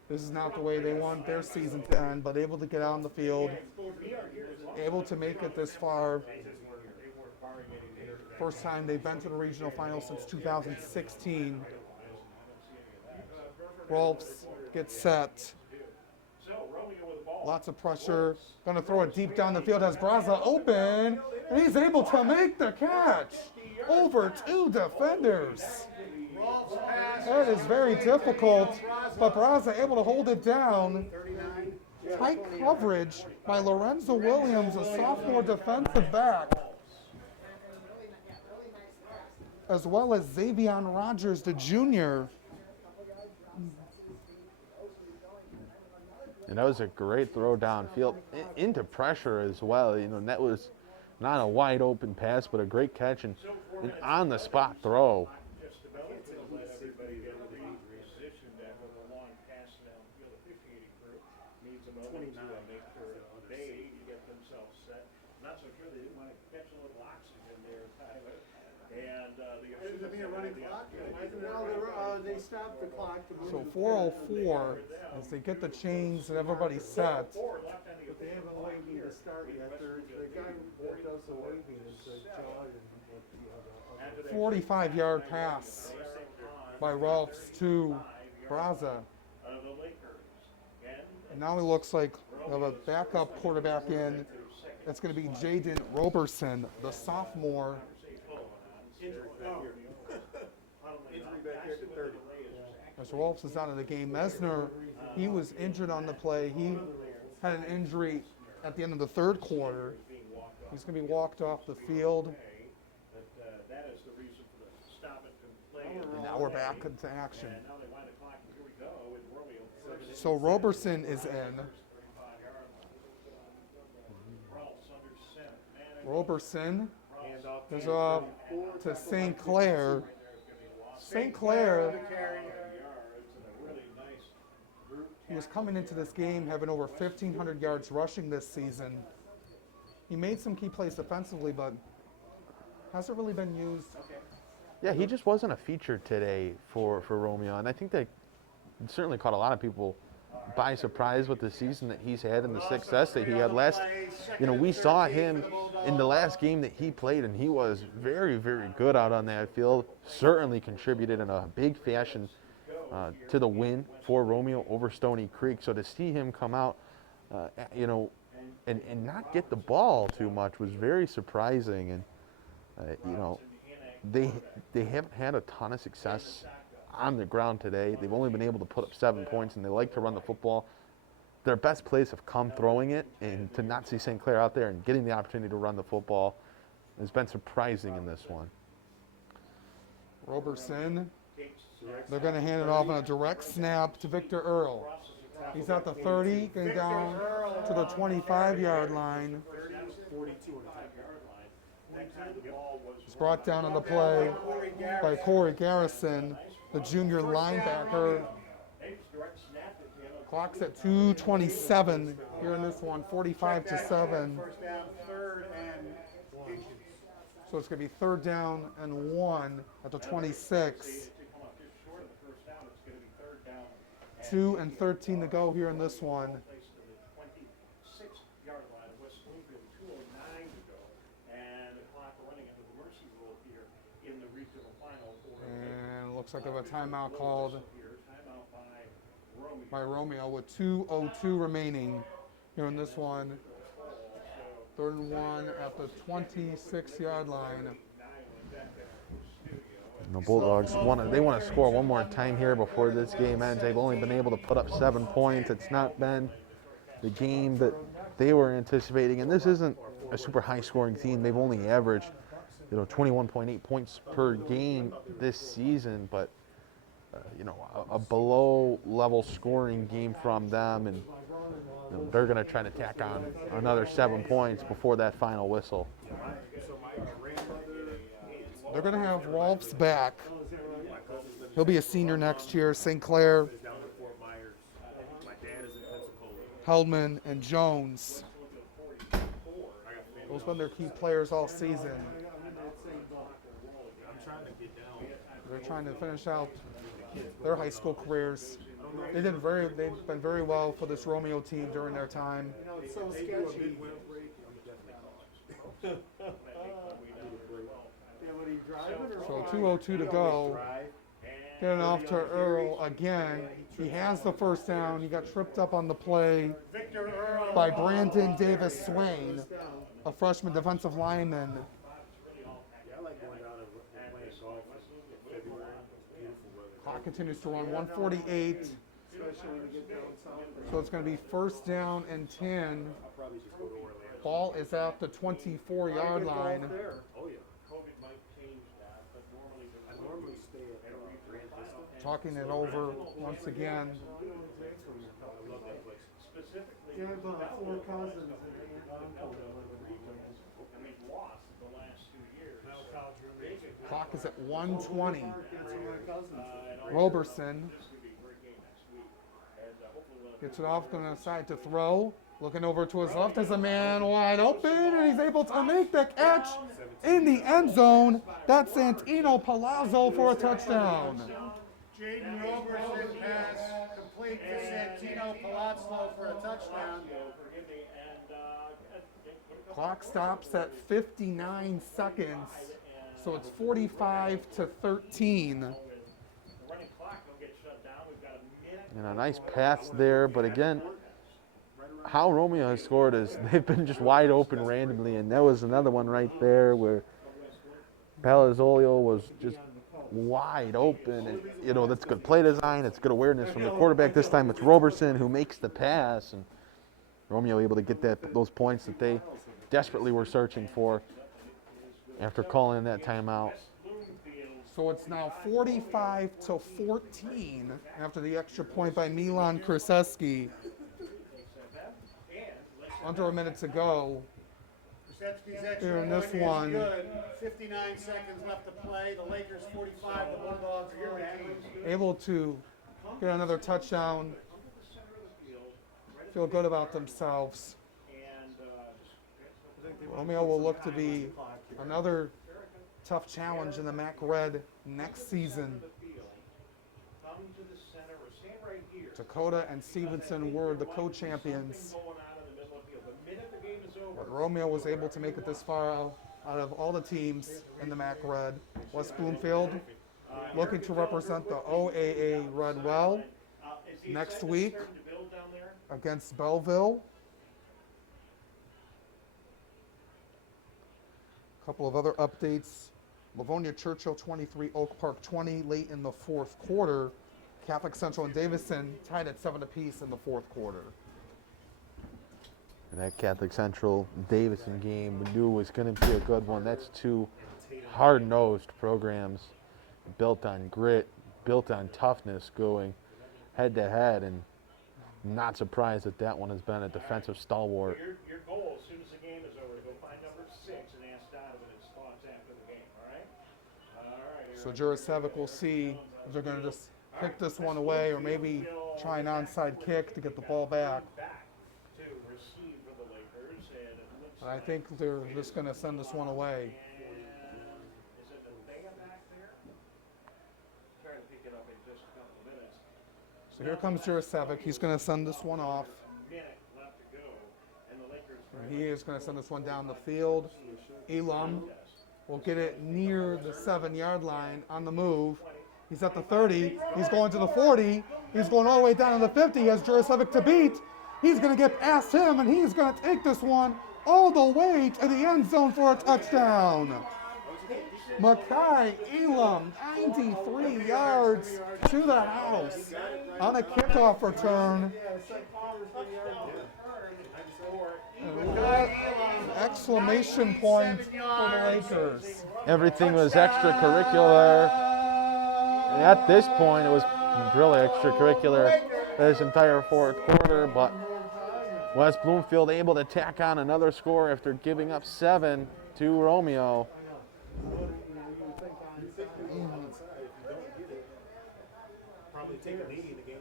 this is not the way they want their season to end, but able to get out on the field, able to make it this far. First time they've been to the regional final since 2016. Rolfs gets set. Lots of pressure. Going to throw it deep down the field. Has Braza open, and he's able to make the catch over two defenders. That is very difficult, but Braza able to hold it down. Tight coverage by Lorenzo Williams, a sophomore defensive back, as well as Xavion Rogers, the junior. And that was a great throw downfield into pressure as well. That was not a wide open pass, but a great catch and an on the spot throw. moment to make sure they get themselves set. Not so sure they didn't want to catch a little oxygen there, Tyler. And the Is it a running clock? No, they stopped the clock to move So the 4:04 as they get the chains and everybody set. but they haven't waving to start yet. The guy that does the waving is John. 45-yard pass by Rolfs to Braza. And now it looks like we have a backup quarterback in. That's going to be Jaden Roberson, the sophomore. As Rolfs is out of the game. Mesner, he was injured on the play. He had an injury at the end of the third quarter. He's going to be walked off the field. That is the reason for the stop it and play. And now we're back into action. And now they wind the clock, and here we go with Romeo. So Roberson is in. Roberson is off to St. Clair. St. Clair, he was coming into this game having over 1,500 yards rushing this season. He made some key plays defensively, but hasn't really been used. Yeah, he just wasn't a feature today for Romeo, and I think that certainly caught a lot of people by surprise with the season that he's had and the success that he had last. You know, we saw him in the last game that he played, and he was very, very good out on that field. Certainly contributed in a big fashion to the win for Romeo over Stony Creek. So to see him come out, you know, and not get the ball too much was very surprising. And you know, they haven't had a ton of success on the ground today. They've only been able to put up 7 points, and they like to run the football. Their best plays have come throwing it, and to not see St. Clair out there and getting the opportunity to run the football has been surprising in this one. Roberson, they're going to hand it off on a direct snap to Victor Earl. He's at the 30, getting down to the 25-yard line. It's brought down on the play by Corey Garrison, the junior linebacker. Clock's at 2:27 here in this one, 45-7. First down, third and So it's going to be 3rd down and 1 at the 26. 2 and 13 to go here in this one. 26-yard line of West Bloomfield, 2:09 to go, and the clock running into the mercy rule here in the regional final. And it looks like we have a timeout called Timeout by by Romeo with 2:02 remaining here in this one. 3rd and 1 at the 26-yard line. The Bulldogs want to score one more time here before this game ends. They've only been able to put up 7 points. It's not been the game that they were anticipating, and this isn't a super high-scoring team. They've only averaged, 21.8 points per game this season, but a below-level scoring game from them, and they're going to try to tack on another 7 points before that final whistle. They're going to have Rolfs back. He'll be a senior next year. St. Clair, Heldman, and Jones. Those have been their key players all season. They're trying to finish out their high school careers. They've been very well for this Romeo team during their time. It's so sketchy. So 2:02 to go. Getting off to Earl again. He has the 1st down. He got tripped up on the play by Brandon Davis Swain, a freshman defensive lineman. Clock continues to run, 1:48. So it's going to be 1st down and 10. Ball is at the 24-yard line. Talking it over once again. You have 4 cousins and Clock is at 1:20. Roberson Gets it off, going to decide to throw. Looking over to his left as a man wide open, and he's able to make the catch in the end zone. That's Santino Palazzo for a touchdown. Jaden Roberson pass complete to Santino Palazzo for a touchdown. Clock stops at 59 seconds, so it's 45-13. And a nice pass there, but again, how Romeo has scored is they've been just wide open randomly, and there was another one right there where Palazzolio was just wide open, and that's good play design, it's good awareness from the quarterback. This time it's Roberson who makes the pass, and Romeo able to get those points that they desperately were searching for after calling that timeout. So it's now 45-14 after the extra point by Milan Krzyzewski. Under a minute to go. Krzyzewski's extra Here in this point is one. good. 59 seconds left to play. The Lakers 45, the Bulldogs 14. Able to get another touchdown. Feel good about themselves. Romeo will look to be another tough challenge in the MAC Red next season. Dakota and Stevenson were the co-champions. But Romeo was able to make it this far out of all the teams in the MAC Red. West Bloomfield looking to represent the OAA Red well next week against Belleville. A couple of other updates. Livonia Churchill 23, Oak Park 20 late in the fourth quarter. Catholic Central and Davison tied at 7 apiece in the fourth quarter. And that Catholic Central Davison game we knew was going to be a good one. That's two hard-nosed programs built on grit, built on toughness, going head-to-head, and not surprised that one has been a defensive stalwart. Your goal, as soon as the game is over, to go find number 6 and ask Donovan his thoughts after the game, all right? All right. So Jurasevic will see if they're going to just kick this one away or maybe try an onside kick to get the ball back. But I think they're just going to send this one away. So here comes Jurasevic. He's going to send this one off. And he is going to send this one down the field. Elam will get it near the 7-yard line on the move. He's at the 30. He's going to the 40. He's going all the way down to the 50. He has Jurasevic to beat. He's going to get past him, and he's going to take this one all the way to the end zone for a touchdown. Makai Elam, 93 yards to the house on a kickoff return. Exclamation point for the Lakers. Everything was extracurricular. And at this point, it was really extracurricular this entire fourth quarter, but West Bloomfield able to tack on another score after giving up 7 to Romeo. Probably take a knee in the game.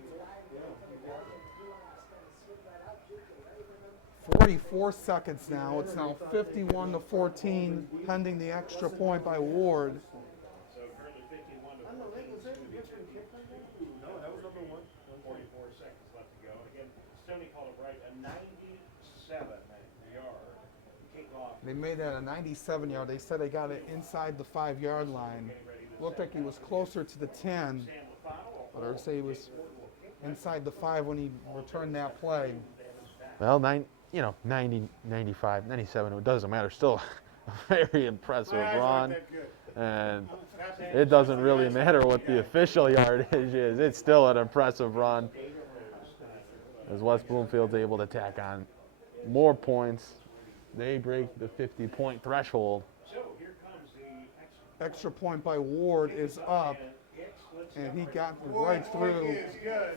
44 seconds now. It's now 51-14, pending the extra point by Ward. So currently 51-14. No, that was number 1. 44 seconds left to go. And again, Stoney called it right, a 97-yard kickoff. They made that a 97-yard. They said they got it inside the 5-yard line. Looked like he was closer to the 10, but I would say he was inside the 5 when he returned that play. Well, 90, 95, 97, it doesn't matter. Still a very impressive run. And it doesn't really matter what the official yardage is. It's still an impressive run as West Bloomfield's able to tack on more points. They break the 50-point threshold. Extra point by Ward is up, and he got right through.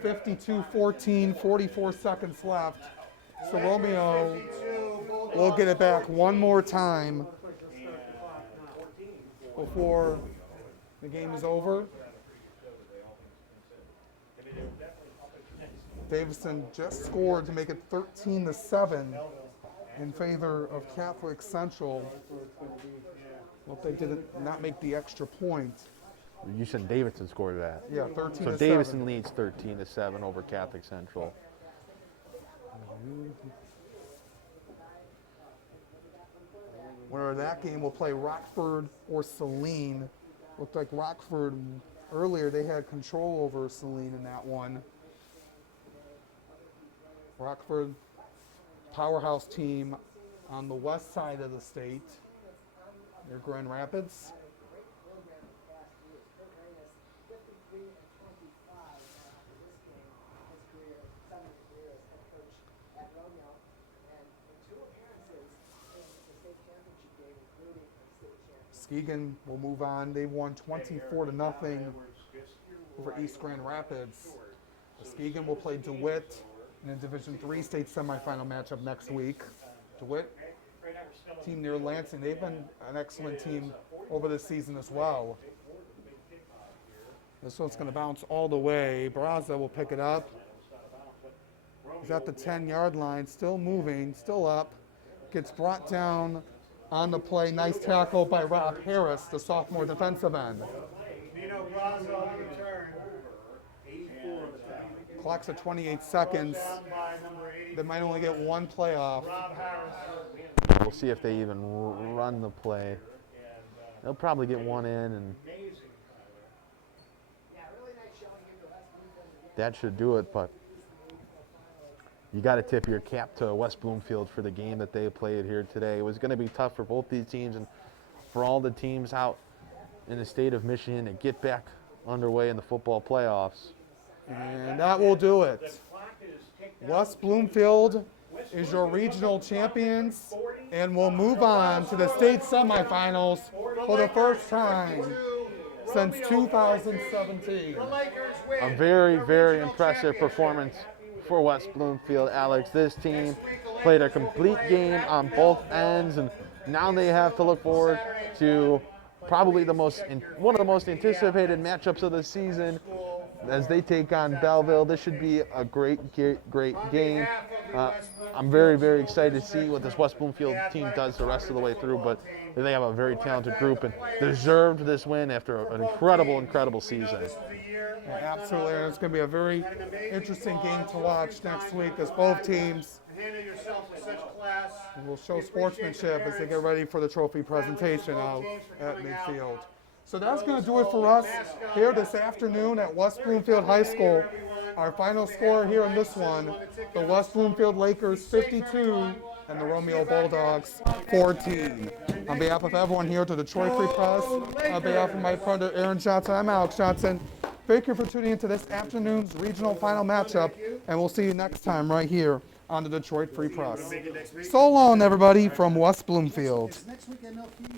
52-14, 44 seconds left. So Romeo will get it back one more time before the game is over. Davison just scored to make it 13-7 in favor of Catholic Central. Well, they did not make the extra point. You said Davidson scored that. Yeah, 13-7. So Davidson leads 13-7 over Catholic Central. Winner of that game will play Rockford or Saline. Looked like Rockford earlier, they had control over Saline in that one. Rockford, powerhouse team on the west side of the state. Near Grand Rapids. Muskegon will move on. They won 24-0 over East Grand Rapids. Muskegon will play DeWitt in a Division III state semifinal matchup next week. DeWitt, team near Lansing, they've been an excellent team over the season as well. This one's going to bounce all the way. Barraza will pick it up. He's at the 10-yard line, still moving, still up. Gets brought down on the play. Nice tackle by Rob Harris, the sophomore defensive end. Nino Brazo on the return. 84 of the time. Clock's at 28 seconds. Down by number 80. They might only get one playoff. Rob Harris. We'll see if they even run the play. They'll probably get one in, and that should do it, but you got to tip your cap to West Bloomfield for the game that they played here today. It was going to be tough for both these teams and for all the teams out in the state of Michigan to get back underway in the football playoffs. And that will do it. West Bloomfield is your regional champions, and will move on to the state semifinals for the first time since 2017. A very, very impressive performance for West Bloomfield, Alex. This team played a complete game on both ends, and now they have to look forward to probably one of the most anticipated matchups of the season as they take on Belleville. This should be a great game. I'm very, very excited to see what this West Bloomfield team does the rest of the way through, but they have a very talented group and deserved this win after an incredible season. Yeah, absolutely, and it's going to be a very interesting game to watch next week as both teams will show sportsmanship as they get ready for the trophy presentation out at midfield. So that's going to do it for us here this afternoon at West Bloomfield High School. Our final score here in this one, the West Bloomfield Lakers 52 and the Romeo Bulldogs 14. On behalf of everyone here at the Detroit Free Press, on behalf of my partner Aaron Johnson, I'm Alex Johnson. Thank you for tuning into this afternoon's regional final matchup, and we'll see you next time right here on the Detroit Free Press. So long, everybody, from West Bloomfield. Next week, MLP.